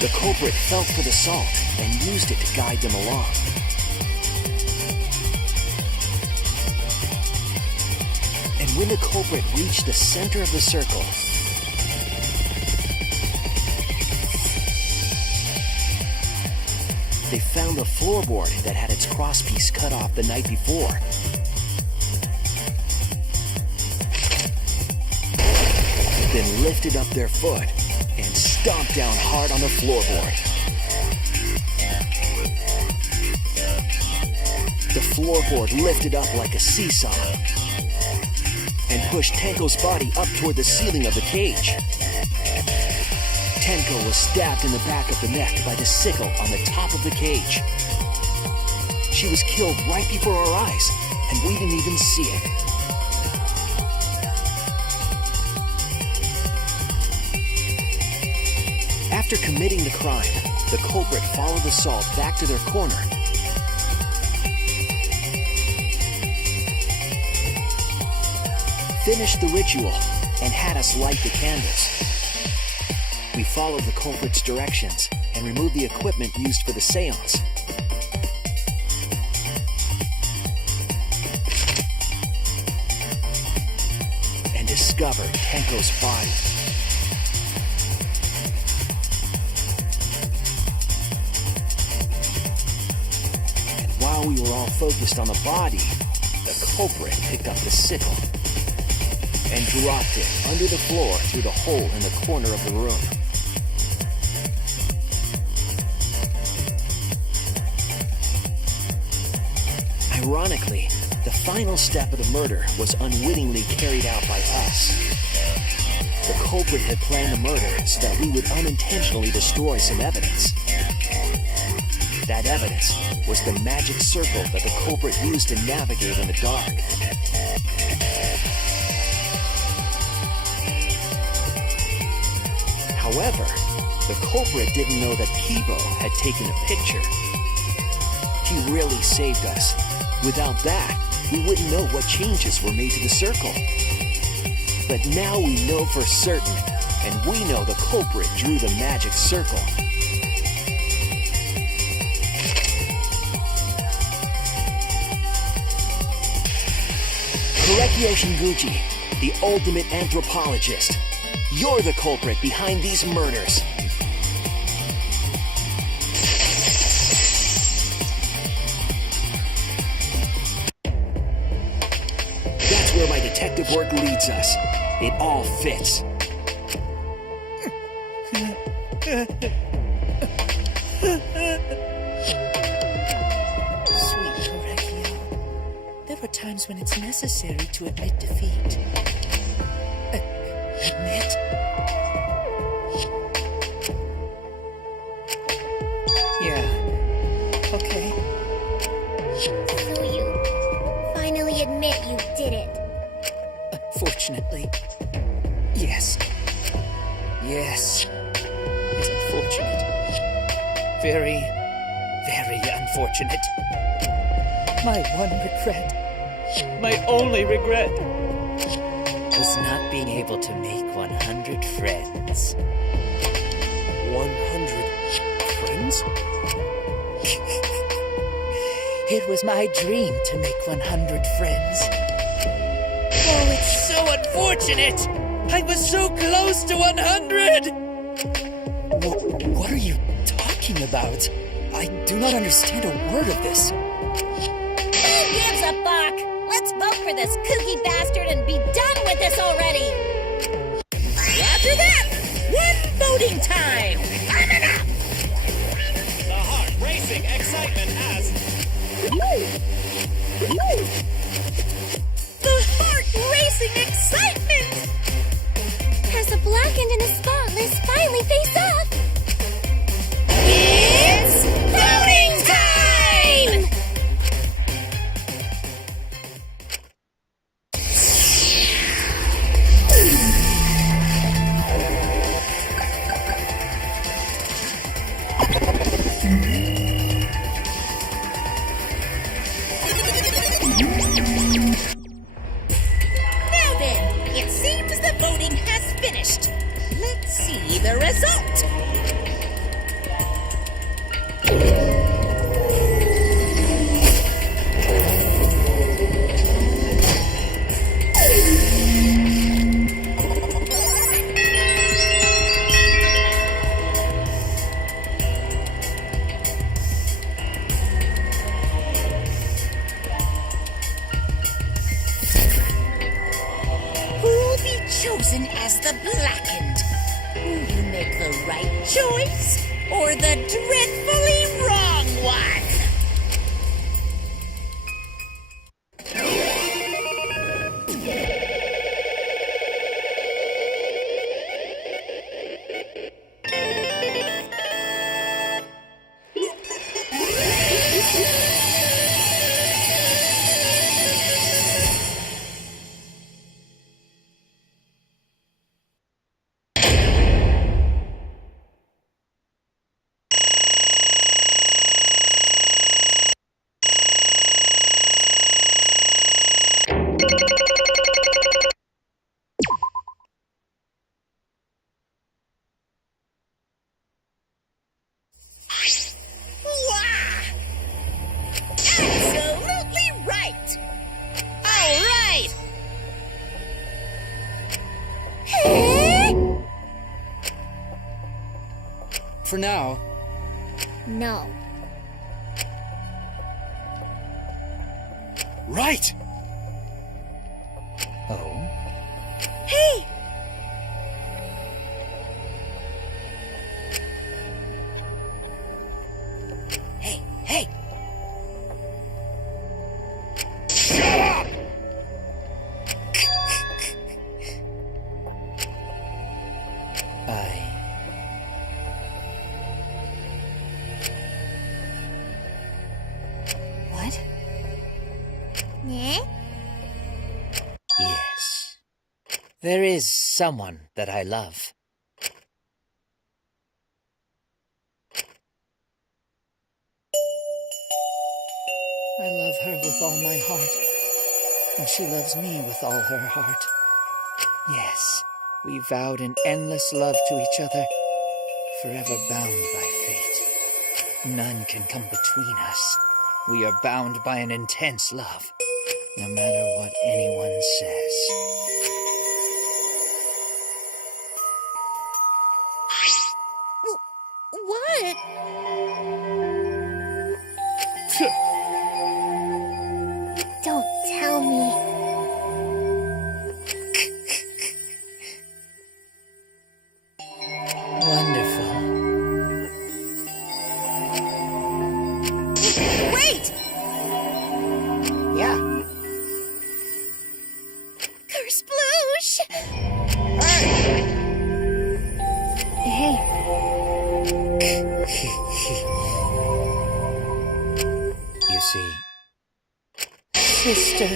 The culprit felt for the salt and used it to guide them along. And when the culprit reached the center of the circle, they found the floorboard that had its crosspiece cut off the night before. Then lifted up their foot and stomped down hard on the floorboard. The floorboard lifted up like a seesaw and pushed Tenko's body up toward the ceiling of the cage. Tenko was stabbed in the back of the neck by the sickle on the top of the cage. She was killed right before our eyes, and we didn't even see it. After committing the crime, the culprit followed the salt back to their corner. Finished the ritual and had us light the candles. We followed the culprit's directions and removed the equipment used for the seance. And discovered Tenko's body. And while we were all focused on the body, the culprit picked up the sickle and dropped it under the floor through the hole in the corner of the room. Ironically, the final step of the murder was unwittingly carried out by us. The culprit had planned the murder so that we would unintentionally destroy some evidence. That evidence was the magic circle that the culprit used to navigate in the dark. However, the culprit didn't know that Kibo had taken a picture. He really saved us. Without that, we wouldn't know what changes were made to the circle. But now we know for certain, and we know the culprit drew the magic circle. Korekyo Shinguchi, the ultimate anthropologist. You're the culprit behind these murders. That's where my detective work leads us. It all fits. Sweet Korekyo, there are times when it's necessary to admit defeat. Admit? Yeah. Okay. So you finally admit you did it. Unfortunately, yes. Yes. It's unfortunate. Very, very unfortunate. My one regret, my only regret, was not being able to make 100 friends. 100 friends? It was my dream to make 100 friends. Oh, it's so unfortunate! I was so close to 100! What are you talking about? I do not understand a word of this. Who gives a fuck? Let's vote for this kooky bastard and be done with this already! Roger that! One voting time! Coming up! The heart racing excitement as The heart-racing excitement! As the blackened and the spotless finally face off! It's voting time! Now then, it seems the voting has finished. Let's see the result. Who'll be chosen as the blackened? Will you make the right choice or the dreadfully wrong one? Absolutely right! All right! For now, No. right. oh, There is someone that I love. I love her with all my heart, and she loves me with all her heart. Yes, we vowed an endless love to each other, forever bound by fate. None can come between us. We are bound by an intense love, no matter what anyone says. What? Don't tell me. Wonderful. Wait! Yeah. Kersploosh! Hey, You see, sister.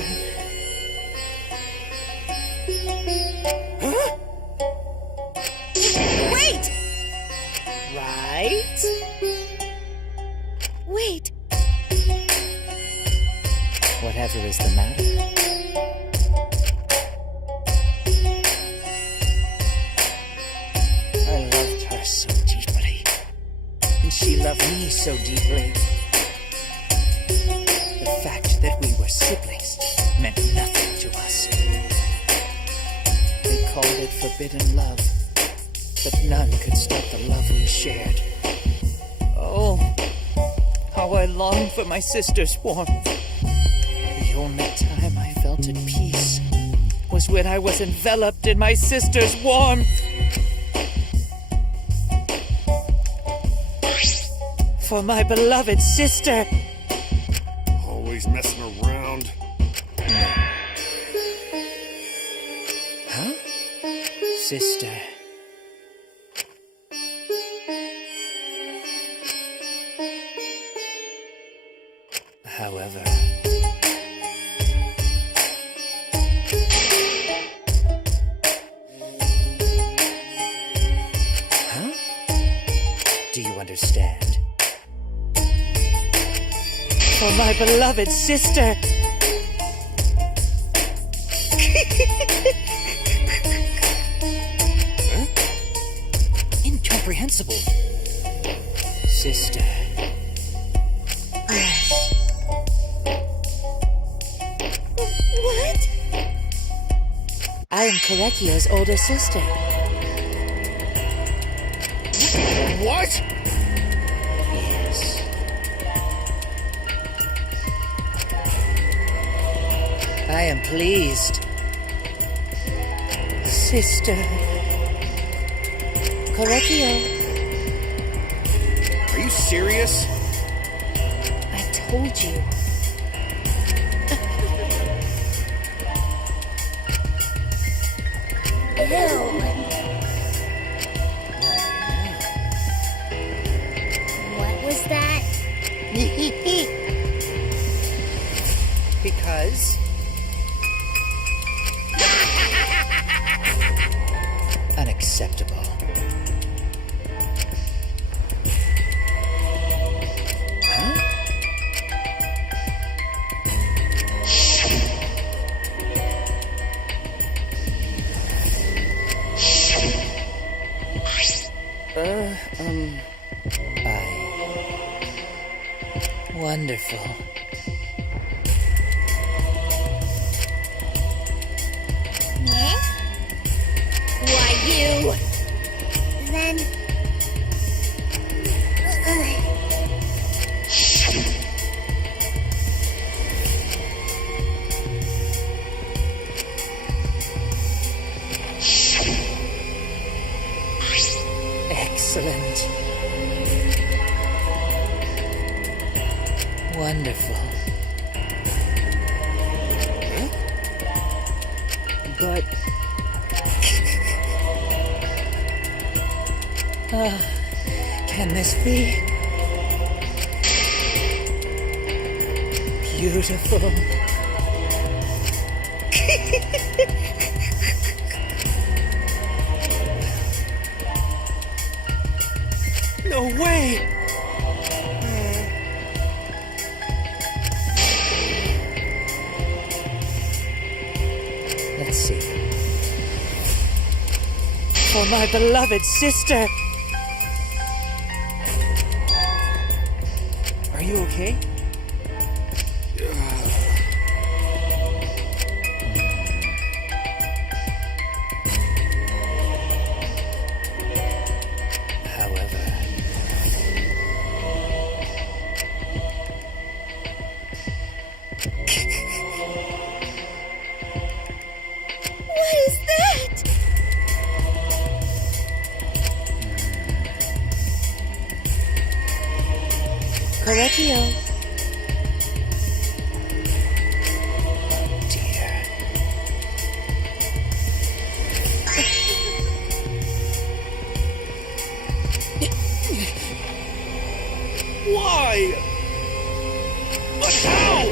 Wait! Right? Wait, Whatever is the matter? I loved her so deeply, and she loved me so deeply. The fact that we were siblings meant nothing to us. They called it forbidden love, but none could stop the love we shared. Oh, how I longed for my sister's warmth. The only time I felt at peace was when I was enveloped in my sister's warmth. For my beloved sister. Always messing around. Huh? Sister. However, huh? Do you understand? For my beloved sister. Huh? Incomprehensible. Sister. Yes. what? I am Korekio's older sister. What? Yes. I am pleased. Sister. Korekio, Are you serious? I told you. Ew. What was that? Because unacceptable. Huh? Wonderful. Huh? Why, you... Then... Excellent. Wonderful. But... can this be? Beautiful. No way! Let's see. For my beloved sister! Are you okay? However, What is that? Correctio. Dear. Why? But how?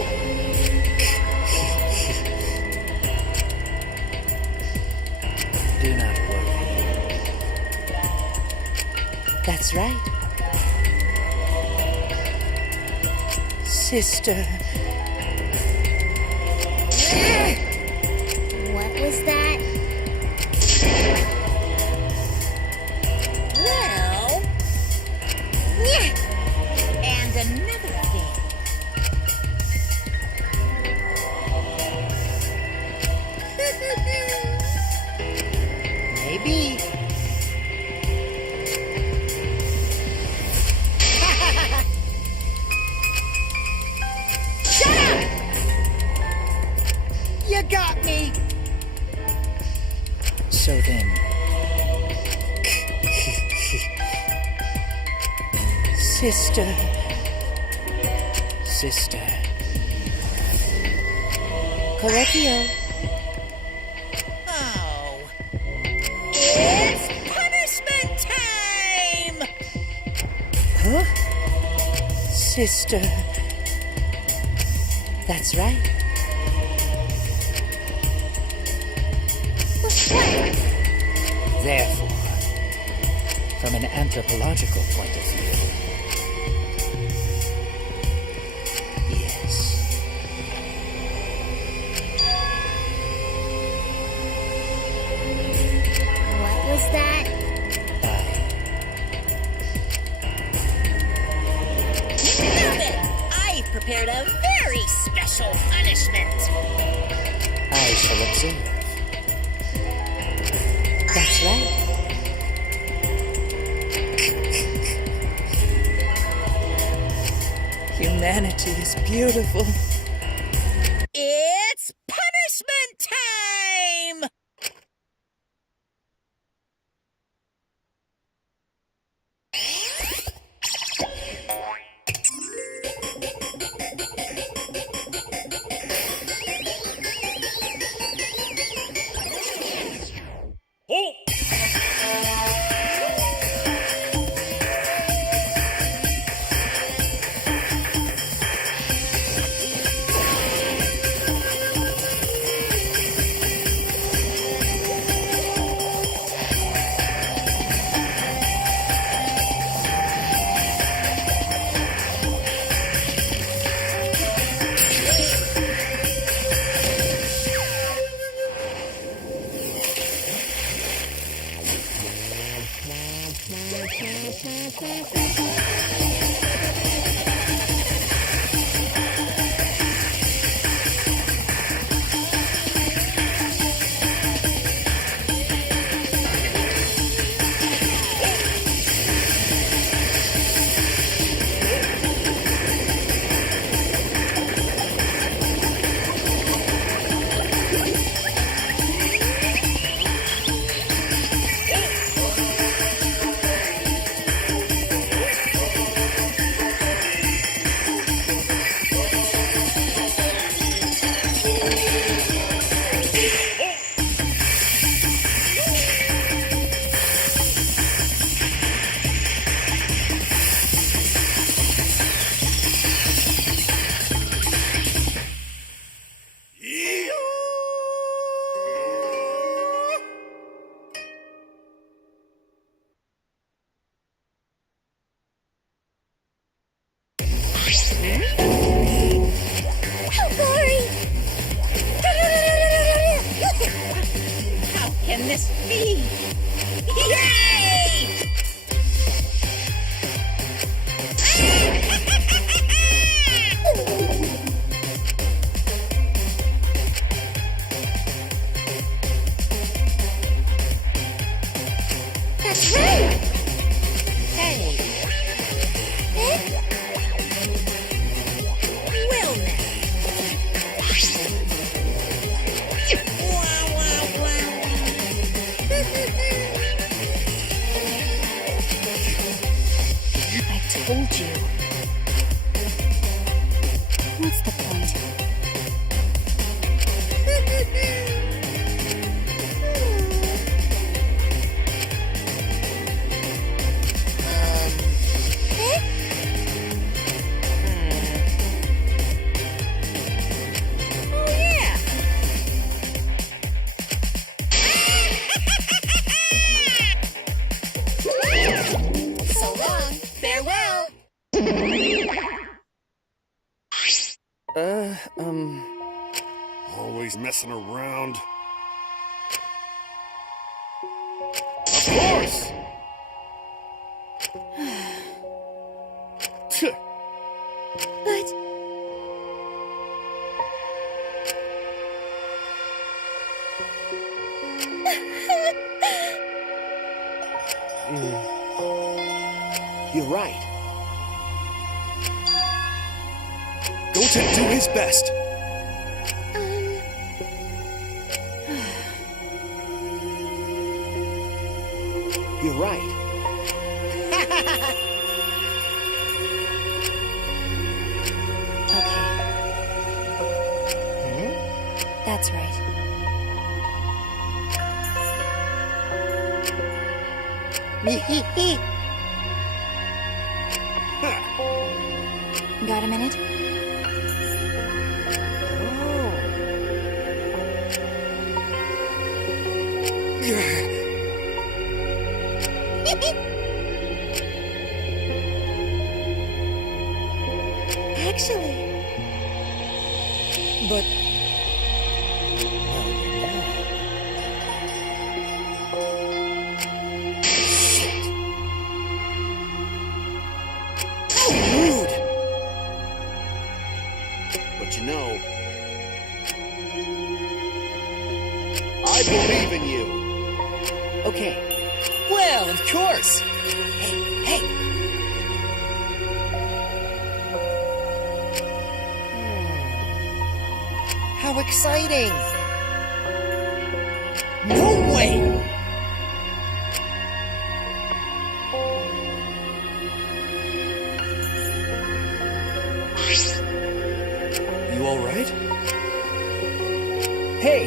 Do not worry. That's right. Sister. What was that? Well, and another thing. Maybe. Shut up! You got me! So then... Sister... Sister... Correctio. Oh. It's punishment time! Huh? Sister... That's right. Therefore, from an anthropological point of view, yes. What was that? Nothing! I've prepared a very special punishment. I shall observe. That's right. Humanity is beautiful. It's punishment time! How boring! How can this be? Yay! That's right! Hey. Well now. Wow, wow, wow. I told you. What's the point? Oh, yeah. So long. Farewell. Always messing around. Of course! But You're right. Goten do his best. You're right. Okay. That's right. Got a minute? actually, But... How rude! But you know, I believe in you. Okay. Well, of course. Hey. How exciting! No way! You all right? Hey!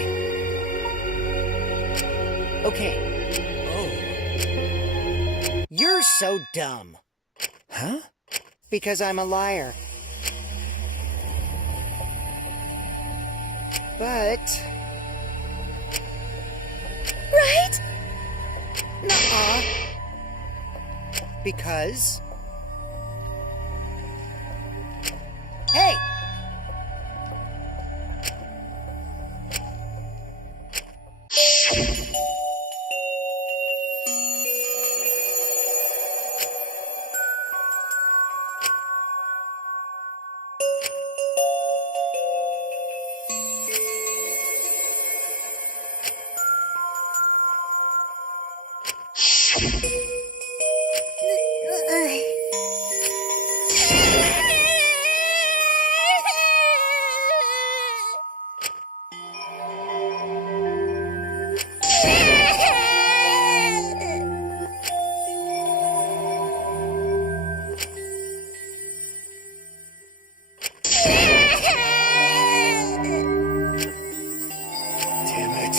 Okay. Oh. You're so dumb. Huh? Because I'm a liar. But... right? Nuh-uh. Because... Hey! Damn it.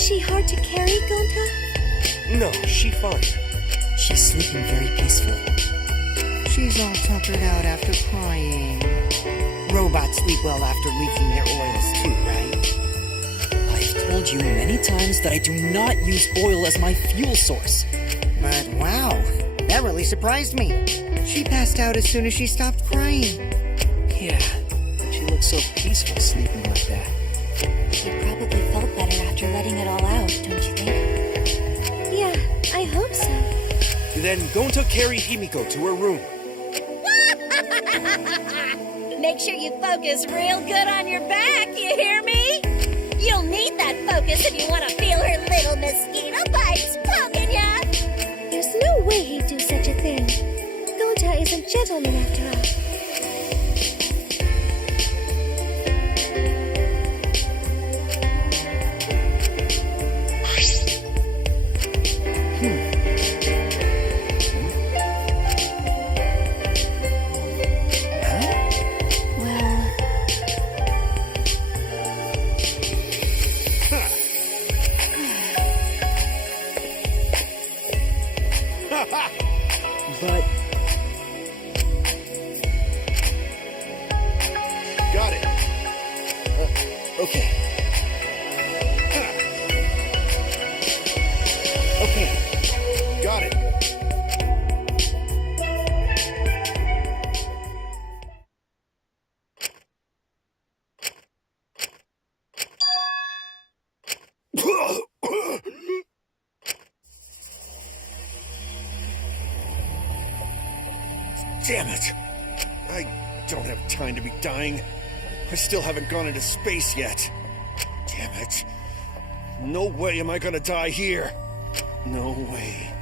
Was she hard to carry, Gonta? No, she fine. She's sleeping very peacefully. She's all tuckered out after crying. Robots sleep well after leaking their oils too, right? I've told you many times that I do not use oil as my fuel source. But wow, that really surprised me. She passed out as soon as she stopped crying. Yeah, but she looks so peaceful sleeping like that. She probably felt better after letting it all out, don't you think? Yeah, I hope so. Then Gonta carry Himiko to her room. Make sure you focus real good on your back, you hear me? You'll need that focus if you want to feel her little mosquito bites poking ya! There's no way he'd do such a thing. Gonta is a gentleman after all. But Got it. okay. Okay. Got it. Damn it! I don't have time to be dying. I still haven't gone into space yet. Damn it. No way am I gonna die here. No way.